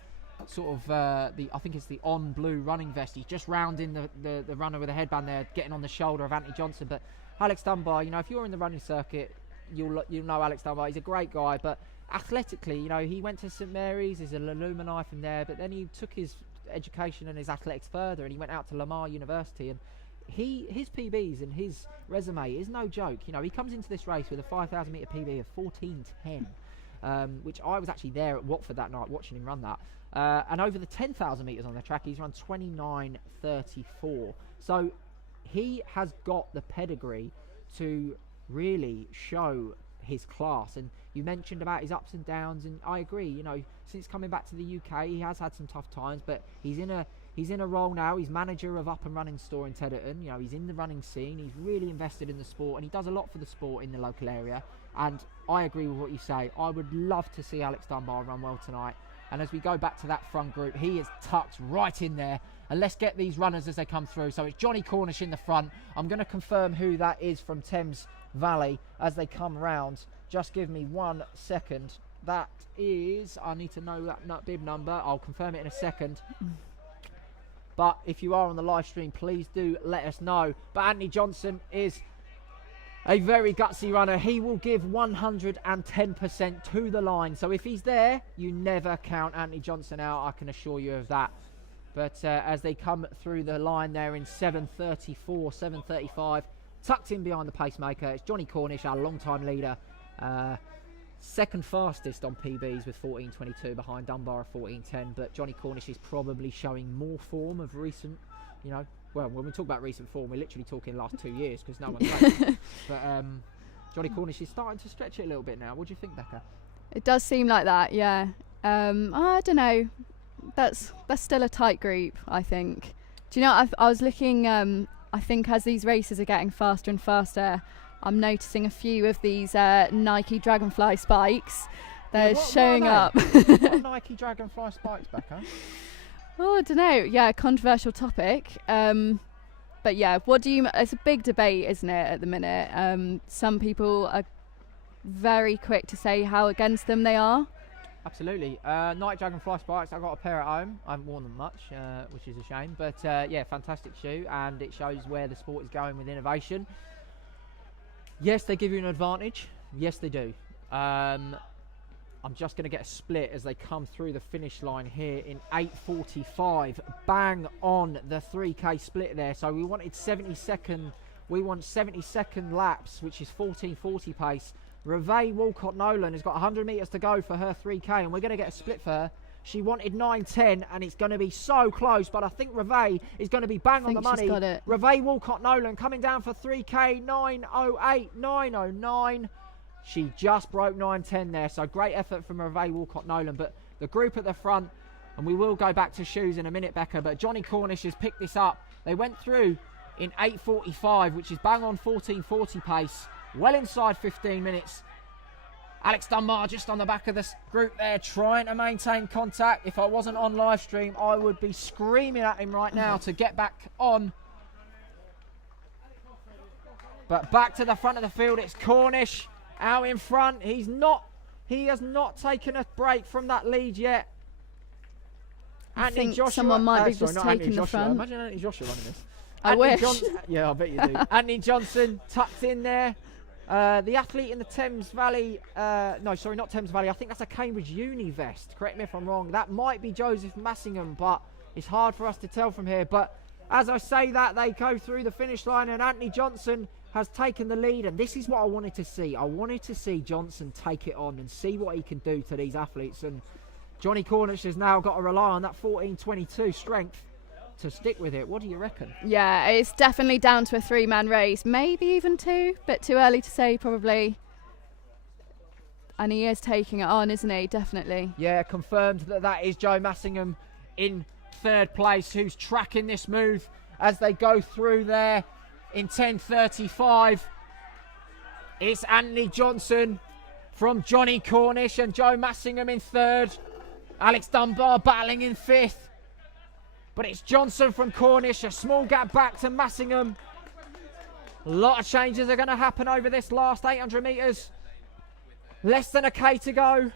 think it's the on blue running vest. He's just rounding the runner with a headband there, getting on the shoulder of Anthony Johnson. But Alex Dunbar, you know, if you're in the running circuit, you'll know Alex Dunbar. He's a great guy, but athletically, you know, he went to St Mary's. There's an alumni from there, but then he took his education and his athletics further, and he went out to Lamar University. And his PBs and his resume is no joke. You know, he comes into this race with a 5,000 metre PB of 14:10, which I was actually there at Watford that night watching him run that. And over the 10,000 metres on the track, he's run 29:34. So he has got the pedigree to really show his class. And you mentioned about his ups and downs, and I agree. You know, since coming back to the UK, he has had some tough times, but he's in a role now. He's manager of Up and Running Store in Tedderton. You know, he's in the running scene. He's really invested in the sport, and he does a lot for the sport in the local area. And I agree with what you say. I would love to see Alex Dunbar run well tonight. And as we go back to that front group, he is tucked right in there. And let's get these runners as they come through. So it's Johnny Cornish in the front. I'm going to confirm who that is from Thames Valley as they come round. Just give me 1 second. That is, I need to know that bib number. I'll confirm it in a second. But if you are on the live stream, please do let us know. But Anthony Johnson is a very gutsy runner. He will give 110% to the line. So if he's there, you never count Anthony Johnson out. I can assure you of that. But as they come through the line there in 7:34, 7:35, tucked in behind the pacemaker, it's Johnny Cornish, our long-time leader. Second fastest on PBs with 14:22 behind Dunbar of 14:10. But Johnny Cornish is probably showing more form of recent, you know, well, when we talk about recent form, we're literally talking last 2 years because no one's raced. But Johnny Cornish is starting to stretch it a little bit now. What do you think, Becca? It does seem like that, yeah. I don't know. That's still a tight group, I think. Do you know, I was looking, I think as these races are getting faster and faster, I'm noticing a few of these Nike Dragonfly spikes. They're showing up. What are Nike Dragonfly spikes, Becca? Oh, I don't know. Yeah, controversial topic. But yeah, it's a big debate, isn't it, at the minute? Some people are very quick to say how against them they are. Absolutely. Nike Dragonfly spikes, I've got a pair at home. I haven't worn them much, which is a shame. But yeah, fantastic shoe, and it shows where the sport is going with innovation. Yes, they give you an advantage. Yes, they do. I'm just going to get a split as they come through the finish line here in 8:45. Bang on the 3K split there. So we wanted 70-second. We want 70-second laps, which is 14:40 pace. Reve Walcott-Nolan has got 100 metres to go for her 3K, and we're going to get a split for her. She wanted 9:10, and it's going to be so close, but I think Reve is going to be bang on the money. Got it. Reve Walcott-Nolan coming down for 3K, 9:08, 9:09. She just broke 9:10 there, so great effort from Reve Walcott-Nolan. But the group at the front, and we will go back to shoes in a minute, Becca, but Johnny Cornish has picked this up. They went through in 8:45, which is bang on 14:40 pace, well inside 15 minutes. Alex Dunbar just on the back of this group there, trying to maintain contact. If I wasn't on live stream, I would be screaming at him right now to get back on. But back to the front of the field, it's Cornish out in front. He has not taken a break from that lead yet. I think someone might be just taking the front. Imagine Anthony Joshua running this. I wish. Yeah, I bet you do. Anthony Johnson tucked in there. The athlete in the Thames Valley, no, sorry, not Thames Valley. I think that's a Cambridge Uni vest. Correct me if I'm wrong. That might be Joseph Massingham, but it's hard for us to tell from here. But as I say that, they go through the finish line, and Anthony Johnson has taken the lead. And this is what I wanted to see. I wanted to see Johnson take it on and see what he can do to these athletes. And Johnny Cornish has now got to rely on that 14:22 strength to stick with it. What do you reckon? Yeah, it's definitely down to a 3-man race, maybe even 2, but too early to say probably. And he is taking it on, isn't he? Definitely. Yeah, confirmed that is Joe Massingham in 3rd place, who's tracking this move as they go through there in 10:35. It's Anthony Johnson from Johnny Cornish and Joe Massingham in 3rd. Alex Dunbar battling in 5th. But it's Johnson from Cornish, a small gap back to Massingham. A lot of changes are going to happen over this last 800 metres. Less than a K to go.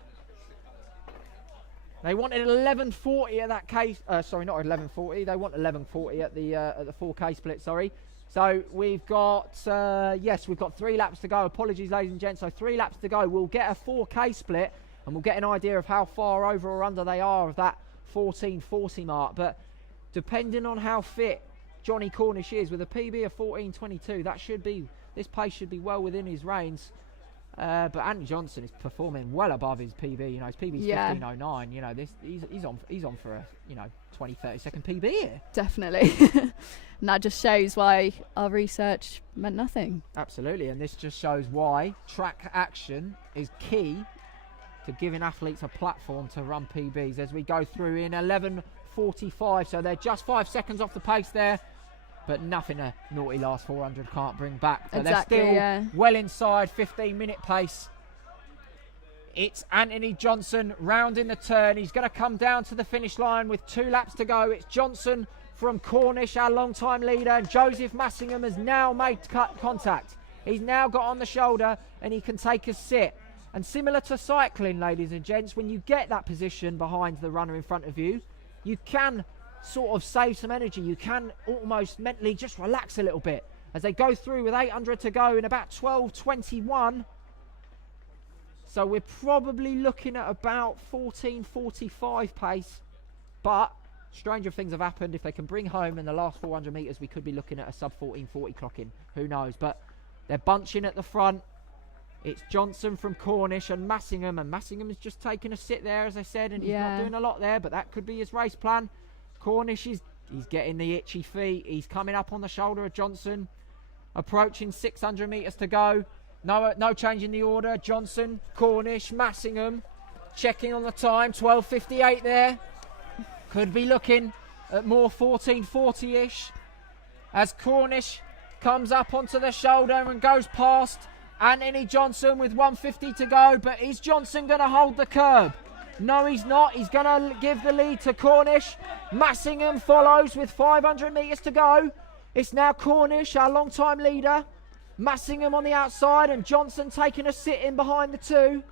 They wanted 11:40 at that K. Sorry, not 11:40. They want 11:40 at the 4K split. Sorry. So we've got we've got 3 laps to go. Apologies, ladies and gents. So 3 laps to go. We'll get a 4K split, and we'll get an idea of how far over or under they are of that 14:40 mark. But depending on how fit Johnny Cornish is, with a PB of 14:22, this pace should be well within his reins. But Anthony Johnson is performing well above his PB. You know, his PB is 15:09. You know, he's on for a 20-30 second PB here. Definitely. And that just shows why our research meant nothing. Absolutely, and this just shows why track action is key to giving athletes a platform to run PBs as we go through in 11:45. So they're just 5 seconds off the pace there, but nothing a naughty last 400 can't bring back. But exactly, they're still well inside 15-minute pace. It's Anthony Johnson rounding the turn. He's going to come down to the finish line with 2 laps to go. It's Johnson from Cornish, our long-time leader, and Joseph Massingham has now made contact. He's now got on the shoulder and he can take a sit. And similar to cycling, ladies and gents, when you get that position behind the runner in front of you, you can sort of save some energy. You can almost mentally just relax a little bit as they go through with 800 to go in about 12:21. So we're probably looking at about 14:45 pace, but stranger things have happened. If they can bring home in the last 400 metres, we could be looking at a sub 14:40 clocking. Who knows? But they're bunching at the front. It's Johnson from Cornish and Massingham is just taking a sit there, as I said, and he's not doing a lot there, but that could be his race plan. Cornish he's getting the itchy feet. He's coming up on the shoulder of Johnson, approaching 600 metres to go. No change in the order. Johnson, Cornish, Massingham checking on the time. 12:58 there. Could be looking at more 14:40-ish as Cornish comes up onto the shoulder and goes past Anthony Johnson with 1:50 to go. But is Johnson going to hold the curb? No, he's not. He's going to give the lead to Cornish. Massingham follows with 500 metres to go. It's now Cornish, our long-time leader. Massingham on the outside and Johnson taking a sit in behind the 2.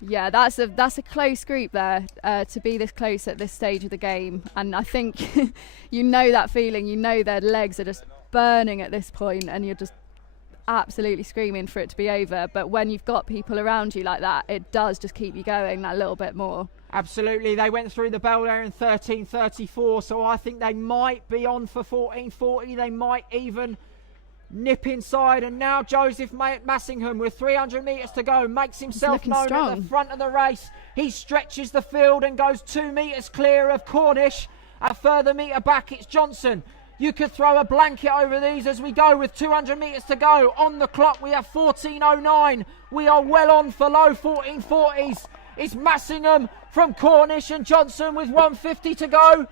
Yeah, that's a close group there, to be this close at this stage of the game. And I think you know that feeling. You know their legs are just burning at this point and you're just absolutely screaming for it to be over. But when you've got people around you like that, it does just keep you going that little bit more. Absolutely. They went through the bell there in 13:34, so I think they might be on for 14:40. They might even nip inside. And now Joseph Massingham with 300 metres to go makes himself known at the front of the race. He stretches the field and goes 2 metres clear of Cornish. A further metre back, it's Johnson. You could throw a blanket over these as we go with 200 metres to go. On the clock we have 14:09. We are well on for low 14:40s. It's Massingham from Cornish and Johnson with 1:50 to go.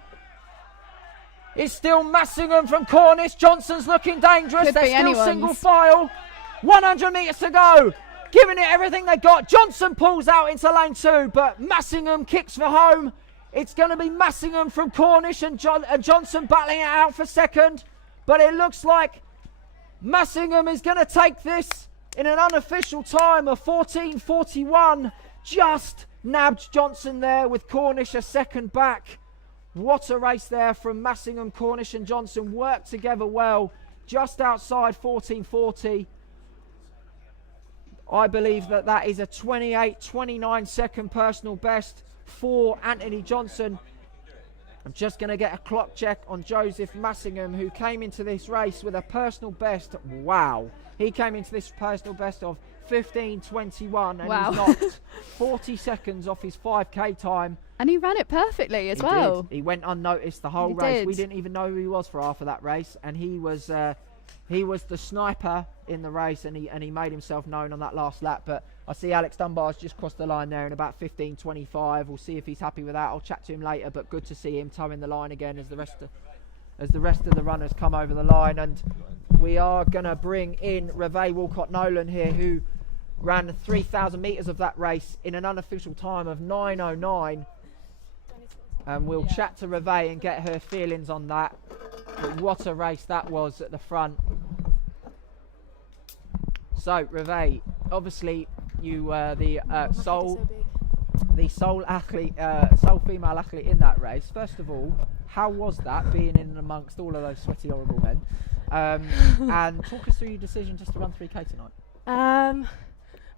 It's still Massingham from Cornish. Johnson's looking dangerous. Could They're be still anyone's. single file. 100 metres to go. Giving it everything they got. Johnson pulls out into lane 2, but Massingham kicks for home. It's going to be Massingham from Cornish and Johnson battling it out for second. But it looks like Massingham is going to take this in an unofficial time of 14:41. Just nabbed Johnson there with Cornish a second back. What a race there from Massingham. Cornish and Johnson worked together well. Just outside 14:40. I believe that is a 28-29 second personal best for Anthony Johnson. I'm just going to get a clock check on Joseph Massingham, who came into this race with a personal best. Wow. He came into this personal best of 15:21 and Wow. he's knocked 40 seconds off his 5k time. And he ran it perfectly as He well. did. He went unnoticed the whole He race. did. We didn't even know who he was for half of that race, and he was the sniper in the race, and he made himself known on that last lap. But I see Alex Dunbar's just crossed the line there in about 15:25. We'll see if he's happy with that. I'll chat to him later, but good to see him towing the line again as the rest of the runners come over the line. And we are going to bring in Reve Walcott-Nolan here, who ran 3,000 metres of that race in an unofficial time of 9:09. And we'll chat to Reve and get her feelings on that. But what a race that was at the front. So, Reve, obviously you were the sole female athlete in that race. First of all, how was that, being in amongst all of those sweaty, horrible men? And talk us through your decision just to run 3k tonight.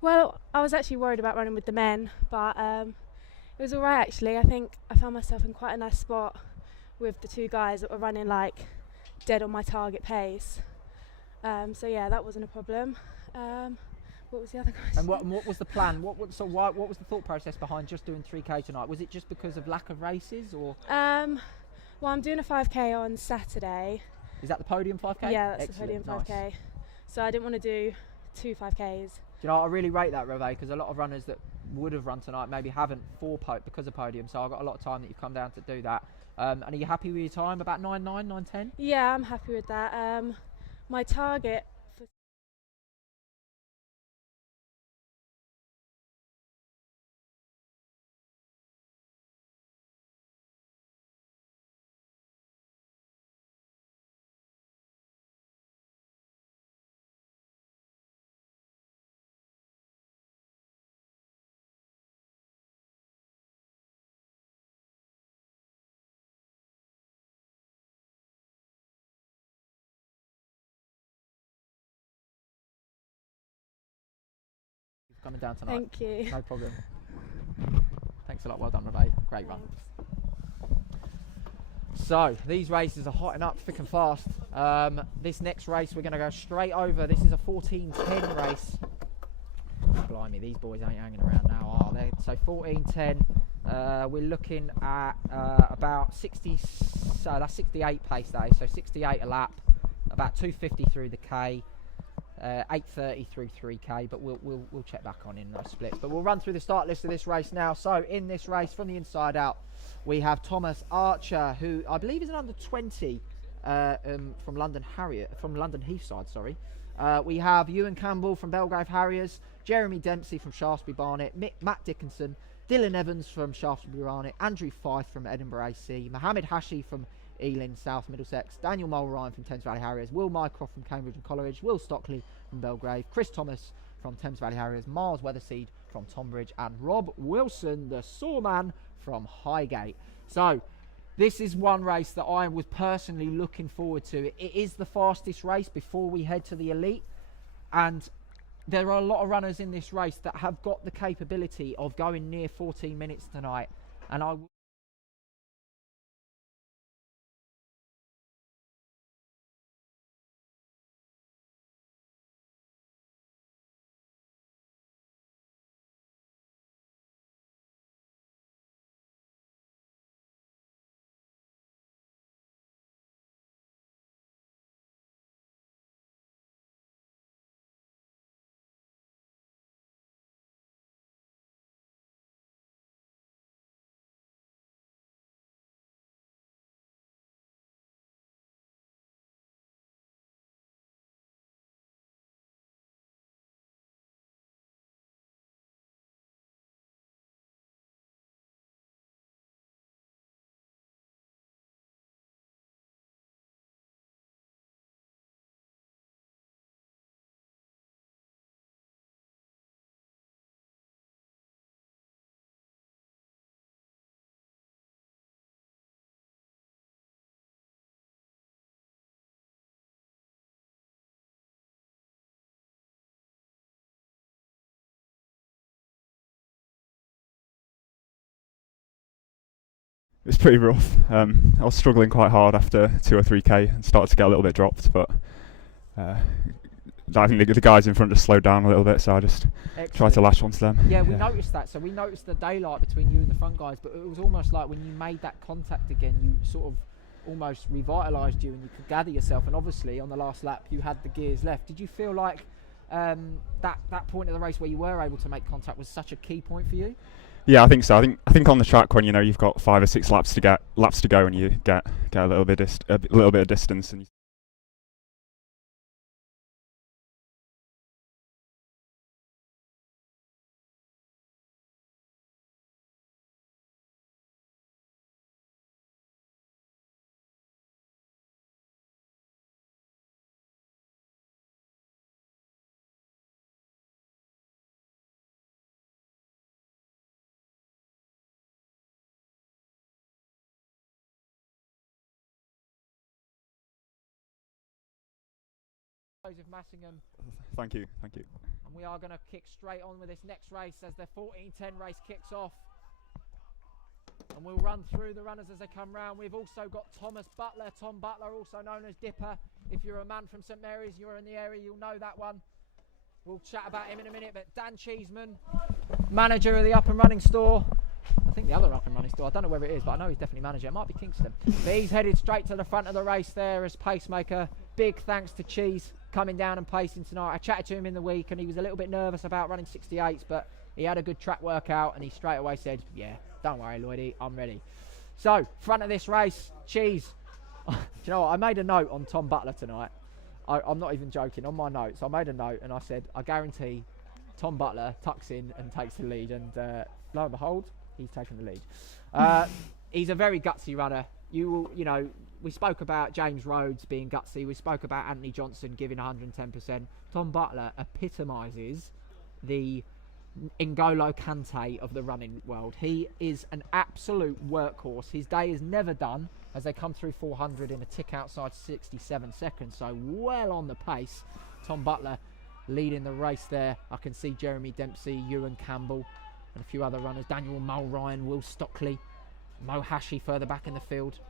Well, I was actually worried about running with the men, but it was alright actually. I think I found myself in quite a nice spot with the two guys that were running like dead on my target pace. So yeah, that wasn't a problem. What was the other question? And what was the plan? What was the thought process behind just doing 3k tonight? Was it just because of lack of races, or? Well, I'm doing a 5k on Saturday. Is that the podium 5k? Yeah, that's Excellent, the podium 5k. nice. So I didn't want to do 2 5ks. Do you know, I really rate that, Reve, because a lot of runners that would have run tonight maybe haven't because of podium. So I've got a lot of time that you've come down to do that. And are you happy with your time? About 9:09, 9:10? Yeah, I'm happy with that. My target Coming down tonight. Thank you. No problem. Thanks a lot. Well done, Reve. Great run. So these races are hotting up thick and fast. This next race we're going to go straight over. This is a 14:10 race. Blimey, these boys ain't hanging around now, are they? So 14:10. We're looking at about 60. So that's 68 pace that is. So 68 a lap. About 250 through the K. 8:30 through 3k, but we'll check back on in those splits. But we'll run through the start list of this race now. So in this race, from the inside out, we have Thomas Archer, who I believe is an under 20 from London Heathside. Sorry. We have Ewan Campbell from Belgrave Harriers, Jeremy Dempsey from Shaftesbury Barnet, Matt Dickinson, Dylan Evans from Shaftesbury Barnet, Andrew Fife from Edinburgh AC, Mohammed Hashi from Ealing South Middlesex, Daniel Mulryan from Thames Valley Harriers, Will Mycroft from Cambridge and Coleridge, Will Stockley from Belgrave, Chris Thomas from Thames Valley Harriers, Miles Weatherseed from Tonbridge, and Rob Wilson, the Sawman, from Highgate. So this is one race that I was personally looking forward to. It is the fastest race before we head to the elite, and there are a lot of runners in this race that have got the capability of going near 14 minutes tonight, and I It was pretty rough. I was struggling quite hard after 2 or 3k and started to get a little bit dropped, but I think the guys in front just slowed down a little bit, so I just tried to lash onto them. Yeah, we noticed that. So we noticed the daylight between you and the front guys, but it was almost like when you made that contact again, you sort of almost revitalised you and you could gather yourself. And obviously on the last lap you had the gears left. Did you feel like that point of the race where you were able to make contact was such a key point for you? Yeah, I think so. I think on the track when you've got 5 or 6 laps to go and you get a little bit of distance and. Of Massingham. Thank you. And we are going to kick straight on with this next race as the 14:10 race kicks off. And we'll run through the runners as they come round. We've also got Tom Butler, also known as Dipper. If you're a man from St Mary's, you're in the area, you'll know that one. We'll chat about him in a minute, but Dan Cheeseman, manager of the Up and Running store. I think the other Up and Running store, I don't know where it is, but I know he's definitely manager. It might be Kingston. But he's headed straight to the front of the race there as pacemaker. Big thanks to Cheese coming down and pacing tonight. I chatted to him in the week and he was a little bit nervous about running 68s, but he had a good track workout and he straight away said, yeah, don't worry Lloydie, I'm ready. So, front of this race, Cheese. Do you know what, I made a note on Tom Butler tonight. I'm not even joking, on my notes I made a note and I said, I guarantee Tom Butler tucks in and takes the lead, and lo and behold, he's taken the lead. He's a very gutsy runner. We spoke about James Rhodes being gutsy. We spoke about Anthony Johnson giving 110%. Tom Butler epitomises the N'Golo Kante of the running world. He is an absolute workhorse. His day is never done as they come through 400 in a tick outside 67 seconds. So well on the pace. Tom Butler leading the race there. I can see Jeremy Dempsey, Ewan Campbell and a few other runners. Daniel Mulryan, Will Stockley, Mo Hashi further back in the field.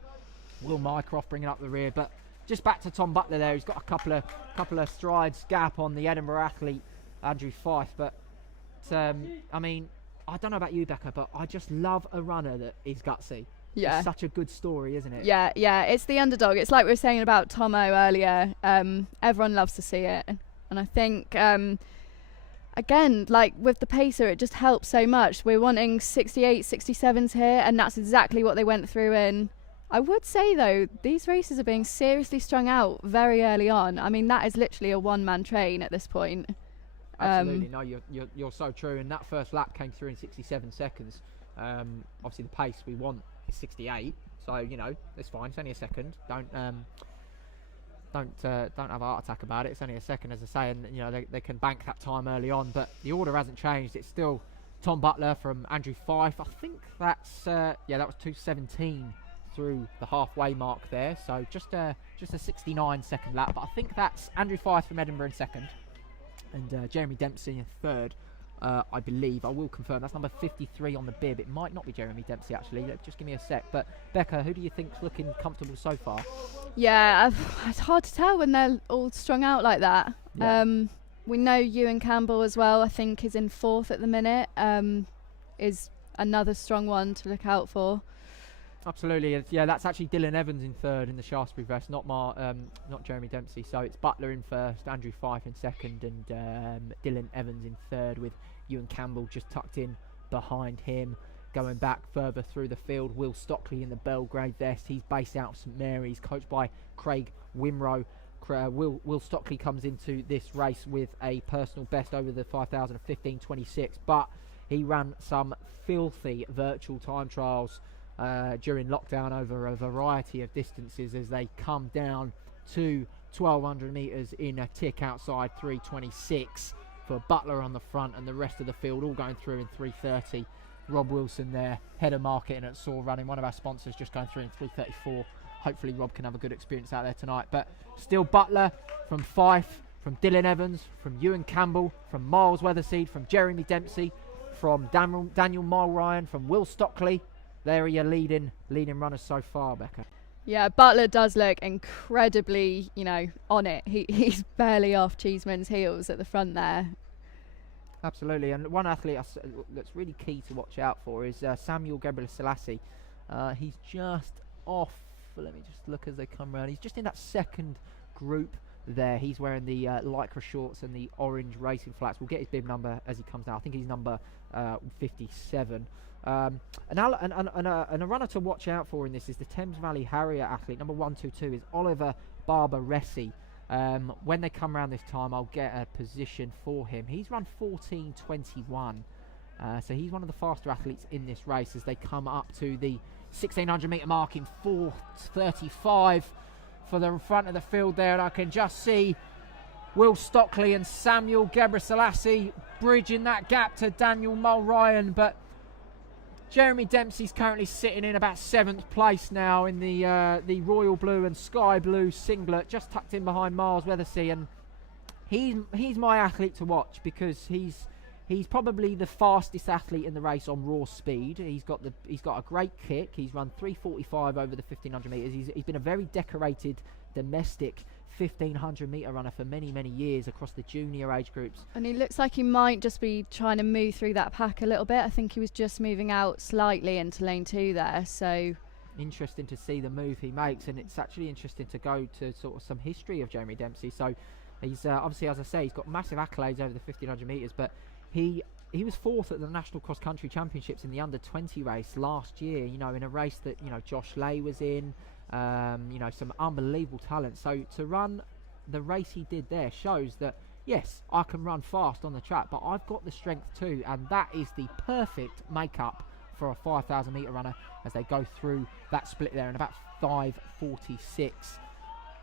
Will Mycroft bringing up the rear, but just back to Tom Butler there. He's got a couple of strides gap on the Edinburgh athlete Andrew Fyfe, but I mean, I don't know about you, Becca, but I just love a runner that is gutsy. Yeah, it's such a good story, isn't it? Yeah, it's the underdog. It's like we were saying about Tomo earlier. Everyone loves to see it, and I think again, like with the pacer, it just helps so much. We're wanting 68, 67s here, and that's exactly what they went through in. I would say though, these races are being seriously strung out very early on. I mean, that is literally a one-man train at this point. Absolutely, no, you're so true. And that first lap came through in 67 seconds. Obviously, the pace we want is 68, so it's fine. It's only a second. Don't have a heart attack about it. It's only a second, as I say, and they can bank that time early on. But the order hasn't changed. It's still Tom Butler from Andrew Fyfe. I think that's that was 2:17. Through the halfway mark there, so just a 69 second lap, but I think that's Andrew Fyfe from Edinburgh in second and Jeremy Dempsey in third. I believe, I will confirm, that's number 53 on the bib. It might not be Jeremy Dempsey actually, just give me a sec. But Becca, who do you think's looking comfortable so far? Yeah, it's hard to tell when they're all strung out like that. Yeah. We know Ewan Campbell as well, I think is in fourth at the minute, is another strong one to look out for. Absolutely, yeah. That's actually Dylan Evans in third in the Shaftesbury vest, not Jeremy Dempsey. So it's Butler in first, Andrew Fyfe in second, and Dylan Evans in third, with Ewan Campbell just tucked in behind him. Going back further through the field, Will Stockley in the Belgrave vest. He's based out of St Mary's, coached by Craig Wimrow. Will Stockley comes into this race with a personal best over the 5,000 of 15:26, but he ran some filthy virtual time trials during lockdown over a variety of distances as they come down to 1,200 metres in a tick outside 3:26 for Butler on the front, and the rest of the field all going through in 3:30. Rob Wilson there, head of marketing at Saw Running, one of our sponsors, just going through in 3:34. Hopefully Rob can have a good experience out there tonight. But still Butler from Fyfe, from Dylan Evans, from Ewan Campbell, from Miles Weatherseed, from Jeremy Dempsey, from Daniel Mulryan, from Will Stockley, There are your leading runners so far, Becca. Yeah, Butler does look incredibly, on it. He's barely off Cheeseman's heels at the front there. Absolutely, and one athlete that's really key to watch out for is Samuel Gebrselassie. He's just off. Let me just look as they come round. He's just in that second group there. He's wearing the lycra shorts and the orange racing flats. We'll get his bib number as he comes down. I think he's number 57. And a runner to watch out for in this is the Thames Valley Harrier athlete. Number 122 is Oliver Barbaressi. When they come around this time, I'll get a position for him. He's run 14:21, so he's one of the faster athletes in this race as they come up to the 1600 metre mark in 4:35 for the front of the field there, and I can just see Will Stockley and Samuel Gebrselassie bridging that gap to Daniel Mulryan, but Jeremy Dempsey's currently sitting in about 7th place now in the royal blue and sky blue singlet, just tucked in behind Miles Weathersea, and he's my athlete to watch because he's probably the fastest athlete in the race on raw speed. He's got a great kick. He's run 3:45 over the 1500 metres. He's been a very decorated domestic 1500 metre runner for many years across the junior age groups, and he looks like he might just be trying to move through that pack a little bit. I think he was just moving out slightly into lane 2 there, so interesting to see the move he makes, and it's actually interesting to go to sort of some history of Jeremy Dempsey. So he's obviously, as I say, he's got massive accolades over the 1500 metres, but he was 4th at the National Cross Country Championships in the under 20 race last year, in a race that Josh Lay was in. Some unbelievable talent. So to run the race he did there shows that, yes, I can run fast on the track, but I've got the strength too, and that is the perfect makeup for a 5,000 metre runner as they go through that split there in about 5:46.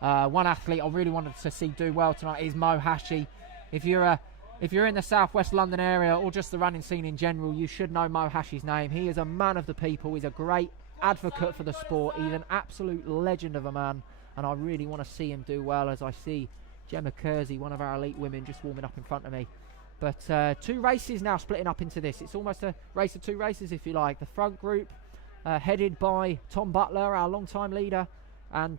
One athlete I really wanted to see do well tonight is Mo Hashi. If you're in the southwest London area or just the running scene in general, you should know Mo Hashi's name. He is a man of the people. He's a great advocate for the sport. He's an absolute legend of a man, and I really want to see him do well as I see Gemma Kersey, one of our elite women, just warming up in front of me. But 2 races now splitting up into this. It's almost a race of 2 races, if you like. The front group headed by Tom Butler, our long-time leader, and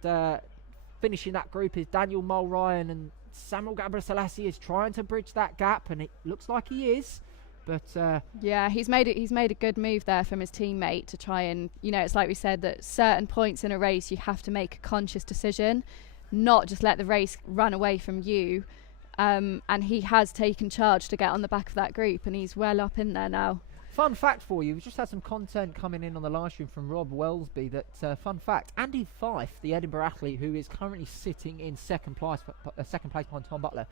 finishing that group is Daniel Mulryan, and Samuel Gebrselassie is trying to bridge that gap, and it looks like he is. But yeah, he's made a good move there from his teammate to try and, it's like we said, that certain points in a race you have to make a conscious decision, not just let the race run away from you. And he has taken charge to get on the back of that group, and he's well up in there now. Fun fact for you, we just had some content coming in on the live stream from Rob Wellesby that, fun fact, Andy Fife, the Edinburgh athlete who is currently sitting in second place behind Tom Butler,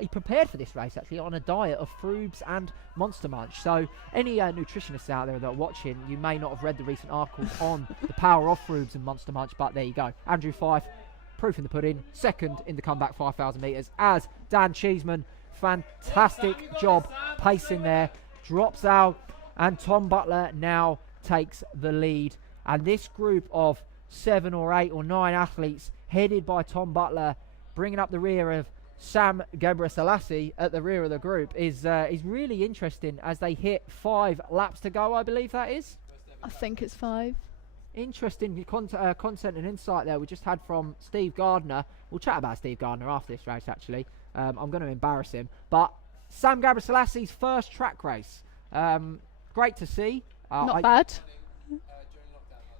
he prepared for this race actually on a diet of Frubes and Monster Munch. So any nutritionists out there that are watching, you may not have read the recent articles on the power of Frubes and Monster Munch, but there you go. Andrew Fife, proof in the pudding, second in the comeback 5,000 metres, as Dan Cheeseman, fantastic job pacing there, drops out, and Tom Butler now takes the lead. And this group of 7 or 8 or 9 athletes headed by Tom Butler, bringing up the rear of Sam Gebrselassie at the rear of the group, is really interesting as they hit 5 laps to go, I believe that is. I think it's 5. Interesting content and insight there we just had from Steve Gardner. We'll chat about Steve Gardner after this race actually. I'm going to embarrass him. But Sam Gebrselassie first track race. Great to see. Not bad.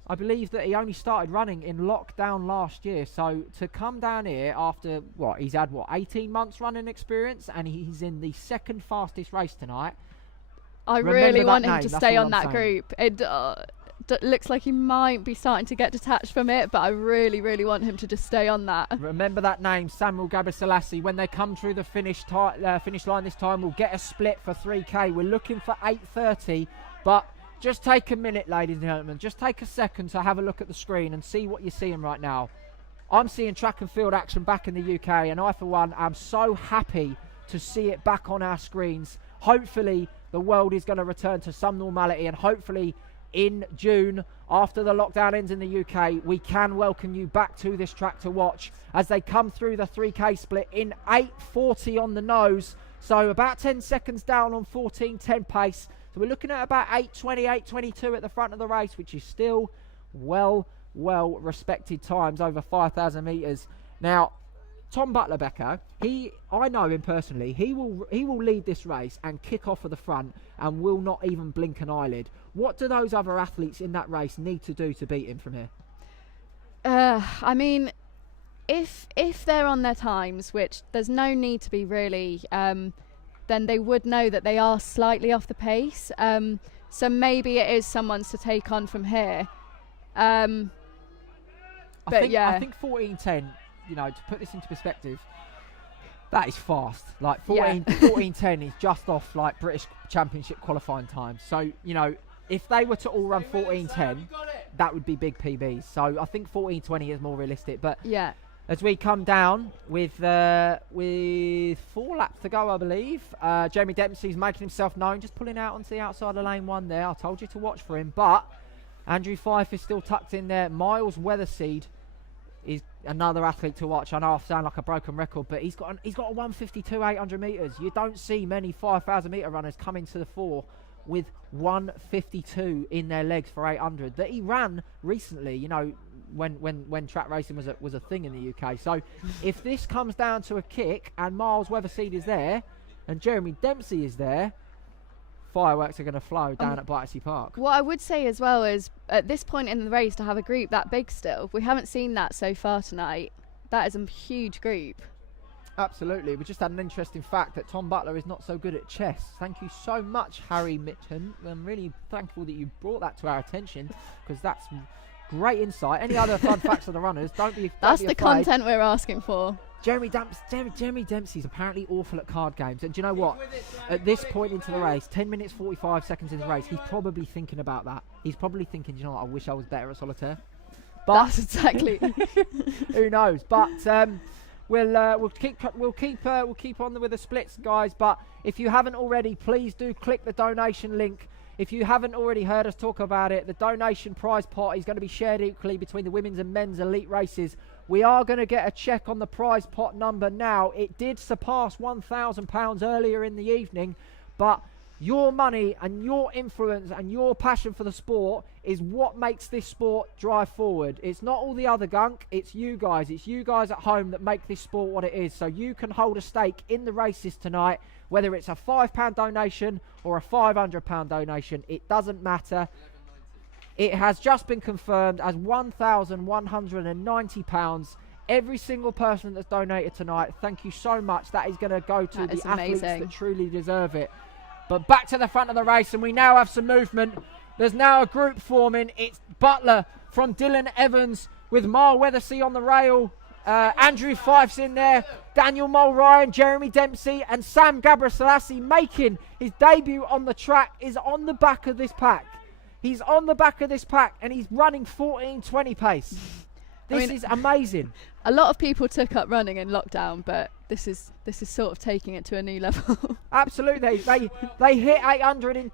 I believe that he only started running in lockdown last year, so to come down here after he's had 18 months running experience, and he's in the second fastest race tonight. I really want him to stay on that group. It looks like he might be starting to get detached from it, but I really want him to just stay on that. Remember that name, Samuel Gebrselassie. When they come through the finish line this time, we'll get a split for 3K. We're looking for 8:30, but just take a minute, ladies and gentlemen. Just take a second to have a look at the screen and see what you're seeing right now. I'm seeing track and field action back in the UK, and I, for one, am so happy to see it back on our screens. Hopefully, the world is going to return to some normality, and hopefully, in June, after the lockdown ends in the UK, we can welcome you back to this track to watch as they come through the 3K split in 8:40 on the nose. So about 10 seconds down on 14:10 pace. So we're looking at about 8:20, 8:22 at the front of the race, which is still well respected times over 5,000 metres. Now, Tom Butler, Becca, I know him personally. He will lead this race and kick off at the front and will not even blink an eyelid. What do those other athletes in that race need to do to beat him from here? I mean, if they're on their times, which there's no need to be really, then they would know that they are slightly off the pace. So maybe it is someone's to take on from here. I think 14:10. You know, to put this into perspective, that is fast. Like 14:10 is just off like British Championship qualifying time. So, you know, if they were to all run 14:10, that would be big PBs. So I think 14:20 is more realistic. But yeah, as we come down with 4 laps to go, I believe, Jeremy Dempsey's making himself known, just pulling out onto the outside of lane 1 there. I told you to watch for him. But Andrew Fife is still tucked in there. Miles Weatherseed is another athlete to watch. I know I sound like a broken record, but he's got a 152 800 metres. You don't see many 5,000 metre runners come into the 4 with 152 in their legs for 800 that he ran recently, you know, when track racing was a thing in the UK. So if this comes down to a kick and Miles Weatherseed is there and Jeremy Dempsey is there, fireworks are going to flow down at Battersea Park. What I would say as well is, at this point in the race, to have a group that big still, we haven't seen that so far tonight. That is a huge group. Absolutely. We just had an interesting fact that Tom Butler is not so good at chess. Thank you so much, Harry Mitton. I'm really thankful that you brought that to our attention, because that's great insight. Any other fun facts of the runners? Don't be That's the the content we're asking for. Jeremy Dempsey's apparently awful at card games, and do you know what? At this point into the race, 10 minutes 45 seconds in the race, he's probably thinking about that. He's probably thinking, you know what, I wish I was better at solitaire. But that's exactly. Who knows? But we'll keep on with the splits, guys. But if you haven't already, please do click the donation link. If you haven't already heard us talk about it, the donation prize pot is going to be shared equally between the women's and men's elite races. We are going to get a check on the prize pot number now. It did surpass £1,000 earlier in the evening, but your money and your influence and your passion for the sport is what makes this sport drive forward. It's not all the other gunk, it's you guys. It's you guys at home that make this sport what it is. So you can hold a stake in the races tonight, whether it's a £5 donation or a £500 donation. It doesn't matter. It has just been confirmed as £1,190. Every single person that's donated tonight, thank you so much. That is going to go to the athletes that truly deserve it. But back to the front of the race, and we now have some movement. There's now a group forming. It's Butler from Dylan Evans with Miles Weatherseed on the rail. Andrew Fife's in there. Daniel Mulryan, Jeremy Dempsey, and Sam Gabriel-Selassie making his debut on the track is on the back of this pack. He's on the back of this pack, and he's running 14:20 pace. This is amazing. A lot of people took up running in lockdown, but this is sort of taking it to a new level. Absolutely. They hit 800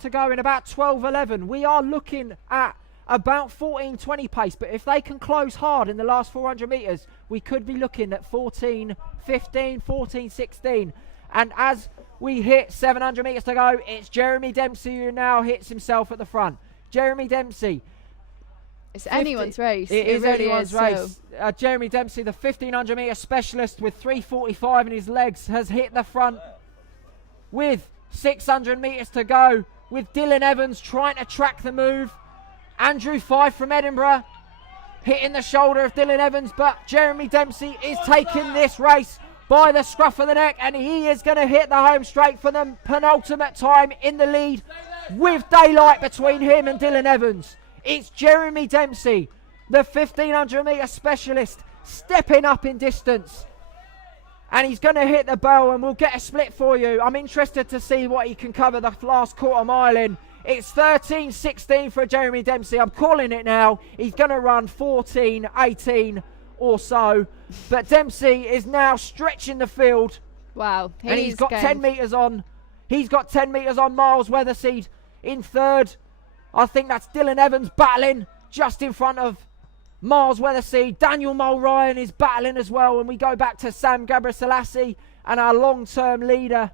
to go in about 12:11. We are looking at about 14:20 pace, but if they can close hard in the last 400 metres, we could be looking at 14:15, 14:16. And as we hit 700 metres to go, it's Jeremy Dempsey who now hits himself at the front. Jeremy Dempsey. It's anyone's race. It is really anyone's race. Jeremy Dempsey, the 1500 metre specialist with 3:45 in his legs, has hit the front with 600 metres to go, with Dylan Evans trying to track the move. Andrew Fife from Edinburgh hitting the shoulder of Dylan Evans, but Jeremy Dempsey is taking this race by the scruff of the neck, and he is going to hit the home straight for the penultimate time in the lead, with daylight between him and Dylan Evans. It's Jeremy Dempsey, the 1500 metre specialist, stepping up in distance. And he's going to hit the bell, and we'll get a split for you. I'm interested to see what he can cover the last quarter mile in. It's 13:16 for Jeremy Dempsey. I'm calling it now. He's going to run 14:18 or so. But Dempsey is now stretching the field. Wow. And he's got 10 metres on. He's got 10 metres on Miles Weatherseed in third. I think that's Dylan Evans battling just in front of Miles Weatherseed. Daniel Mulryan is battling as well. And we go back to Sam Gabriel-Selassie and our long-time leader,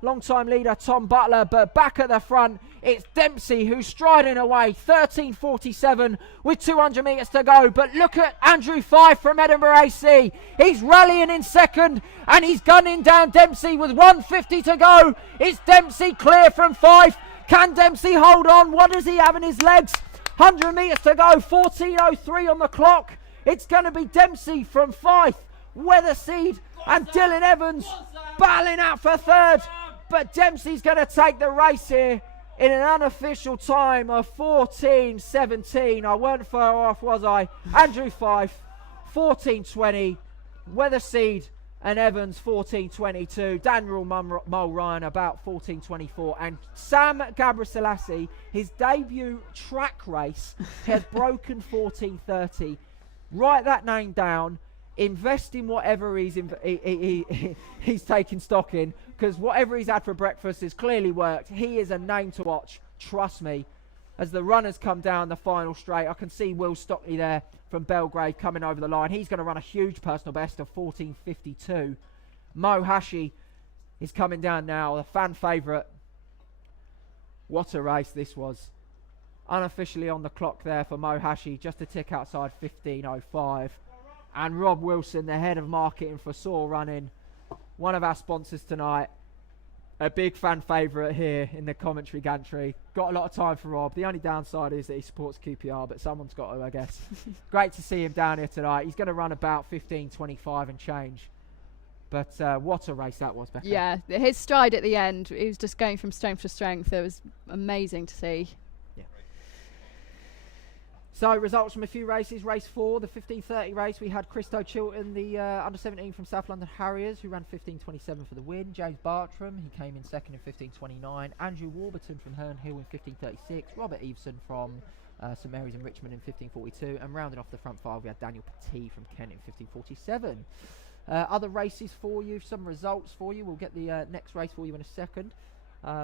Tom Butler. But back at the front, it's Dempsey who's striding away, 13:47 with 200 metres to go. But look at Andrew Fife from Edinburgh AC. He's rallying in second, and he's gunning down Dempsey with 150 to go. It's Dempsey clear from Fife. Can Dempsey hold on? What does he have in his legs? 100 metres to go, 14:03 on the clock. It's going to be Dempsey from Fife, Weatherseed and Dylan Evans battling out for third. But Dempsey's going to take the race here in an unofficial time of 14:17. I weren't far off, was I? Andrew Fife, 14:20. Weatherseed and Evans, 14:22. Daniel Mulryan, about 14:24. And Sam Gabriselassie, his debut track race, has broken 14:30. Write that name down. Invest in whatever he's taking stock in, because whatever he's had for breakfast has clearly worked. He is a name to watch, trust me. As the runners come down the final straight, I can see Will Stockley there from Belgrave coming over the line. He's going to run a huge personal best of 14:52. Mo Hashi is coming down now, the fan favourite. What a race this was. Unofficially on the clock there for Mo Hashi, just a tick outside 15:05. And Rob Wilson, the head of marketing for Soar Running, one of our sponsors tonight. A big fan favourite here in the commentary gantry. Got a lot of time for Rob. The only downside is that he supports QPR, but someone's got to, I guess. Great to see him down here tonight. He's going to run about 15:25 and change. But what a race that was, Becca. Yeah, his stride at the end, he was just going from strength to strength. It was amazing to see. So, results from a few races. Race 4, the 15:30 race. We had Christo Chilto, the under-17 from South London Harriers, who ran 15:27 for the win. James Bartram, he came in second in 15:29. Andrew Warburton from Herne Hill in 15:36. Robert Eveson from St Mary's in Richmond in 15:42. And rounding off the front five, we had Daniel Petit from Kent in 15:47. Other races for you, some results for you. We'll get the next race for you in a second.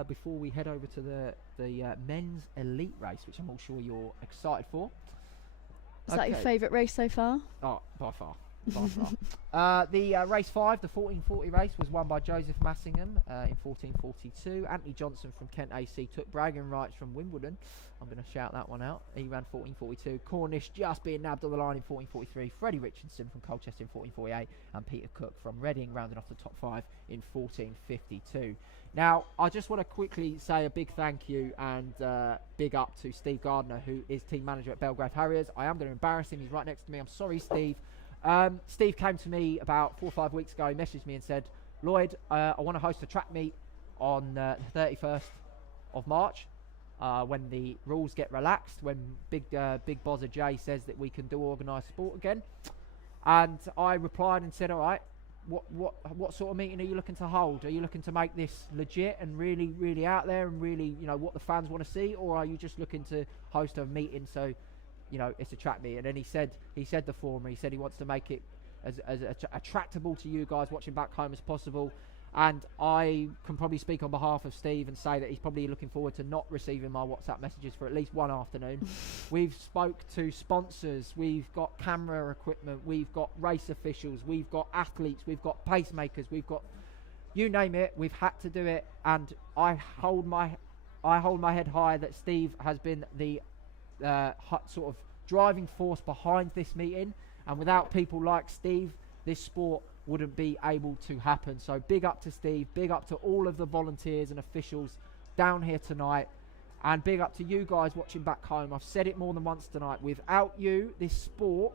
Before we head over to the men's elite race, which I'm all sure you're excited for. Is that your favourite race so far? Oh, by far. The race 5, the 14:40 race, was won by Joseph Massingham in 14:42. Anthony Johnson from Kent AC took bragging rights from Wimbledon. I'm going to shout that one out. He ran 14:42. Cornish just being nabbed on the line in 14:43. Freddie Richardson from Colchester in 14:48. And Peter Cook from Reading rounding off the top 5 in 14:52. Now, I just want to quickly say a big thank you and big up to Steve Gardner, who is team manager at Belgrave Harriers. I am going to embarrass him. He's right next to me. I'm sorry, Steve. Steve came to me about 4 or 5 weeks ago. He messaged me and said, Lloyd, I want to host a track meet on the 31st of March when the rules get relaxed, when Big Bozza Jay says that we can do organised sport again. And I replied and said, all right, what sort of meeting are you looking to hold? Are you looking to make this legit and really, really out there and really, what the fans want to see? Or are you just looking to host a meeting so, it's a track meet? And then he said the former. He said he wants to make it as attractable to you guys watching back home as possible. And I can probably speak on behalf of Steve and say that he's probably looking forward to not receiving my WhatsApp messages for at least one afternoon. We've spoke to sponsors, we've got camera equipment, we've got race officials, we've got athletes, we've got pacemakers, we've got, you name it, we've had to do it. And I hold my head high that Steve has been the sort of driving force behind this meeting. And without people like Steve, this sport wouldn't be able to happen. So big up to Steve, big up to all of the volunteers and officials down here tonight, and big up to you guys watching back home. I've said it more than once tonight. Without you, this sport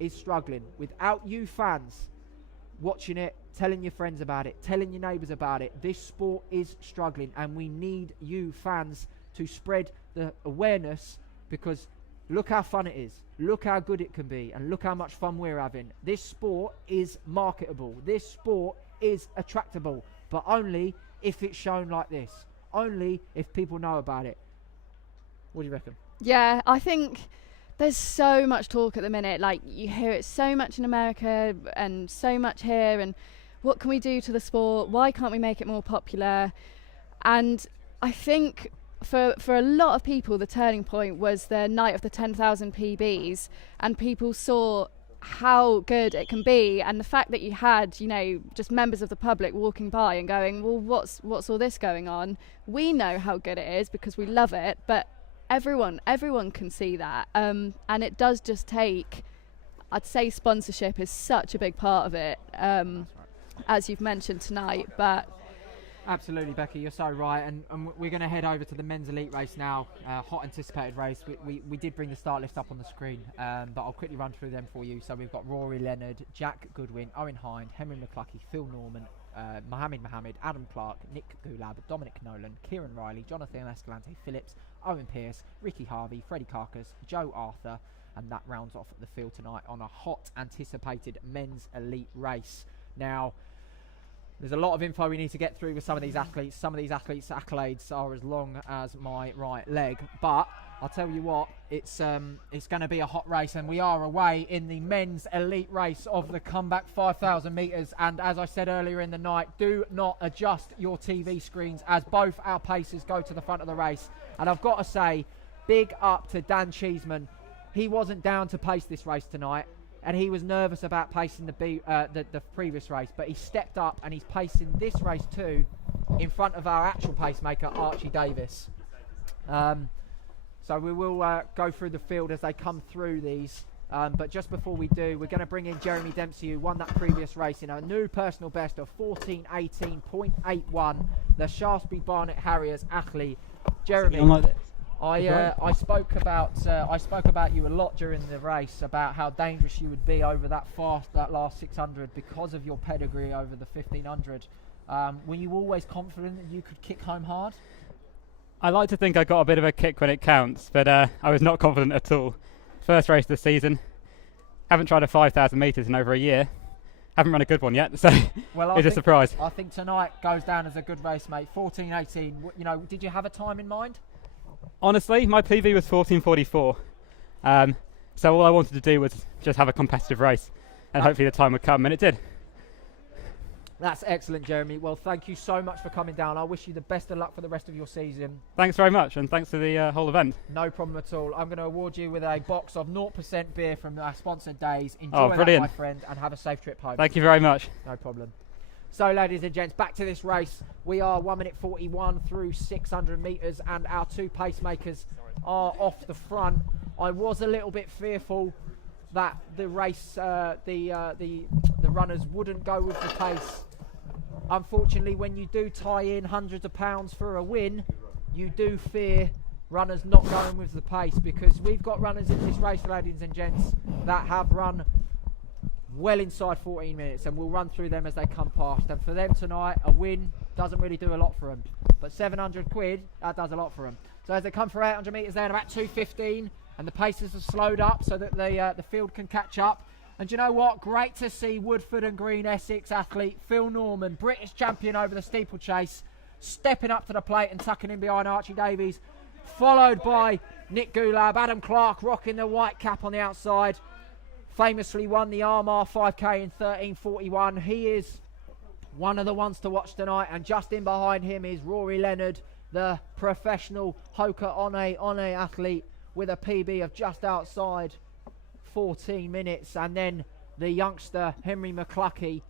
is struggling. Without you fans watching it, telling your friends about it, telling your neighbours about it, this sport is struggling, and we need you fans to spread the awareness, because look how fun it is, look how good it can be, and look how much fun we're having. This sport is marketable, this sport is attractable, but only if it's shown like this, only if people know about it. What do you reckon? Yeah, I think there's so much talk at the minute. Like, you hear it so much in America and so much here, and what can we do to the sport? Why can't we make it more popular? And I think for a lot of people, the turning point was the night of the 10,000 PBs, and people saw how good it can be, and the fact that you had, you know, just members of the public walking by and going, well, what's all this going on? We know how good it is because we love it, but everyone can see that, and it does just take, I'd say sponsorship is such a big part of it, as you've mentioned tonight. But absolutely, Becca, you're so right, and we're going to head over to the men's elite race now. Hot anticipated race. We did bring the start list up on the screen, but I'll quickly run through them for you. So we've got Rory Leonard, Jack Goodwin, Owen Hind, Henry McCluskey, Phil Norman, Mohammed, Adam Clark, Nick Gulab, Dominic Nolan, Kieran Riley, Jonathan Escalante Phillips, Owen Pearce, Ricky Harvey, Freddie Carcass, Joe Arthur, and that rounds off the field tonight on a hot anticipated men's elite race. Now, there's a lot of info we need to get through with some of these athletes. Some of these athletes' accolades are as long as my right leg, but I'll tell you what, it's going to be a hot race, and we are away in the men's elite race of the comeback 5,000 metres. And as I said earlier in the night, do not adjust your TV screens as both our pacers go to the front of the race. And I've got to say, big up to Dan Cheeseman. He wasn't down to pace this race tonight, and he was nervous about pacing the previous race, but he stepped up and he's pacing this race too in front of our actual pacemaker, Archie Davis. So we will go through the field as they come through these, but just before we do, we're going to bring in Jeremy Dempsey, who won that previous race in a new personal best of 14:18.81, the Shaftesbury Barnet Harriers athlete. Jeremy, I spoke about you a lot during the race, about how dangerous you would be over that last 600 because of your pedigree over the 1500. Were you always confident that you could kick home hard? I like to think I got a bit of a kick when it counts, but I was not confident at all. First race of the season, haven't tried a 5,000 metres in over a year, haven't run a good one yet, so it's a surprise. I think tonight goes down as a good race, mate. 14:18. You know, did you have a time in mind? Honestly, my PB was 14:44, so all I wanted to do was just have a competitive race, and hopefully the time would come, and it did. That's excellent, Jeremy. Well, thank you so much for coming down. I wish you the best of luck for the rest of your season. Thanks very much, and thanks for the whole event. No problem at all. I'm going to award you with a box of 0% beer from our sponsored days. Enjoy that, my friend, and have a safe trip home. Thank you very much. No problem. So, ladies and gents, back to this race. We are 1 minute 41 through 600 metres, and our two pacemakers are off the front. I was a little bit fearful that the race, the runners wouldn't go with the pace. Unfortunately, when you do tie in hundreds of pounds for a win, you do fear runners not going with the pace, because we've got runners in this race, ladies and gents, that have run well inside 14 minutes, and we'll run through them as they come past. And for them tonight, a win doesn't really do a lot for them, but 700 quid, that does a lot for them. So as they come for 800 metres, they're about 2:15, and the paces have slowed up so that the field can catch up. And do you know what? Great to see Woodford and Green Essex athlete Phil Norman, British champion over the steeplechase, stepping up to the plate and tucking in behind Archie Davies, followed by Nick Gulab. Adam Clark rocking the white cap on the outside, famously won the Armagh 5k in 13:41. He is one of the ones to watch tonight, and just in behind him is Rory Leonard, the professional Hoka One athlete, with a PB of just outside 14 minutes, and then the youngster Henry McCluskey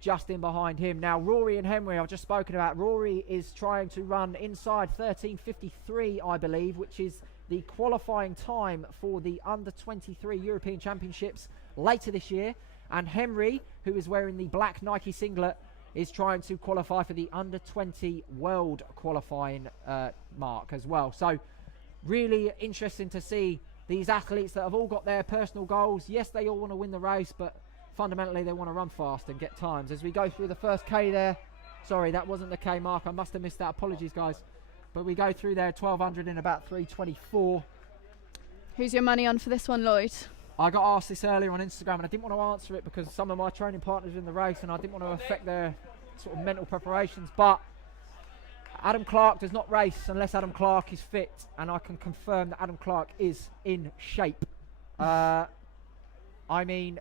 just in behind him. Now Rory and Henry, I've just spoken about. Rory is trying to run inside 13:53, I believe, which is the qualifying time for the under-23 European Championships later this year, and Henry, who is wearing the black Nike singlet, is trying to qualify for the under-20 world qualifying mark as well. So really interesting to see these athletes that have all got their personal goals. Yes, they all want to win the race, but fundamentally they want to run fast and get times. As we go through the first K there, sorry, that wasn't the K mark, I must have missed that, apologies guys, but we go through there 1200 in about 3:24. Who's your money on for this one, Lloyd? I got asked this earlier on Instagram, and I didn't want to answer it because some of my training partners are in the race, and I didn't want to affect their sort of mental preparations, but Adam Clark does not race unless Adam Clark is fit, and I can confirm that Adam Clark is in shape. I mean,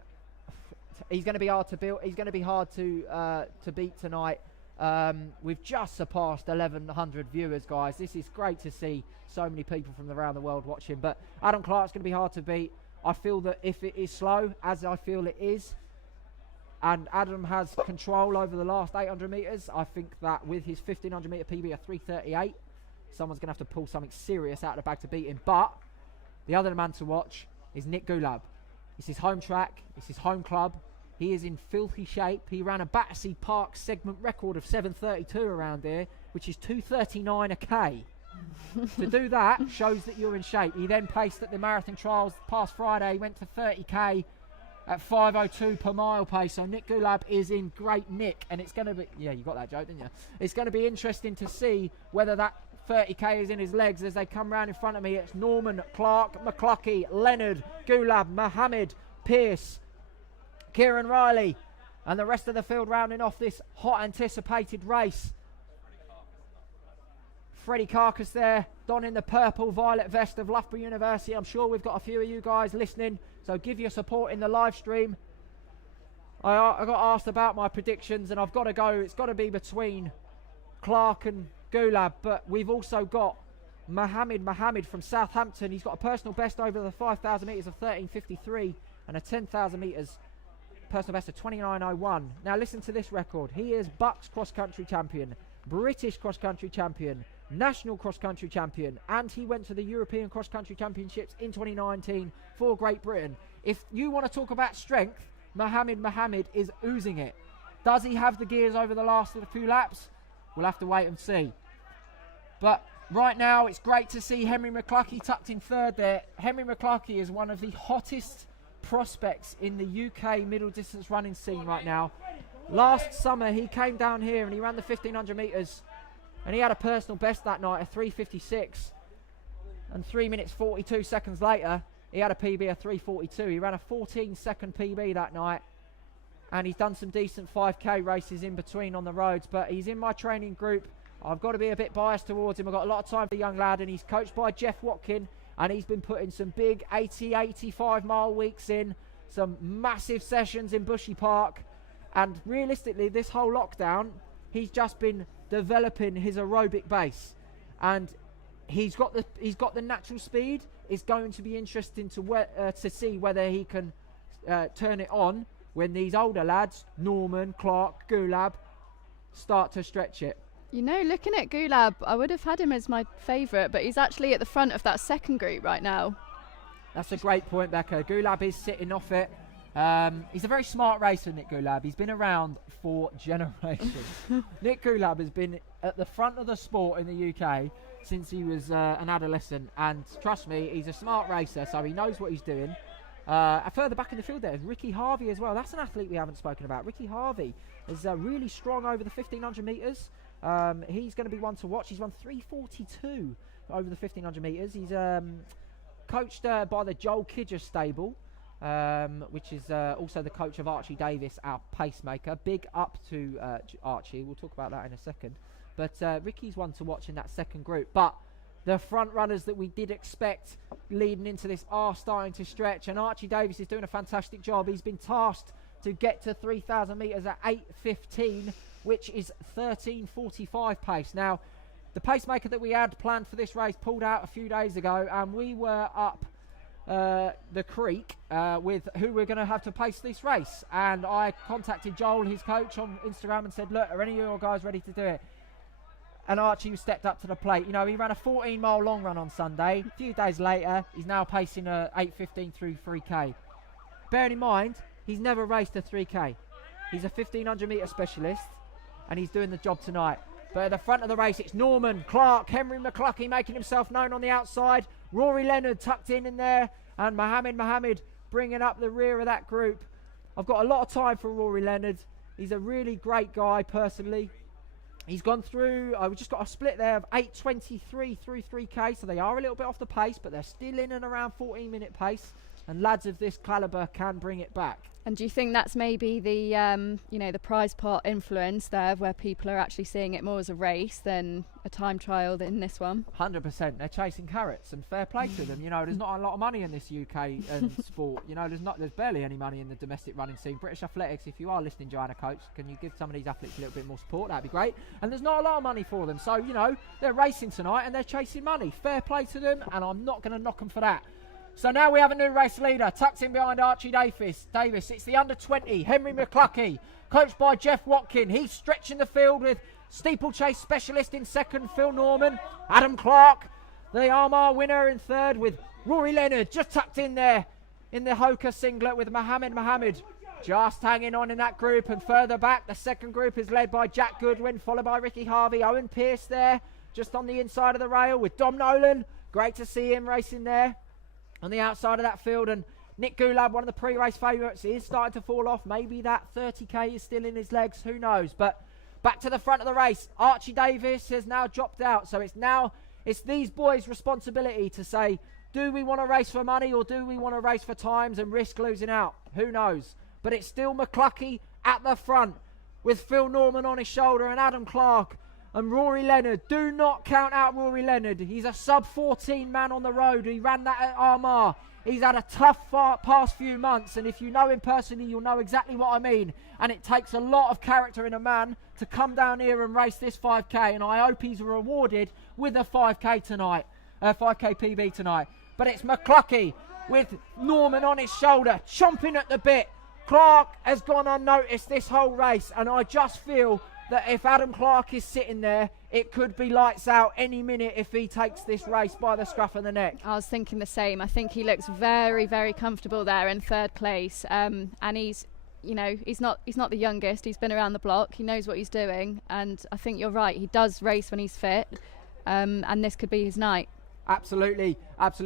he's going to be hard to build. He's going to be hard to beat tonight. We've just surpassed 1,100 viewers, guys. This is great to see so many people from around the world watching. But Adam Clark's going to be hard to beat. I feel that if it is slow, as I feel it is, and Adam has control over the last 800 metres, I think that with his 1500 metre PB of 3:38, someone's going to have to pull something serious out of the bag to beat him. But the other man to watch is Nick Gulab. It's his home track, it's his home club. He is in filthy shape. He ran a Battersea Park segment record of 7:32 around here, which is 2:39 a K. To do that shows that you're in shape. He then paced at the marathon trials past Friday. He went to 30k at 5:02 per mile pace. So Nick Gulab is in great nick, and it's going to be, yeah, you got that joke, didn't you? It's going to be interesting to see whether that 30k is in his legs as they come round in front of me. It's Norman, Clark, McCluckey, Leonard, Gulab, Mohammed, Pearce, Kieran Riley, and the rest of the field rounding off this hot anticipated race. Freddie Carcass there, donning the purple violet vest of Loughborough University. I'm sure we've got a few of you guys listening, so give your support in the live stream. I got asked about my predictions, and I've got to go. It's got to be between Clark and Gulab, but we've also got Mohammed from Southampton. He's got a personal best over the 5,000 metres of 13:53 and a 10,000 metres personal best of 29:01. Now listen to this record. He is Bucks cross-country champion, British cross-country champion, national cross-country champion, and he went to the European cross-country championships in 2019 for Great Britain. If you want to talk about strength, Mohammed is oozing it. Does he have the gears over the last few laps? We'll have to wait and see. But right now it's great to see Henry McCluckey tucked in third there. Henry McCluckey is one of the hottest prospects in the UK middle distance running scene right now. Last summer he came down here and he ran the 1500 metres, and he had a personal best that night of 3:56, and 3 minutes 42 seconds later he had a PB of 3:42. He ran a 14-second PB that night, and he's done some decent 5k races in between on the roads, but he's in my training group. I've got to be a bit biased towards him. I've got a lot of time for the young lad, and he's coached by Jeff Watkin, and he's been putting some big 85 mile weeks in, some massive sessions in Bushy Park, and realistically this whole lockdown he's just been developing his aerobic base, and he's got the natural speed. It's going to be interesting to see whether he can turn it on when these older lads, Norman, Clark, Gulab, start to stretch it. You know, looking at Gulab, I would have had him as my favourite, but he's actually at the front of that second group right now. That's a great point, Becca. Gulab is sitting off it. He's a very smart racer, Nick Gulab. He's been around for generations. Nick Gulab has been at the front of the sport in the UK since he was an adolescent, and trust me, he's a smart racer, so he knows what he's doing. Further back in the field there is Ricky Harvey as well. That's an athlete we haven't spoken about. Ricky Harvey is really strong over the 1500 metres. He's going to be one to watch. He's run 3:42 over the 1500 metres. He's coached by the Joel Kidger stable, which is also the coach of Archie Davis, our pacemaker. Big up to Archie. We'll talk about that in a second. But Ricky's one to watch in that second group. But the front runners that we did expect leading into this are starting to stretch, and Archie Davis is doing a fantastic job. He's been tasked to get to 3,000 metres at 8:15, which is 13:45 pace. Now, the pacemaker that we had planned for this race pulled out a few days ago, and we were up the creek with who we're going to have to pace this race. And I contacted Joel, his coach, on Instagram and said, look, are any of your guys ready to do it? And Archie stepped up to the plate. You know, he ran a 14-mile long run on Sunday. A few days later, he's now pacing a 8:15 through 3k. Bearing in mind, he's never raced a 3k. He's a 1500 metre specialist, and he's doing the job tonight. But at the front of the race, it's Norman, Clark, Henry McCluckey making himself known on the outside. Rory Leonard tucked in there, and Mohammed bringing up the rear of that group. I've got a lot of time for Rory Leonard. He's a really great guy, personally. He's gone through, we've just got a split there of 8:23 through 3k, so they are a little bit off the pace, but they're still in and around 14-minute pace, and lads of this calibre can bring it back. And do you think that's maybe the, the prize pot influence there, where people are actually seeing it more as a race than a time trial in this one? 100%. They're chasing carrots, and fair play to them. You know, there's not a lot of money in this UK sport. You know, there's barely any money in the domestic running scene. British Athletics, if you are listening, Joanna Coach, can you give some of these athletes a little bit more support? That'd be great. And there's not a lot of money for them. So, you know, they're racing tonight and they're chasing money. Fair play to them, and I'm not going to knock them for that. So now we have a new race leader, tucked in behind Archie Davis. It's the under 20, Henry McCluckey, coached by Jeff Watkin. He's stretching the field with steeplechase specialist in second, Phil Norman. Adam Clark, the Armagh winner, in third, with Rory Leonard just tucked in there in the Hoka singlet with Mohammed just hanging on in that group. And further back, the second group is led by Jack Goodwin, followed by Ricky Harvey. Owen Pearce there, just on the inside of the rail with Dom Nolan. Great to see him racing there on the outside of that field. And Nick Goulab, one of the pre-race favourites, is starting to fall off. Maybe that 30k is still in his legs, who knows. But back to the front of the race, Archie Davis has now dropped out. So it's these boys' responsibility to say, do we want to race for money or do we want to race for times and risk losing out? Who knows? But it's still McCluckey at the front with Phil Norman on his shoulder and Adam Clark and Rory Leonard. Do not count out Rory Leonard. He's a sub-14 man on the road. He ran that at Armagh. He's had a tough past few months, and if you know him personally, you'll know exactly what I mean. And it takes a lot of character in a man to come down here and race this 5k, and I hope he's rewarded with a 5k tonight, 5k PB tonight. But it's McCluckey with Norman on his shoulder, chomping at the bit. Clark has gone unnoticed this whole race, and I just feel that if Adam Clark is sitting there, it could be lights out any minute if he takes this race by the scruff of the neck. I was thinking the same. I think he looks very, very comfortable there in third place, and he's not the youngest. He's been around the block. He knows what he's doing, and I think you're right. He does race when he's fit, and this could be his night. Absolutely.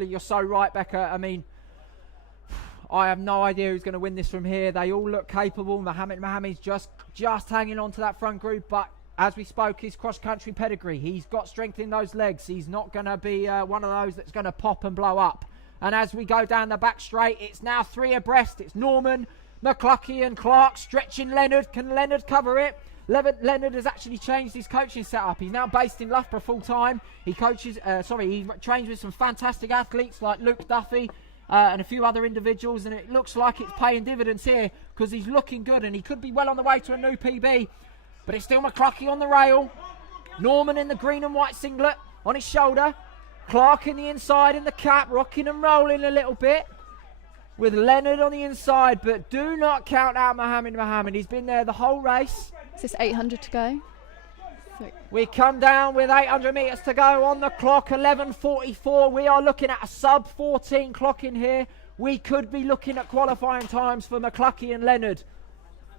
You're so right, Becca. I mean, I have no idea who's going to win this from here. They all look capable. Mohammed's just hanging on to that front group, but as we spoke, his cross-country pedigree, he's got strength in those legs. He's not going to be one of those that's going to pop and blow up. And as we go down the back straight, it's now three abreast. It's Norman, McCluckey and Clark stretching Leonard. Can Leonard cover it? Leonard has actually changed his coaching setup. He's now based in Loughborough full time. He trains with some fantastic athletes like Luke Duffy and a few other individuals, and it looks like it's paying dividends here because he's looking good and he could be well on the way to a new PB. But it's still McCluckey on the rail. Norman in the green and white singlet on his shoulder. Clark in the inside in the cap, rocking and rolling a little bit with Leonard on the inside. But do not count out Mohammed. He's been there the whole race. Is this 800 to go? We come down with 800 metres to go on the clock, 11:44. We are looking at a sub-14 clock in here. We could be looking at qualifying times for McCluckey and Leonard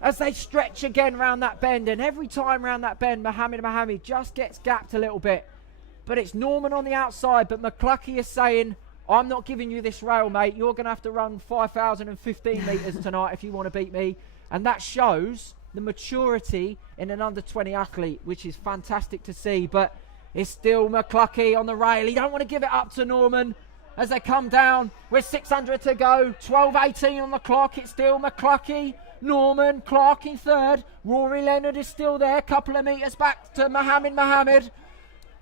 as they stretch again round that bend. And every time round that bend, Mohammed just gets gapped a little bit. But it's Norman on the outside, but McCluckey is saying, I'm not giving you this rail, mate. You're going to have to run 5,015 metres tonight if you want to beat me. And that shows the maturity in an under-20 athlete, which is fantastic to see. But it's still McCluckey on the rail. He don't want to give it up to Norman as they come down with 600 to go. 12:18 on the clock. It's still McCluckey, Norman, Clark in third. Rory Leonard is still there, a couple of metres back to Mohammed.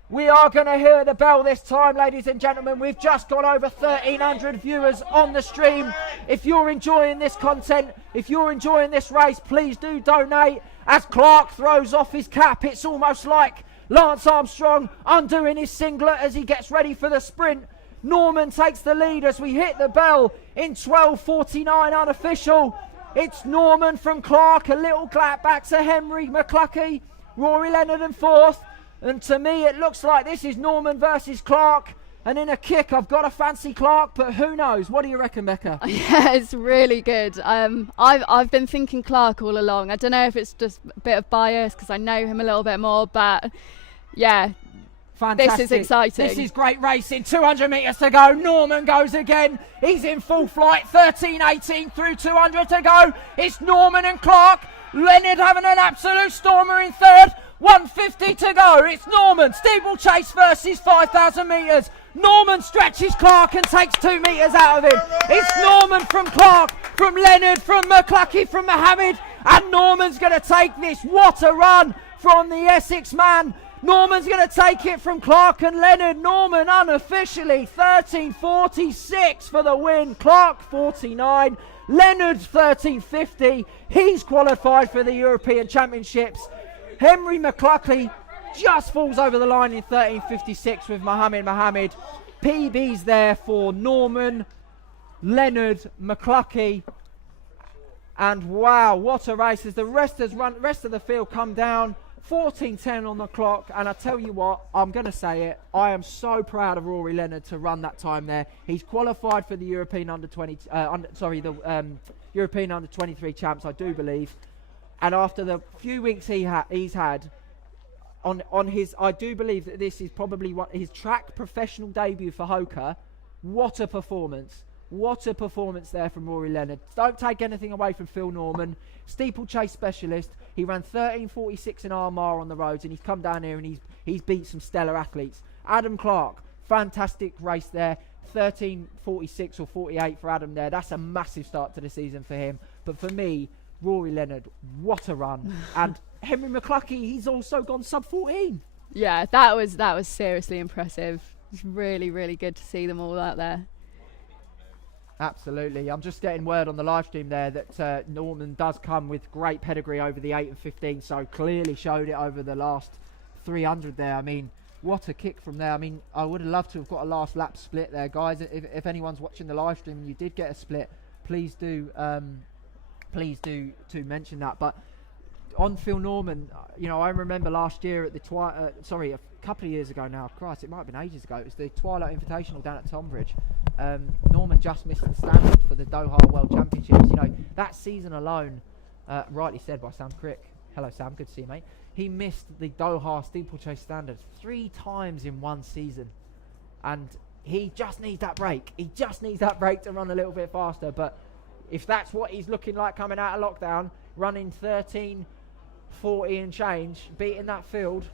We are going to hear the bell this time, ladies and gentlemen. We've just got over 1,300 viewers on the stream. If you're enjoying this content, if you're enjoying this race, please do donate. As Clark throws off his cap, it's almost like Lance Armstrong undoing his singlet as he gets ready for the sprint. Norman takes the lead as we hit the bell in 12:49 unofficial. It's Norman from Clark, a little gap back to Henry McCluckey, Rory Leonard in fourth. And to me, it looks like this is Norman versus Clark. And in a kick, I've got to fancy Clark, but who knows? What do you reckon, Becca? Yeah, it's really good. I've been thinking Clark all along. I don't know if it's just a bit of bias because I know him a little bit more, but yeah, fantastic. This is exciting. This is great racing. 200 metres to go. Norman goes again. He's in full flight. 13:18 through 200 to go. It's Norman and Clark. Leonard having an absolute stormer in third. 150 to go. It's Norman. Steeplechase versus 5,000 metres. Norman stretches Clark and takes 2 metres out of him. It's Norman from Clark, from Leonard, from McCluckey, from Mohammed. And Norman's going to take this. What a run from the Essex man. Norman's going to take it from Clark and Leonard. Norman unofficially 13:46 for the win. Clark 49. Leonard 13:50. He's qualified for the European Championships. Henry McCluckey just falls over the line in 13:56 with Mohammed. PB's there for Norman, Leonard, McCluckey, and wow, what a race as the rest of the field come down. 14:10 on the clock, and I tell you what, I'm going to say it, I am so proud of Rory Leonard to run that time there. He's qualified for the European European Under-23 champs, I do believe, and after the few weeks he's had on his, I do believe that this is probably his track professional debut for Hoka. What a performance. What a performance there from Rory Leonard. Don't take anything away from Phil Norman, steeplechase specialist. He ran 13:46 in Armagh on the roads, and he's come down here and he's beat some stellar athletes. Adam Clark, fantastic race there. 13:46 or 48 for Adam there. That's a massive start to the season for him. But for me, Rory Leonard, what a run. And Henry McCluckey, he's also gone sub 14. Yeah, that was seriously impressive. It's really, really good to see them all out there. Absolutely. I'm just getting word on the live stream there that Norman does come with great pedigree over the 8 and 15, so clearly showed it over the last 300 there. I mean, what a kick from there. I mean, I would have loved to have got a last lap split there, guys. If anyone's watching the live stream and you did get a split, please do mention that. But on Phil Norman, you know, I remember last year at the a couple of years ago now, Christ, it might have been ages ago, it was the Twilight Invitational down at Tonbridge. Norman just missed the standard for the Doha World Championships. You know, that season alone, rightly said by Sam Crick. Hello Sam, good to see you, mate. He missed the Doha steeplechase standard 3 times in one season, and he just needs that break. He just needs that break to run a little bit faster. But if that's what he's looking like coming out of lockdown, running 13:40 and change, beating that field,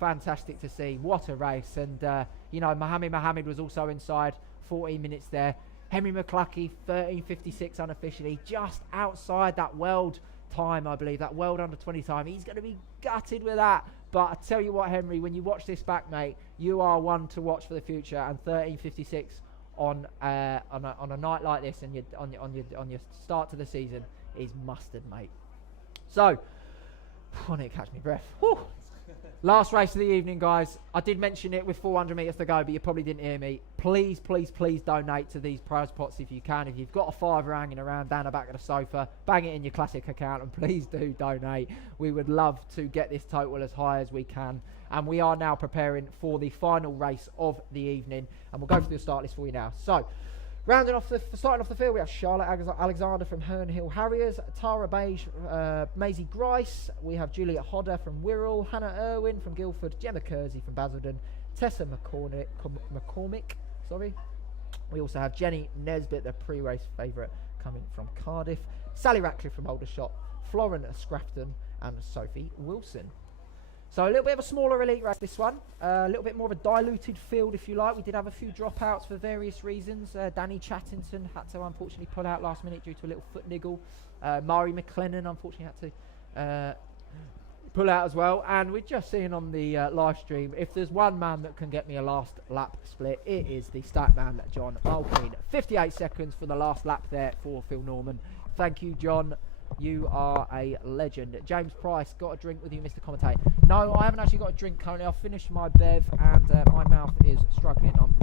fantastic to see. What a race. And you know, Mohammed was also inside, 14 minutes there. Henry McCluckey, 13:56 unofficially, just outside that world time, I believe, that world under 20 time. He's going to be gutted with that. But I tell you what, Henry, when you watch this back, mate, you are one to watch for the future. And 13:56 on a night like this, and on your start to the season is mustard, mate. So, I need to catch my breath. Whew. Last race of the evening, guys. I did mention it with 400 metres to go, but you probably didn't hear me. Please, please, please donate to these prize pots if you can. If you've got a £5 hanging around down the back of the sofa, bang it in your classic account, and please do donate. We would love to get this total as high as we can. And we are now preparing for the final race of the evening, and we'll go through the start list for you now. So, starting off the field, we have Charlotte Alexander from Herne Hill Harriers, Tara Beige, Maisie Grice. We have Juliet Hodder from Wirral, Hannah Irwin from Guildford, Gemma Kersey from Basildon, Tessa McCormick. We also have Jenny Nesbitt, the pre-race favourite, coming from Cardiff, Sally Ratcliffe from Aldershot, Florin Scrafton, and Sophie Wilson. So a little bit of a smaller elite race, this one. A little bit more of a diluted field, if you like. We did have a few dropouts for various reasons. Danny Chattington had to unfortunately pull out last minute due to a little foot niggle. Mari McLennan unfortunately had to pull out as well. And we're just seeing on the live stream, if there's one man that can get me a last lap split, it is the stat man, John Mulqueen. 58 seconds for the last lap there for Phil Norman. Thank you, John. You are a legend. James Price, got a drink with you, Mr. Commentator? No, I haven't actually got a drink currently. I've finished my bev and my mouth is struggling. I'm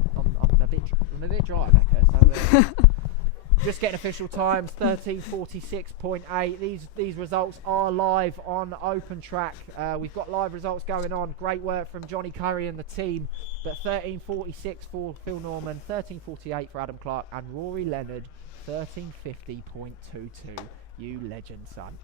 a bit dry, Becca. So just getting official times, 13:46.8. These results are live on Open Track. We've got live results going on. Great work from Johnny Curry and the team. But 13:46 for Phil Norman, 13:48 for Adam Clark, and Rory Leonard, 13:50.22. You legend, son.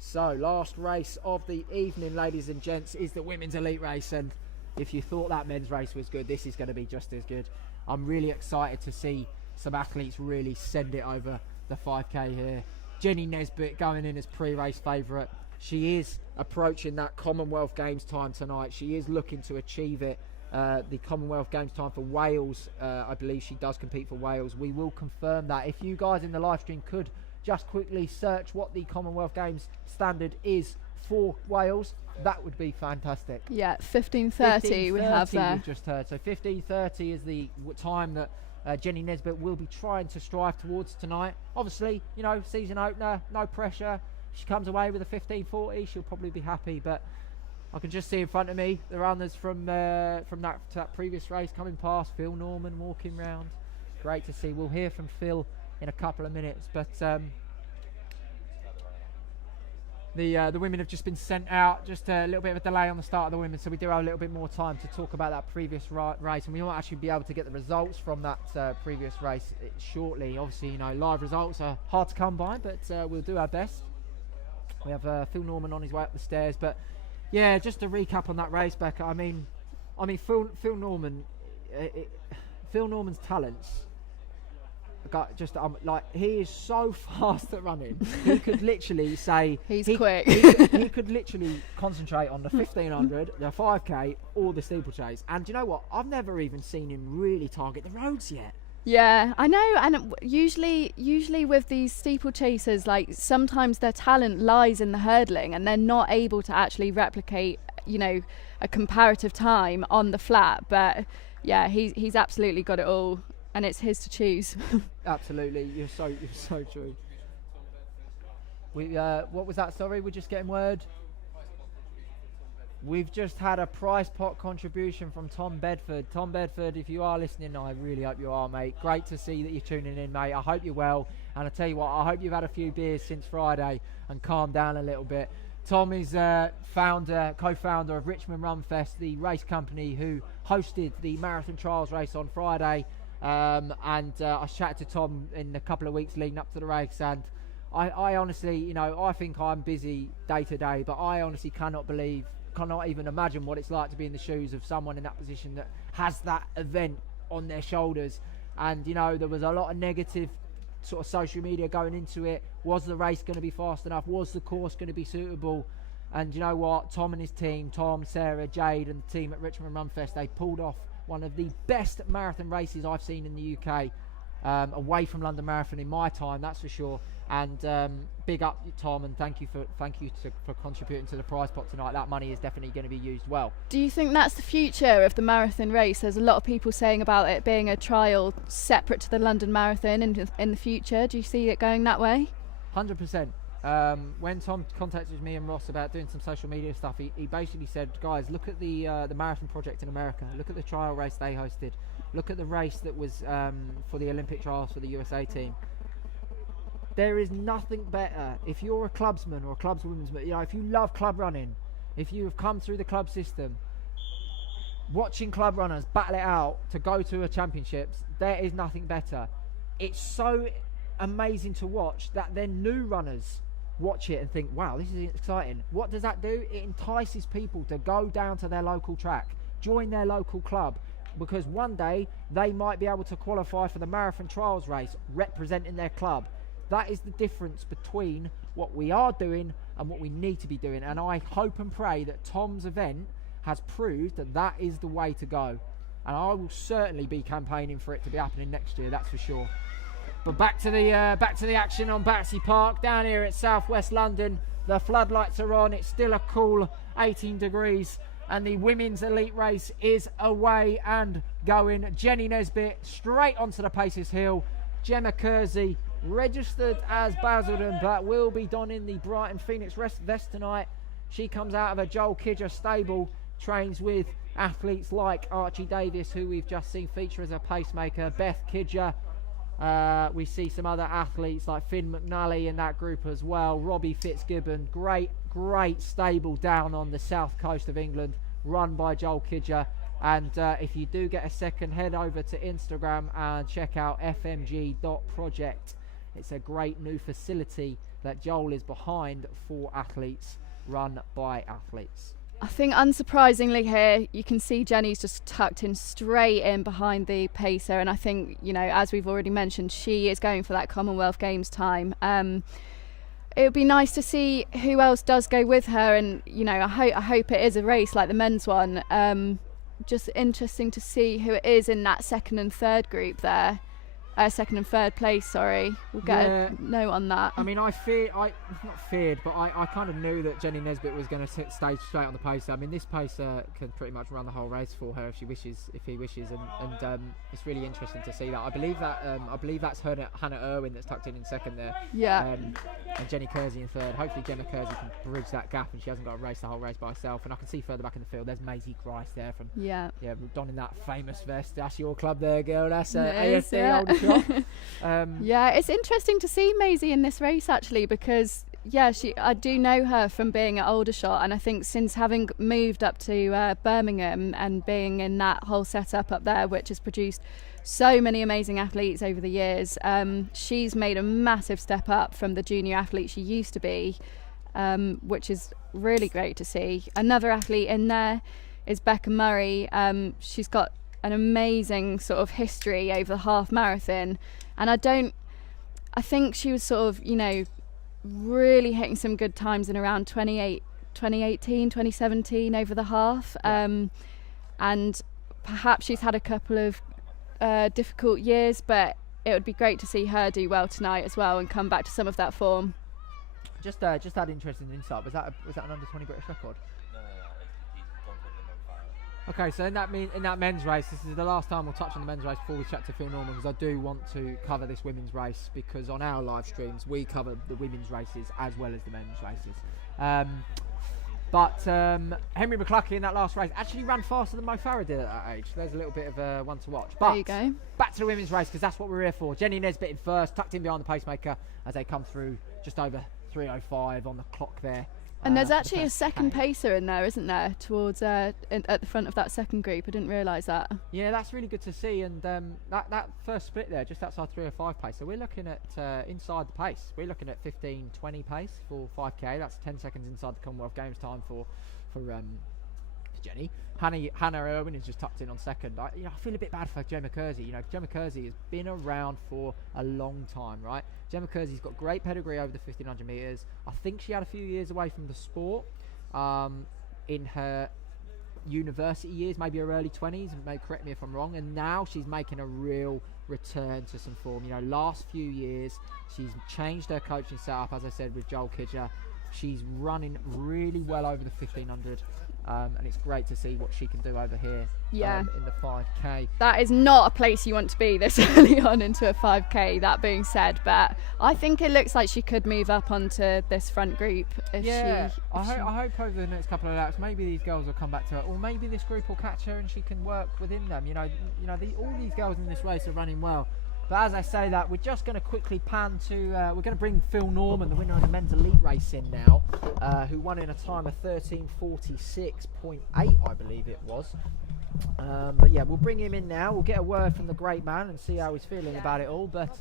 So, last race of the evening, ladies and gents, is the women's elite race. And if you thought that men's race was good, this is going to be just as good. I'm really excited to see some athletes really send it over the 5K here. Jenny Nesbitt going in as pre-race favourite. She is approaching that Commonwealth Games time tonight. She is looking to achieve it. The Commonwealth Games time for Wales. I believe she does compete for Wales. We will confirm that. If you guys in the live stream could just quickly search what the Commonwealth Games standard is for Wales, that would be fantastic. Yeah, 15:30 we have there. We've just heard. So 15:30 is the time that Jenny Nesbitt will be trying to strive towards tonight. Obviously, you know, season opener, no pressure. If she comes away with a 15:40, she'll probably be happy. But I can just see in front of me the runners from that previous race coming past. Phil Norman walking round. Great to see. We'll hear from Phil in a couple of minutes, but the women have just been sent out. Just a little bit of a delay on the start of the women, so we do have a little bit more time to talk about that previous race, and we might actually be able to get the results from that previous race shortly. Obviously, live results are hard to come by, but we'll do our best. We have Phil Norman on his way up the stairs, but yeah, just to recap on that race, Becca. I mean, Phil Norman, Phil Norman's talents. He is so fast at running. He could literally say he's quick. he could literally concentrate on the 1500, the 5k, or the steeplechase. And do you know what? I've never even seen him really target the Rhodes yet. Yeah, I know. And usually with these steeplechasers, like sometimes their talent lies in the hurdling, and they're not able to actually replicate, a comparative time on the flat. But yeah, he's absolutely got it all. And it's his to choose. Absolutely, you're so true. What was that? Sorry, we're just getting word. We've just had a prize pot contribution from Tom Bedford. Tom Bedford, if you are listening, I really hope you are, mate. Great to see that you're tuning in, mate. I hope you're well. And I tell you what, I hope you've had a few beers since Friday and calmed down a little bit. Tom is co-founder of Richmond Run Fest, the race company who hosted the marathon trials race on Friday. I chatted to Tom in a couple of weeks leading up to the race, and I honestly, I think I'm busy day to day, but I honestly cannot even imagine what it's like to be in the shoes of someone in that position that has that event on their shoulders. And there was a lot of negative sort of social media going into it. Was the race going to be fast enough? Was the course going to be suitable? And you know what, Tom and his team, Tom, Sarah, Jade and the team at Richmond Run Fest, they pulled off one of the best marathon races I've seen in the UK, away from London Marathon in my time, that's for sure. And big up Tom, and thank you for contributing to the prize pot tonight. That money is definitely going to be used well. Do you think that's the future of the marathon race? There's a lot of people saying about it being a trial separate to the London Marathon in the future. Do you see it going that way? 100%. When Tom contacted me and Ross about doing some social media stuff, he basically said, guys, look at the marathon project in America, look at the trial race they hosted, look at the race that was for the Olympic trials for the USA team. There is nothing better if you're a clubsman or a clubswoman's, if you love club running, if you have come through the club system, watching club runners battle it out to go to a championships, there is nothing better. It's so amazing to watch that then new runners watch it and think, wow, this is exciting. What does that do? It entices people to go down to their local track, join their local club, because one day they might be able to qualify for the marathon trials race representing their club. That is the difference between what we are doing and what we need to be doing, and I hope and pray that Tom's event has proved that that is the way to go, and I will certainly be campaigning for it to be happening next year, that's for sure. But back to the action on Battersea Park down here at southwest London. The floodlights are on. It's still a cool 18 degrees, and the women's elite race is away and going. Jenny Nesbitt straight onto the Pacers Hill. Gemma Kersey registered as Basildon, but will be donning the Brighton Phoenix vest tonight. She comes out of a Joel Kidger stable, trains with athletes like Archie Davis, who we've just seen feature as a pacemaker, Beth Kidger. We see some other athletes like Finn McNally in that group as well. Robbie Fitzgibbon, great stable down on the south coast of England, run by Joel Kidger. And if you do get a second, head over to Instagram and check out fmg.project. It's a great new facility that Joel is behind for athletes, run by athletes. I think unsurprisingly here, you can see Jenny's just tucked in straight in behind the pacer, and I think, as we've already mentioned, she is going for that Commonwealth Games time. It would be nice to see who else does go with her, and I hope it is a race like the men's one. Just interesting to see who it is in that second and third group there. second and third place. Sorry, we'll get a note on that. I mean, not feared, but I kind of knew that Jenny Nesbitt was going to stay straight on the pacer. I mean, this pacer can pretty much run the whole race for her if he wishes, and it's really interesting to see that. I believe that's Hannah Irwin that's tucked in second there. Yeah. And Jenny Kersey in third. Hopefully Gemma Kersey can bridge that gap, and she hasn't got to race the whole race by herself. And I can see further back in the field, there's Maisie Grice there from donning that famous vest. That's your club there, girl. That's AFC old shop. Yeah, it's interesting to see Maisie in this race actually, because I do know her from being at Aldershot, and I think since having moved up to Birmingham and being in that whole setup up there, which has produced so many amazing athletes over the years, she's made a massive step up from the junior athlete she used to be, which is really great to see. Another athlete in there is Becca Murray. She's got an amazing sort of history over the half marathon, and I think she was sort of, really hitting some good times in around 2018, 2017 over the half, and perhaps she's had a couple of difficult years, but it would be great to see her do well tonight as well and come back to some of that form. Just that interesting insight. Was that an under 20 British record? Okay, so in that men's race, this is the last time we'll touch on the men's race before we chat to Phil Norman, because I do want to cover this women's race, because on our live streams we cover the women's races as well as the men's races. But Henry McCluskey in that last race actually ran faster than Mo Farah did at that age. There's a little bit of one to watch. But there you go. Back to the women's race, because that's what we're here for. Jenny Nesbitt in first, tucked in behind the pacemaker as they come through just over 3:05 on the clock there. And there's actually a second pacer in there, isn't there, towards at the front of that second group? I didn't realise that. Yeah, that's really good to see. And that first split there, just outside 3:05 pace. So we're looking at inside the pace. We're looking at 15:20 pace for 5k. That's 10 seconds inside the Commonwealth Games time for Jenny. Hannah Irwin is just tucked in on second. I feel a bit bad for Gemma Kersey. Gemma Kersey has been around for a long time, right? Gemma Kersey's got great pedigree over the 1500 metres. I think she had a few years away from the sport in her university years, maybe her early 20s, and correct me if I'm wrong, and now she's making a real return to some form. Last few years she's changed her coaching setup, as I said, with Joel Kidger. She's running really well over the 1500, and it's great to see what she can do over here in the 5k. That is not a place you want to be this early on into a 5k, that being said, but I think it looks like she could move up onto this front group if I hope over the next couple of laps maybe these girls will come back to her, or maybe this group will catch her and she can work within them. All these girls in this race are running well. But as I say that, we're just going to quickly pan to, we're going to bring Phil Norman, the winner of the men's elite race, in now, who won in a time of 13:46.8, I believe it was. But yeah, we'll bring him in now. We'll get a word from the great man and see how he's feeling about it all. But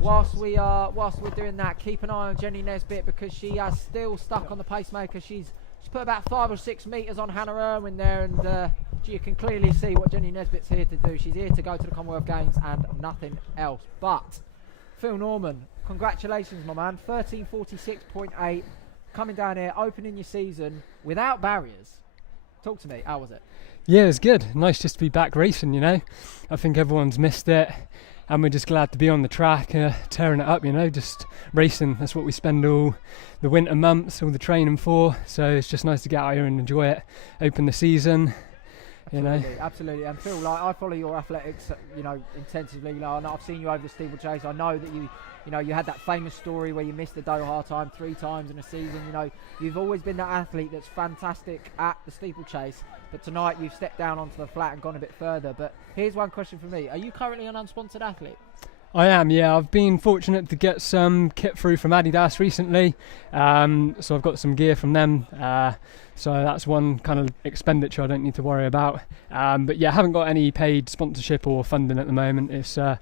whilst we're doing that, keep an eye on Jenny Nesbitt, because she is still stuck on the pacemaker. She's put about 5 or 6 metres on Hannah Irwin there, and you can clearly see what Jenny Nesbitt's here to do. She's here to go to the Commonwealth Games and nothing else. But Phil Norman, congratulations, my man. 13:46.8, coming down here, opening your season without barriers. Talk to me. How was it? Yeah, it was good. Nice just to be back racing. I think everyone's missed it, and we're just glad to be on the track, tearing it up. Just racing. That's what we spend all the winter months, all the training for. So it's just nice to get out here and enjoy it. Open the season. Absolutely. And Phil, I follow your athletics, intensively. I've seen you over the steeplechase. I know that you had that famous story where you missed the Doha time 3 times in a season. You've always been that athlete that's fantastic at the steeplechase. But tonight you've stepped down onto the flat and gone a bit further. But here's one question for me: are you currently an unsponsored athlete? I am, yeah. I've been fortunate to get some kit through from Adidas recently, so I've got some gear from them, so that's one kind of expenditure I don't need to worry about, but yeah, I haven't got any paid sponsorship or funding at the moment. It's I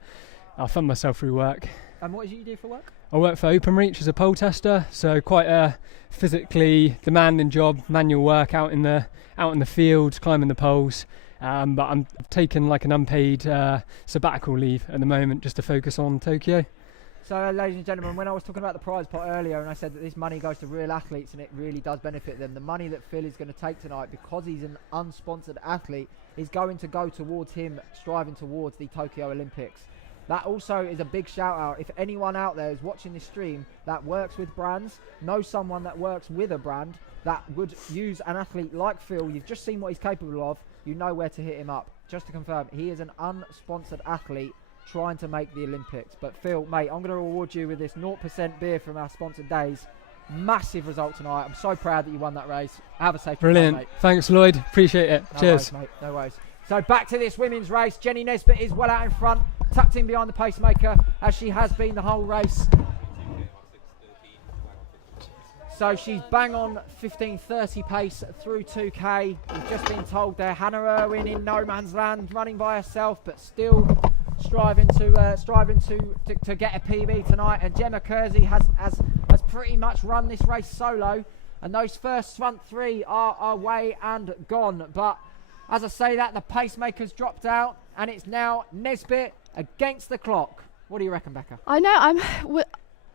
fund myself through work. And what is it you do for work? I work for OpenReach as a pole tester, so quite a physically demanding job, manual work out in the fields, climbing the poles. But I'm taking like an unpaid sabbatical leave at the moment, just to focus on Tokyo. So, ladies and gentlemen, when I was talking about the prize pot earlier, and I said that this money goes to real athletes and it really does benefit them, the money that Phil is going to take tonight, because he's an unsponsored athlete, is going to go towards him striving towards the Tokyo Olympics. That also is a big shout out. If anyone out there is watching this stream that works with brands, knows someone that works with a brand that would use an athlete like Phil, you've just seen what he's capable of, you know where to hit him up. Just to confirm, he is an unsponsored athlete trying to make the Olympics. But Phil, mate, I'm going to reward you with this 0% beer from our sponsored days. Massive result tonight. I'm so proud that you won that race. Have a safe Brilliant. run, mate. Thanks, Lloyd. Appreciate it. No Cheers. worries, mate. No worries. So back to this women's race. Jenny Nesbitt is well out in front, tucked in behind the pacemaker, as she has been the whole race. So she's bang on 15:30 pace through 2K. We've just been told there, Hannah Irwin in no man's land, running by herself, but still striving to get a PB tonight. And Gemma Kersey has pretty much run this race solo. And those first front three are away and gone. But as I say that, the pacemaker's dropped out, and it's now Nesbitt against the clock. What do you reckon, Becca? I know,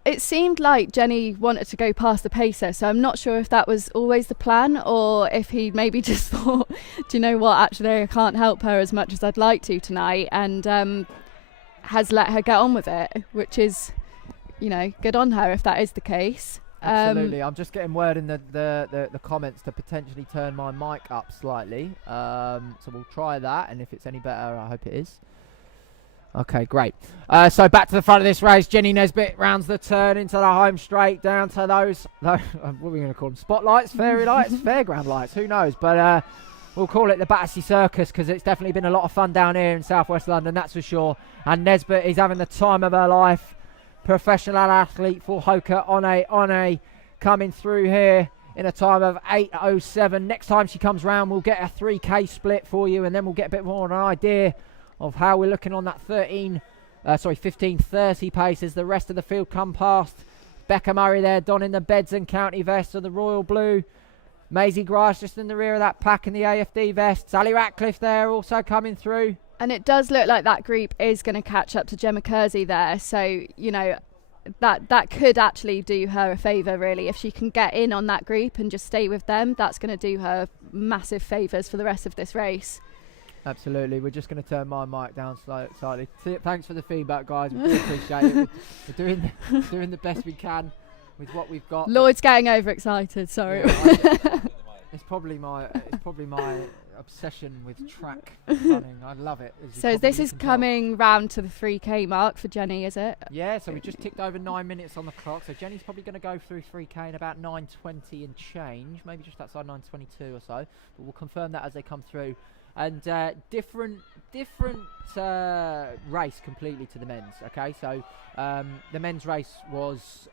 it seemed like Jenny wanted to go past the pacer, so I'm not sure if that was always the plan or if he maybe just thought, do you know what, actually I can't help her as much as I'd like to tonight, and has let her get on with it, which is, you know, good on her if that is the case. Absolutely. I'm just getting word in the comments to potentially turn my mic up slightly. So we'll try that, and if it's any better, I hope it is. Okay, great. So back to the front of this race. Jenny Nesbitt rounds the turn into the home straight, down to those what are we going to call them? Spotlights, fairy lights, fairground lights, who knows? But we'll call it the Battersea Circus, because it's definitely been a lot of fun down here in southwest London, that's for sure. And Nesbitt is having the time of her life. Professional athlete for Hoka on a coming through here in a time of 8:07. Next time she comes round, we'll get a 3K split for you, and then we'll get a bit more of an idea of how we're looking on that 15:30 pace as the rest of the field come past. Becca Murray there donning the Beds and County vest of the royal blue. Maisie Grice just in the rear of that pack in the AFD vest. Sally Ratcliffe there also coming through. And it does look like that group is going to catch up to Gemma Kersey there. So, you know, that could actually do her a favour, really. If she can get in on that group and just stay with them, that's going to do her massive favours for the rest of this race. Absolutely. We're just going to turn my mic down slightly. Thanks for the feedback, guys. We do appreciate it. We're doing the best we can with what we've got. Lloyd's getting overexcited, sorry. Yeah, it's probably my obsession with track running. I love it. So this is coming round to the 3K mark for Jenny, is it? Yeah, so we just ticked over 9 minutes on the clock. So Jenny's probably going to go through 3K in about 9:20 and change, maybe just outside 9:22 or so. But we'll confirm that as they come through. And different race completely to the men's. Okay, so the men's race was,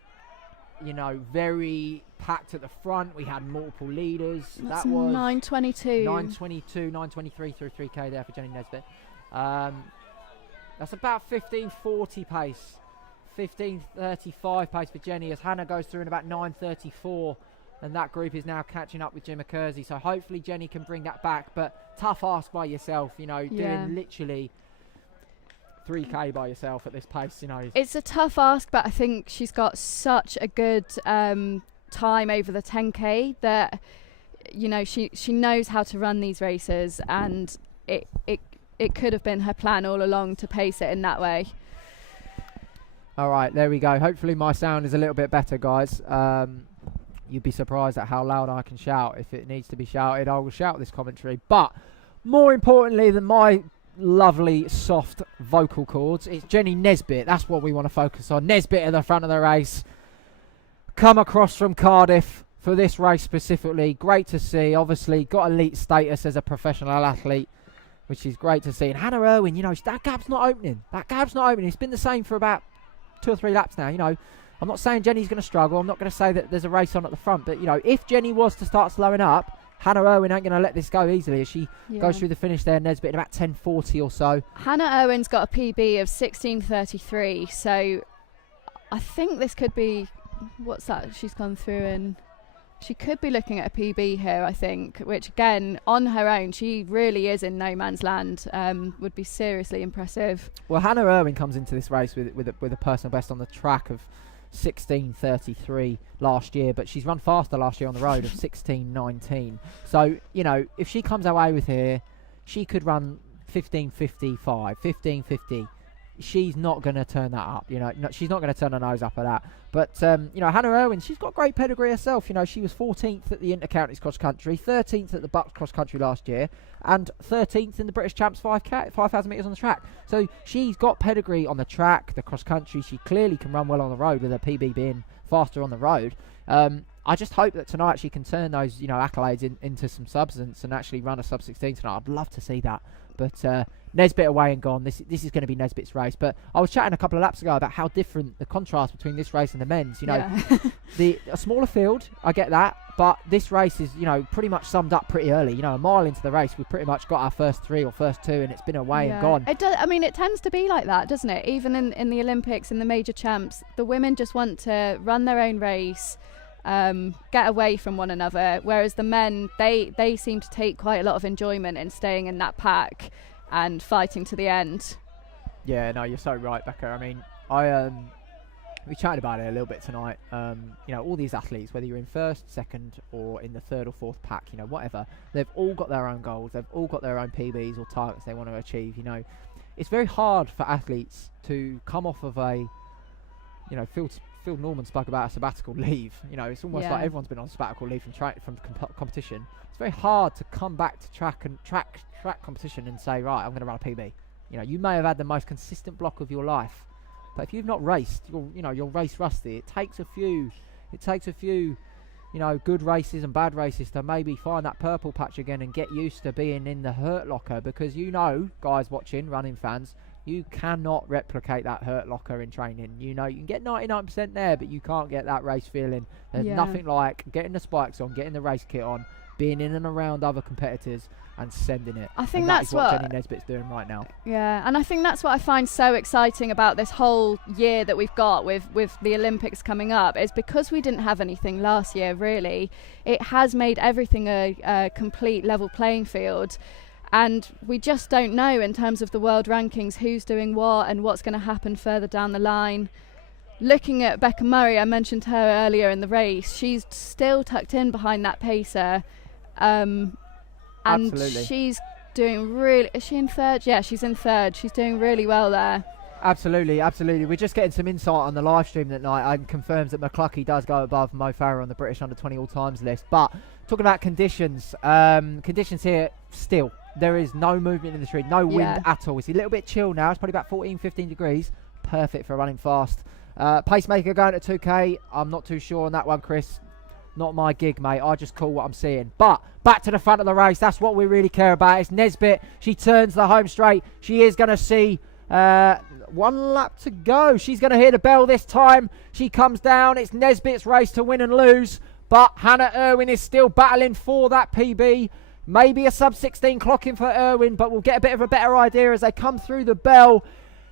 you know, very packed at the front. We had multiple leaders. That's that was 9:22. 9:22, 9:23 through 3K there for Jenny Nesbitt. That's about 15:40 pace, 15:35 pace for Jenny, as Hannah goes through in about 9:34, and that group is now catching up with Gemma Kersey. So hopefully Jenny can bring that back, but tough ask by yourself, you know, doing literally 3K by yourself at this pace, you know. It's a tough ask, but I think she's got such a good time over the 10K that, you know, she knows how to run these races, and it could have been her plan all along to pace it in that way. All right, there we go. Hopefully my sound is a little bit better, guys. You'd be surprised at how loud I can shout. If it needs to be shouted, I will shout this commentary. But more importantly than my lovely soft vocal cords, it's Jenny Nesbitt. That's what we want to focus on. Nesbitt at the front of the race, come across from Cardiff for this race specifically. Great to see. Obviously got elite status as a professional athlete, which is great to see. And Hannah Irwin, you know, that gap's not opening. It's been the same for about 2 or 3 laps now. You know, I'm not saying Jenny's going to struggle. I'm not going to say that there's a race on at the front, but you know, if Jenny was to start slowing up, Hannah Irwin ain't going to let this go easily as she goes through the finish there. Nesbitt in about 10:40 or so. Hannah Irwin's got a PB of 16:33, so I think this could be, what's that she's gone through, and she could be looking at a PB here, I think, which again, on her own, she really is in no man's land. Would be seriously impressive. Well, Hannah Irwin comes into this race with a personal best on the track of 16:33 last year, but she's run faster last year on the road of 16:19. So, you know, if she comes away with here, she could run 15:55, 15:50 she's not going to turn that up. You know, she's not going to turn her nose up at that. But you know, Hannah Irwin, she's got great pedigree herself. You know, she was 14th at the Inter-Counties cross country, 13th at the Bucks cross country last year, and 13th in the British Champs 5,000 metres on the track. So she's got pedigree on the track, the cross country. She clearly can run well on the road, with her PB being faster on the road. I just hope that tonight she can turn those, you know, accolades into some substance and actually run a sub-16 tonight. I'd love to see that. But Nesbitt away and gone. This is going to be Nesbitt's race. But I was chatting a couple of laps ago about how different the contrast between this race and the men's. You know, a smaller field, I get that. But this race is, you know, pretty much summed up pretty early. You know, a mile into the race, we've pretty much got our first 3 or first 2, and it's been away and gone. It does. I mean, it tends to be like that, doesn't it? Even in the Olympics, in the major champs, the women just want to run their own race. Get away from one another, whereas the men, they seem to take quite a lot of enjoyment in staying in that pack and fighting to the end. Yeah, no, you're so right, Becca. I mean, we chatted about it a little bit tonight. You know, all these athletes, whether you're in first, second, or in the third or fourth pack, you know, whatever, they've all got their own goals. They've all got their own PBs or targets they want to achieve. You know, it's very hard for athletes to come off of a, you know, Phil Norman spoke about a sabbatical leave. You know, it's almost like everyone's been on sabbatical leave from competition. It's very hard to come back to track competition and say, right, I'm going to run a PB. You know, you may have had the most consistent block of your life, but if you've not raced, you're race rusty. It takes a few, you know, good races and bad races to maybe find that purple patch again and get used to being in the hurt locker, because, you know, guys watching, running fans, you cannot replicate that hurt locker in training. You know, you can get 99% there, but you can't get that race feeling. There's nothing like getting the spikes on, getting the race kit on, being in and around other competitors and sending it. I think that's what Jenny Nesbitt's doing right now. Yeah, and I think that's what I find so exciting about this whole year that we've got with the Olympics coming up, is because we didn't have anything last year, really. It has made everything a complete level playing field. And we just don't know, in terms of the world rankings, who's doing what and what's going to happen further down the line. Looking at Becca Murray, I mentioned her earlier in the race. She's still tucked in behind that pacer. And absolutely. She's doing really... Is she in third? Yeah, she's in third. She's doing really well there. Absolutely. We're just getting some insight on the live stream that night, and confirms that McCluskey does go above Mo Farah on the British under-20 all-times list. But talking about conditions here still. There is no movement in the street, no wind at all. It's a little bit chill now. It's probably about 14, 15 degrees. Perfect for running fast. Pacemaker going at 2K. I'm not too sure on that one, Chris. Not my gig, mate. I just call what I'm seeing. But back to the front of the race. That's what we really care about. It's Nesbitt. She turns the home straight. She is going to see 1 lap to go. She's going to hear the bell this time. She comes down. It's Nesbitt's race to win and lose. But Hannah Irwin is still battling for that PB. Maybe a sub-16 clocking for Irwin, but we'll get a bit of a better idea as they come through the bell.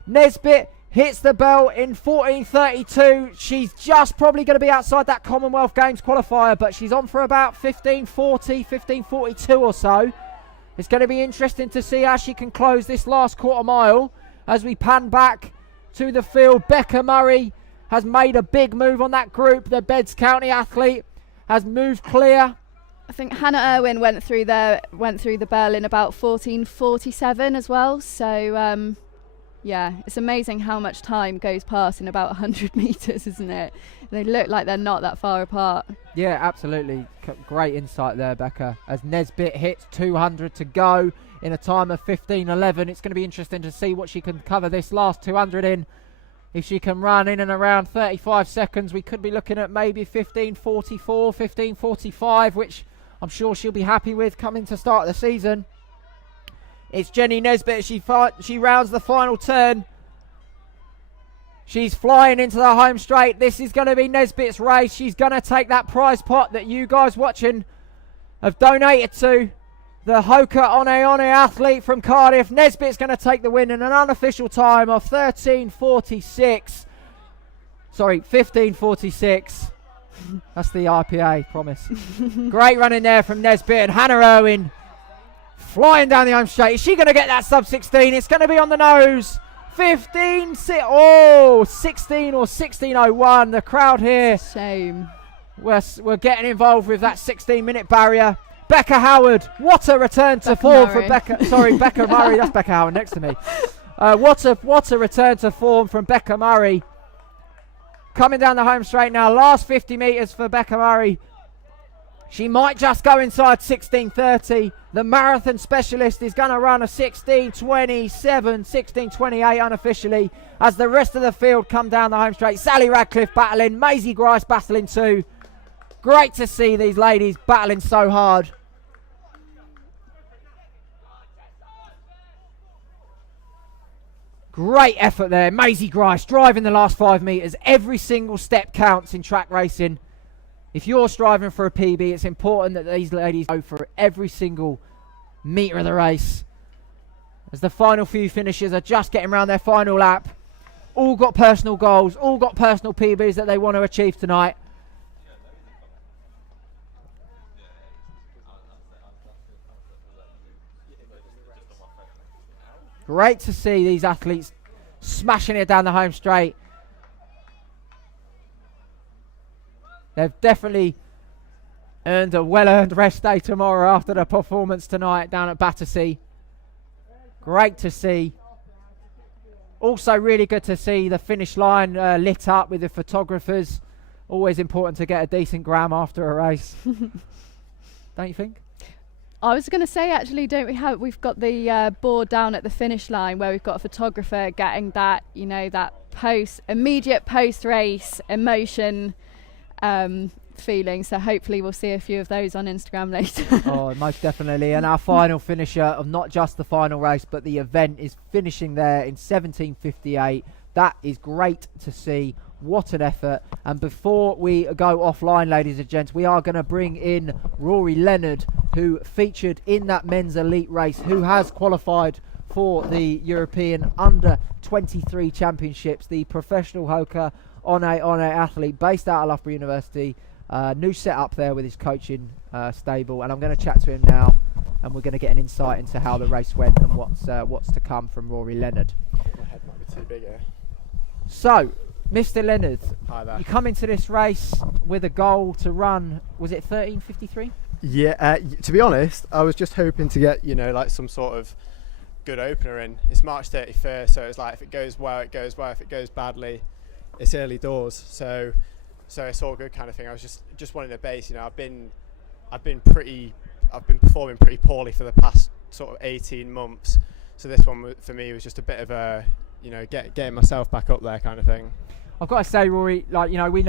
Nesbitt hits the bell in 14:32. She's just probably going to be outside that Commonwealth Games qualifier, but she's on for about 15:40, 15:42 or so. It's going to be interesting to see how she can close this last quarter mile as we pan back to the field. Becca Murray has made a big move on that group. The Beds County athlete has moved clear. I think Hannah Irwin went through the bell in about 14:47 as well. So it's amazing how much time goes past in about 100 metres, isn't it? They look like they're not that far apart. Yeah, absolutely. Great insight there, Becca. As Nesbitt hits 200 to go in a time of 15:11, it's going to be interesting to see what she can cover this last 200 in. If she can run in and around 35 seconds, we could be looking at maybe 15:44, 15:45, which I'm sure she'll be happy with coming to start the season. It's Jenny Nesbitt. She rounds the final turn. She's flying into the home straight. This is going to be Nesbitt's race. She's going to take that prize pot that you guys watching have donated to the Hoka One athlete from Cardiff. Nesbitt's going to take the win in an unofficial time of 15:46. That's the IPA, promise. Great running there from Nesbitt, and Hannah Irwin flying down the home straight. Is she going to get that sub-16? It's going to be on the nose. 16 or 16:01. The crowd here. Shame. We're getting involved with that 16-minute barrier. Becca Howard, what a return to form for Becca. Sorry, Becca Murray. That's Becca Howard next to me. What a return to form from Becca Murray. Coming down the home straight now. Last 50 metres for Becca Murray. She might just go inside 16:30. The marathon specialist is going to run a 16:27, 16:28 unofficially, as the rest of the field come down the home straight. Sally Radcliffe battling, Maisie Grice battling too. Great to see these ladies battling so hard. Great effort there. Maisie Grice driving the last 5 metres. Every single step counts in track racing. If you're striving for a PB, it's important that these ladies go for every single metre of the race. As the final few finishers are just getting around their final lap. All got personal goals, all got personal PBs that they want to achieve tonight. Great to see these athletes smashing it down the home straight. They've definitely earned a well-earned rest day tomorrow after the performance tonight down at Battersea. Great to see. Also really good to see the finish line lit up with the photographers. Always important to get a decent gram after a race. Don't you think? I was going to say, actually, we've got the board down at the finish line where we've got a photographer getting that, that immediate post-race emotion feeling. So hopefully we'll see a few of those on Instagram later. Oh, most definitely. And our final finisher of not just the final race, but the event is finishing there in 17:58. That is great to see. What an effort. And before we go offline, ladies and gents, we are going to bring in Rory Leonard, who featured in that men's elite race, who has qualified for the European Under-23 Championships, the professional Hoka on a athlete based out of Loughborough University. New setup there with his coaching stable, and I'm going to chat to him now, and we're going to get an insight into how the race went and what's to come from Rory Leonard. My head might be too big here. So, Mr. Leonard, hi there. You come into this race with a goal to run, was it 13:53? Yeah, to be honest, I was just hoping to get, like some sort of good opener in. It's March 31st, so it's like if it goes well, it goes well. If it goes badly, it's early doors. So it's all good kind of thing. I was just wanting a base. I've been performing pretty poorly for the past sort of 18 months. So this one for me was just a bit of a, getting myself back up there kind of thing. I've got to say, Rory, we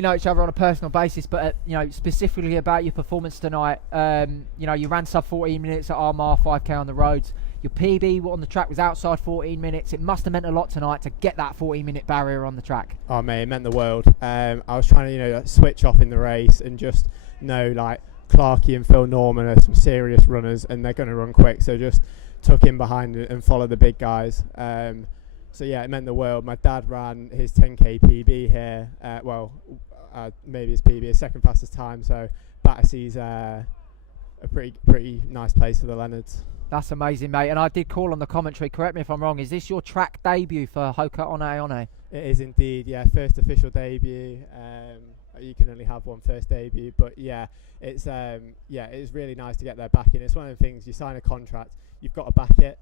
know each other on a personal basis, but specifically about your performance tonight. You ran sub 14 minutes at Armagh, 5k on the roads. Your PB on the track was outside 14 minutes. It must have meant a lot tonight to get that 14-minute barrier on the track. Oh mate, it meant the world. I was trying to switch off in the race and just know Clarkey and Phil Norman are some serious runners and they're going to run quick. So just tuck in behind and follow the big guys. So yeah, it meant the world. My dad ran his 10k PB here. Maybe his PB, his second fastest time. So Battersea's a pretty nice place for the Leonards. That's amazing, mate. And I did call on the commentary. Correct me if I'm wrong. Is this your track debut for Hoka One? It is indeed. Yeah, first official debut. You can only have one first debut, but yeah, it's really nice to get their back in. It's one of the things, you sign a contract, you've got to back it.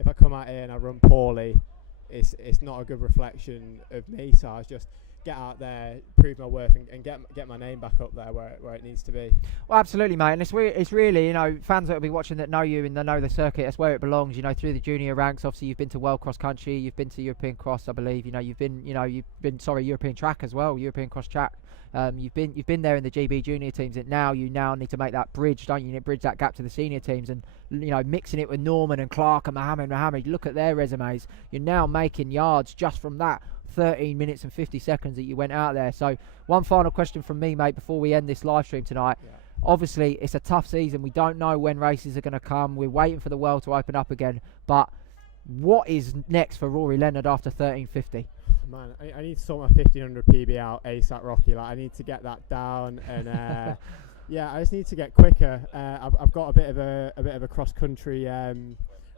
If I come out here and I run poorly, it's not a good reflection of me. So I was just get out there, prove my worth, and get my name back up there where it needs to be. Well, absolutely, mate. And it's really fans that will be watching that know you and they know the circuit. That's where it belongs. Through the junior ranks. Obviously, you've been to World Cross Country, you've been to European Cross, I believe. You've been European Track as well, European Cross Track. You've been there in the GB junior teams, and now you need to make that bridge, don't you? Bridge that gap to the senior teams, and mixing it with Norman and Clark and Mohammed. Look at their resumes. You're now making yards just from that 13 minutes and 50 seconds that you went out there. So one final question from me, mate, before we end this live stream tonight. Yeah. Obviously, it's a tough season. We don't know when races are going to come. We're waiting for the world to open up again. But what is next for Rory Leonard after 13:50? Man, I need to sort my 1500 PB out ASAP, Rocky. I need to get that down, and yeah, I just need to get quicker. I've got a bit of a cross country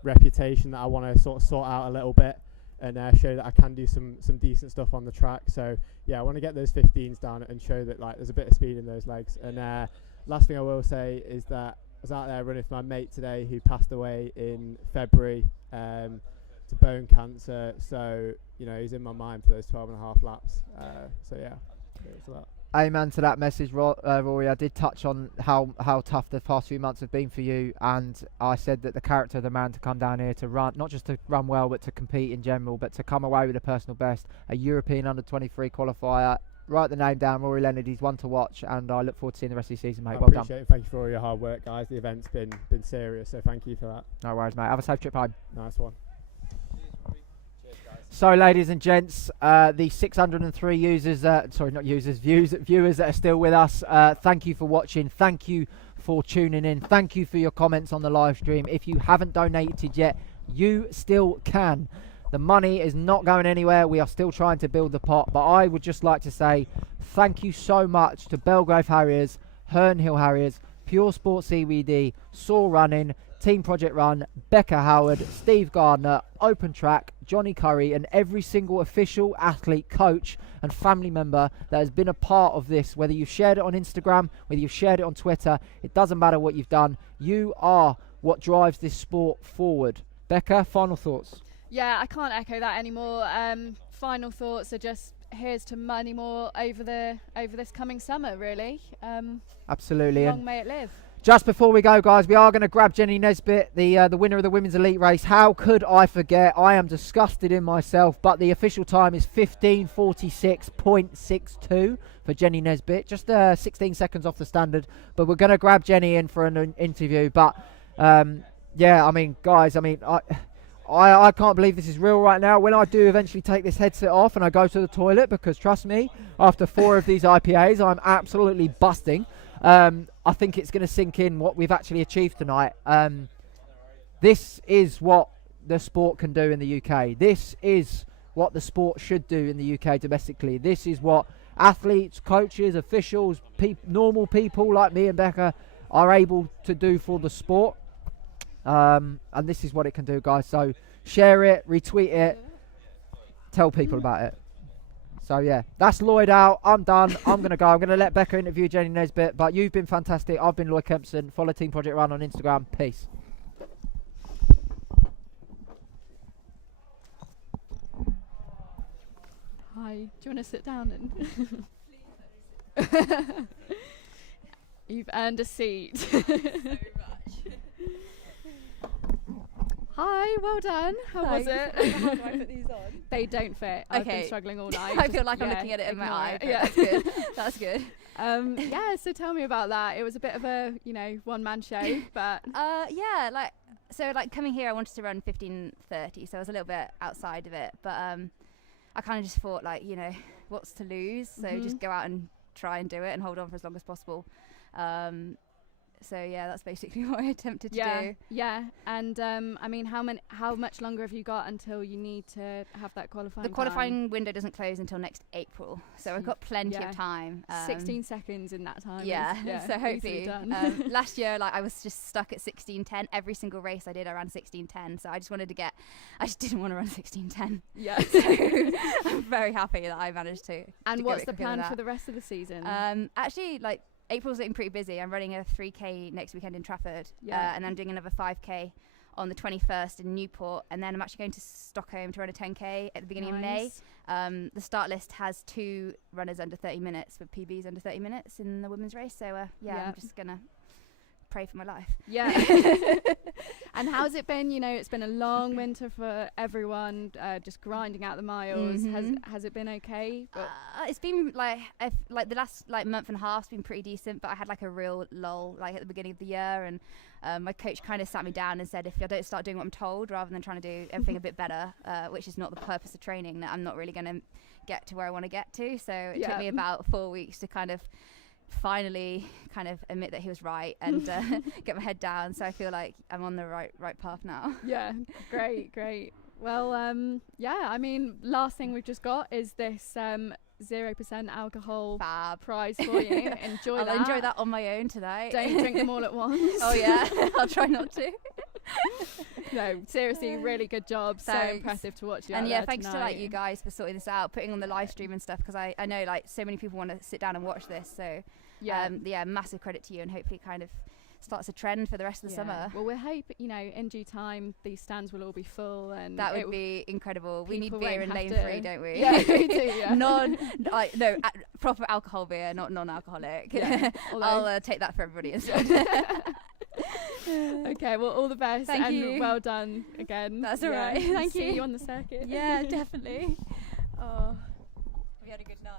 reputation that I want to sort out a little bit, and show that I can do some decent stuff on the track. So yeah, I want to get those 15s down and show that there's a bit of speed in those legs. And last thing I will say is that I was out there running for my mate today who passed away in February. to bone cancer. So he's in my mind for those 12.5 laps. So yeah, it's a lot. Amen to that message, Rory. I did touch on how tough the past few months have been for you, and I said that the character of the man to come down here to run, not just to run well, but to compete in general, but to come away with a personal best, a European under-23 qualifier. Write the name down, Rory Leonard. He's one to watch, and I look forward to seeing the rest of the season, mate. I Well done. appreciate it. Thank you for all your hard work, guys. The event's been serious, so thank you for that. No worries, mate. Have a safe trip home. Nice one. So, ladies and gents, the 603 viewers that are still with us, thank you for watching. Thank you for tuning in. Thank you for your comments on the live stream. If you haven't donated yet, you still can. The money is not going anywhere. We are still trying to build the pot. But I would just like to say thank you so much to Belgrave Harriers, Herne Hill Harriers, Pure Sport CBD, Saw Running, Team Project Run, Becca Howard, Steve Gardner, Open Track, Johnny Curry, and every single official, athlete, coach and family member that has been a part of this. Whether you've shared it on Instagram, whether you've shared it on Twitter, it doesn't matter what you've done. You are what drives this sport forward. Becca, final thoughts? Yeah, I can't echo that anymore. Final thoughts are just here's to money more over this coming summer, really. Absolutely. Long may it live. Just before we go, guys, we are going to grab Jenny Nesbitt, the winner of the Women's Elite Race. How could I forget? I am disgusted in myself, but the official time is 15:46.62 for Jenny Nesbitt. Just 16 seconds off the standard, but we're going to grab Jenny in for an interview. But, yeah, I mean, guys, I can't believe this is real right now. When I do eventually take this headset off and I go to the toilet, because trust me, after 4 of these IPAs, I'm absolutely busting. I think it's going to sink in what we've actually achieved tonight. This is what the sport can do in the UK. This is what the sport should do in the UK domestically. This is what athletes, coaches, officials, normal people like me and Becca are able to do for the sport. And this is what it can do, guys. So share it, retweet it, tell people about it. So yeah, that's Lloyd out. I'm done. I'm going to go. I'm going to let Becca interview Jenny Nesbitt. But you've been fantastic. I've been Lloyd Kempson. Follow Team Project Run on Instagram. Peace. Hi. Do you want to sit down and? You've earned a seat. So much. Hi, well done. How was it? How do I put these on? They don't fit. I've been struggling all night. I feel like I'm looking at it in my eye. Yeah, that's good. That's good. Yeah, so tell me about that. It was a bit of a, one-man show, but yeah, coming here, I wanted to run 15:30, so I was a little bit outside of it, but I kind of just thought, what's to lose? So just go out and try and do it and hold on for as long as possible. So yeah, that's basically what I attempted to do. Yeah, and how much longer have you got until you need to have that qualifying? The qualifying window doesn't close until next April, so I've got plenty of time. 16 seconds in that time. Yeah, so hopefully. Last year, I was just stuck at 16:10. Every single race I did, I ran 16:10. So I just didn't want to run 16:10. Yeah. So I'm very happy that I managed to. And what's the plan for the rest of the season? Actually, April's looking pretty busy. I'm running a 3K next weekend in Trafford, and I'm doing another 5K on the 21st in Newport, and then I'm actually going to Stockholm to run a 10K at the beginning of May. The start list has 2 runners under 30 minutes with PBs under 30 minutes in the women's race, so I'm just gonna pray for my life. Yeah. And how's it been? It's been a long winter for everyone, just grinding out the miles. Has it been okay? It's been the last month and a half's been pretty decent, but I had a real lull at the beginning of the year, and my coach kind of sat me down and said, if I don't start doing what I'm told rather than trying to do everything a bit better, which is not the purpose of training, that I'm not really going to get to where I want to get to. So it took me about 4 weeks to finally admit that he was right and get my head down. So I feel like I'm on the right path now. Yeah, great. Well, last thing we've just got is this 0% alcohol prize for you. I'll enjoy that on my own tonight. Don't drink them all at once. Oh yeah, I'll try not to. No, seriously, really good job. Thanks. So impressive to watch you. And yeah, thanks to you guys for sorting this out, putting on the live stream and stuff, because I know so many people want to sit down and watch this. So yeah, massive credit to you, and hopefully starts a trend for the rest of the summer. Well, we're hoping, in due time these stands will all be full, and that would be incredible. We need people beer won't and have lane free, don't we? Yeah, we do. Yeah. Proper alcohol beer, not non-alcoholic. Yeah. I'll take that for everybody instead. Okay, well, all the best. Thank you. Well done again. That's all right. Thank See you. you on the circuit. Yeah, definitely. Oh, we had a good night.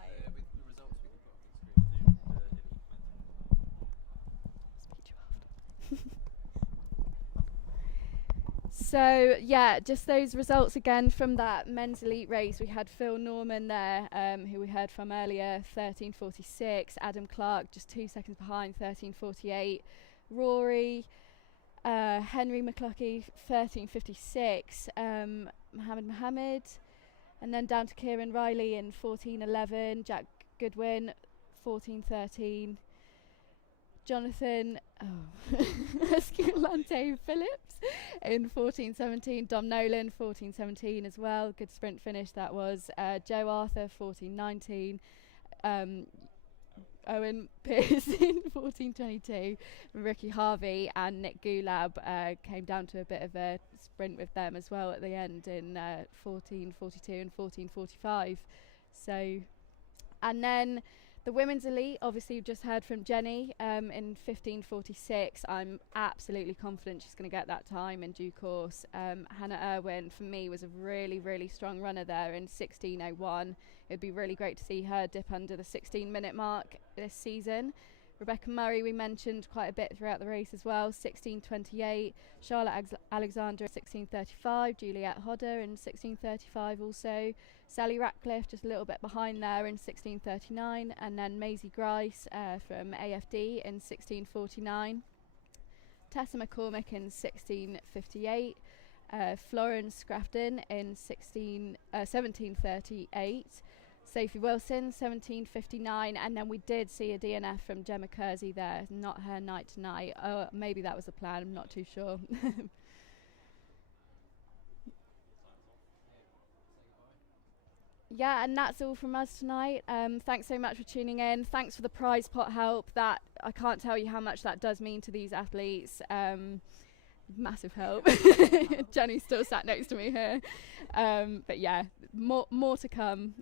So yeah, just those results again from that men's elite race. We had Phil Norman there, who we heard from earlier, 13:46. Adam Clark just 2 seconds behind, 13:48. Rory, Henry McCluskey, 13:56. Mohammed, and then down to Kieran Riley in 14:11. Jack Goodwin, 14:13. Jonathan Escalante Phillips in 14:17. Dom Nolan 14:17 as well. Good sprint finish that was. Joe Arthur 14:19. Owen Pearce in 14:22. Ricky Harvey and Nick Gulab came down to a bit of a sprint with them as well at the end in 14:42 and 14:45. So, and then the women's elite, obviously you've just heard from Jenny in 15:46. I'm absolutely confident she's going to get that time in due course. Hannah Irwin, for me, was a really, really strong runner there in 16:01. It'd be really great to see her dip under the 16-minute mark this season. Rebecca Murray, we mentioned quite a bit throughout the race as well, 16:28. Charlotte Alexander, 16:35. Juliette Hodder in 16:35 also. Sally Ratcliffe just a little bit behind there in 16:39. And then Maisie Grice from AFD in 16:49. Tessa McCormick in 16:58. Florence Scrafton in 17:38. Sophie Wilson, 17:59, and then we did see a DNF from Gemma Kersey there. Not her night tonight. Oh, maybe that was a plan. I'm not too sure. Yeah, and that's all from us tonight. Thanks so much for tuning in. Thanks for the prize pot help. That I can't tell you how much that does mean to these athletes. Massive help. Jenny's still sat next to me here. But yeah, more to come.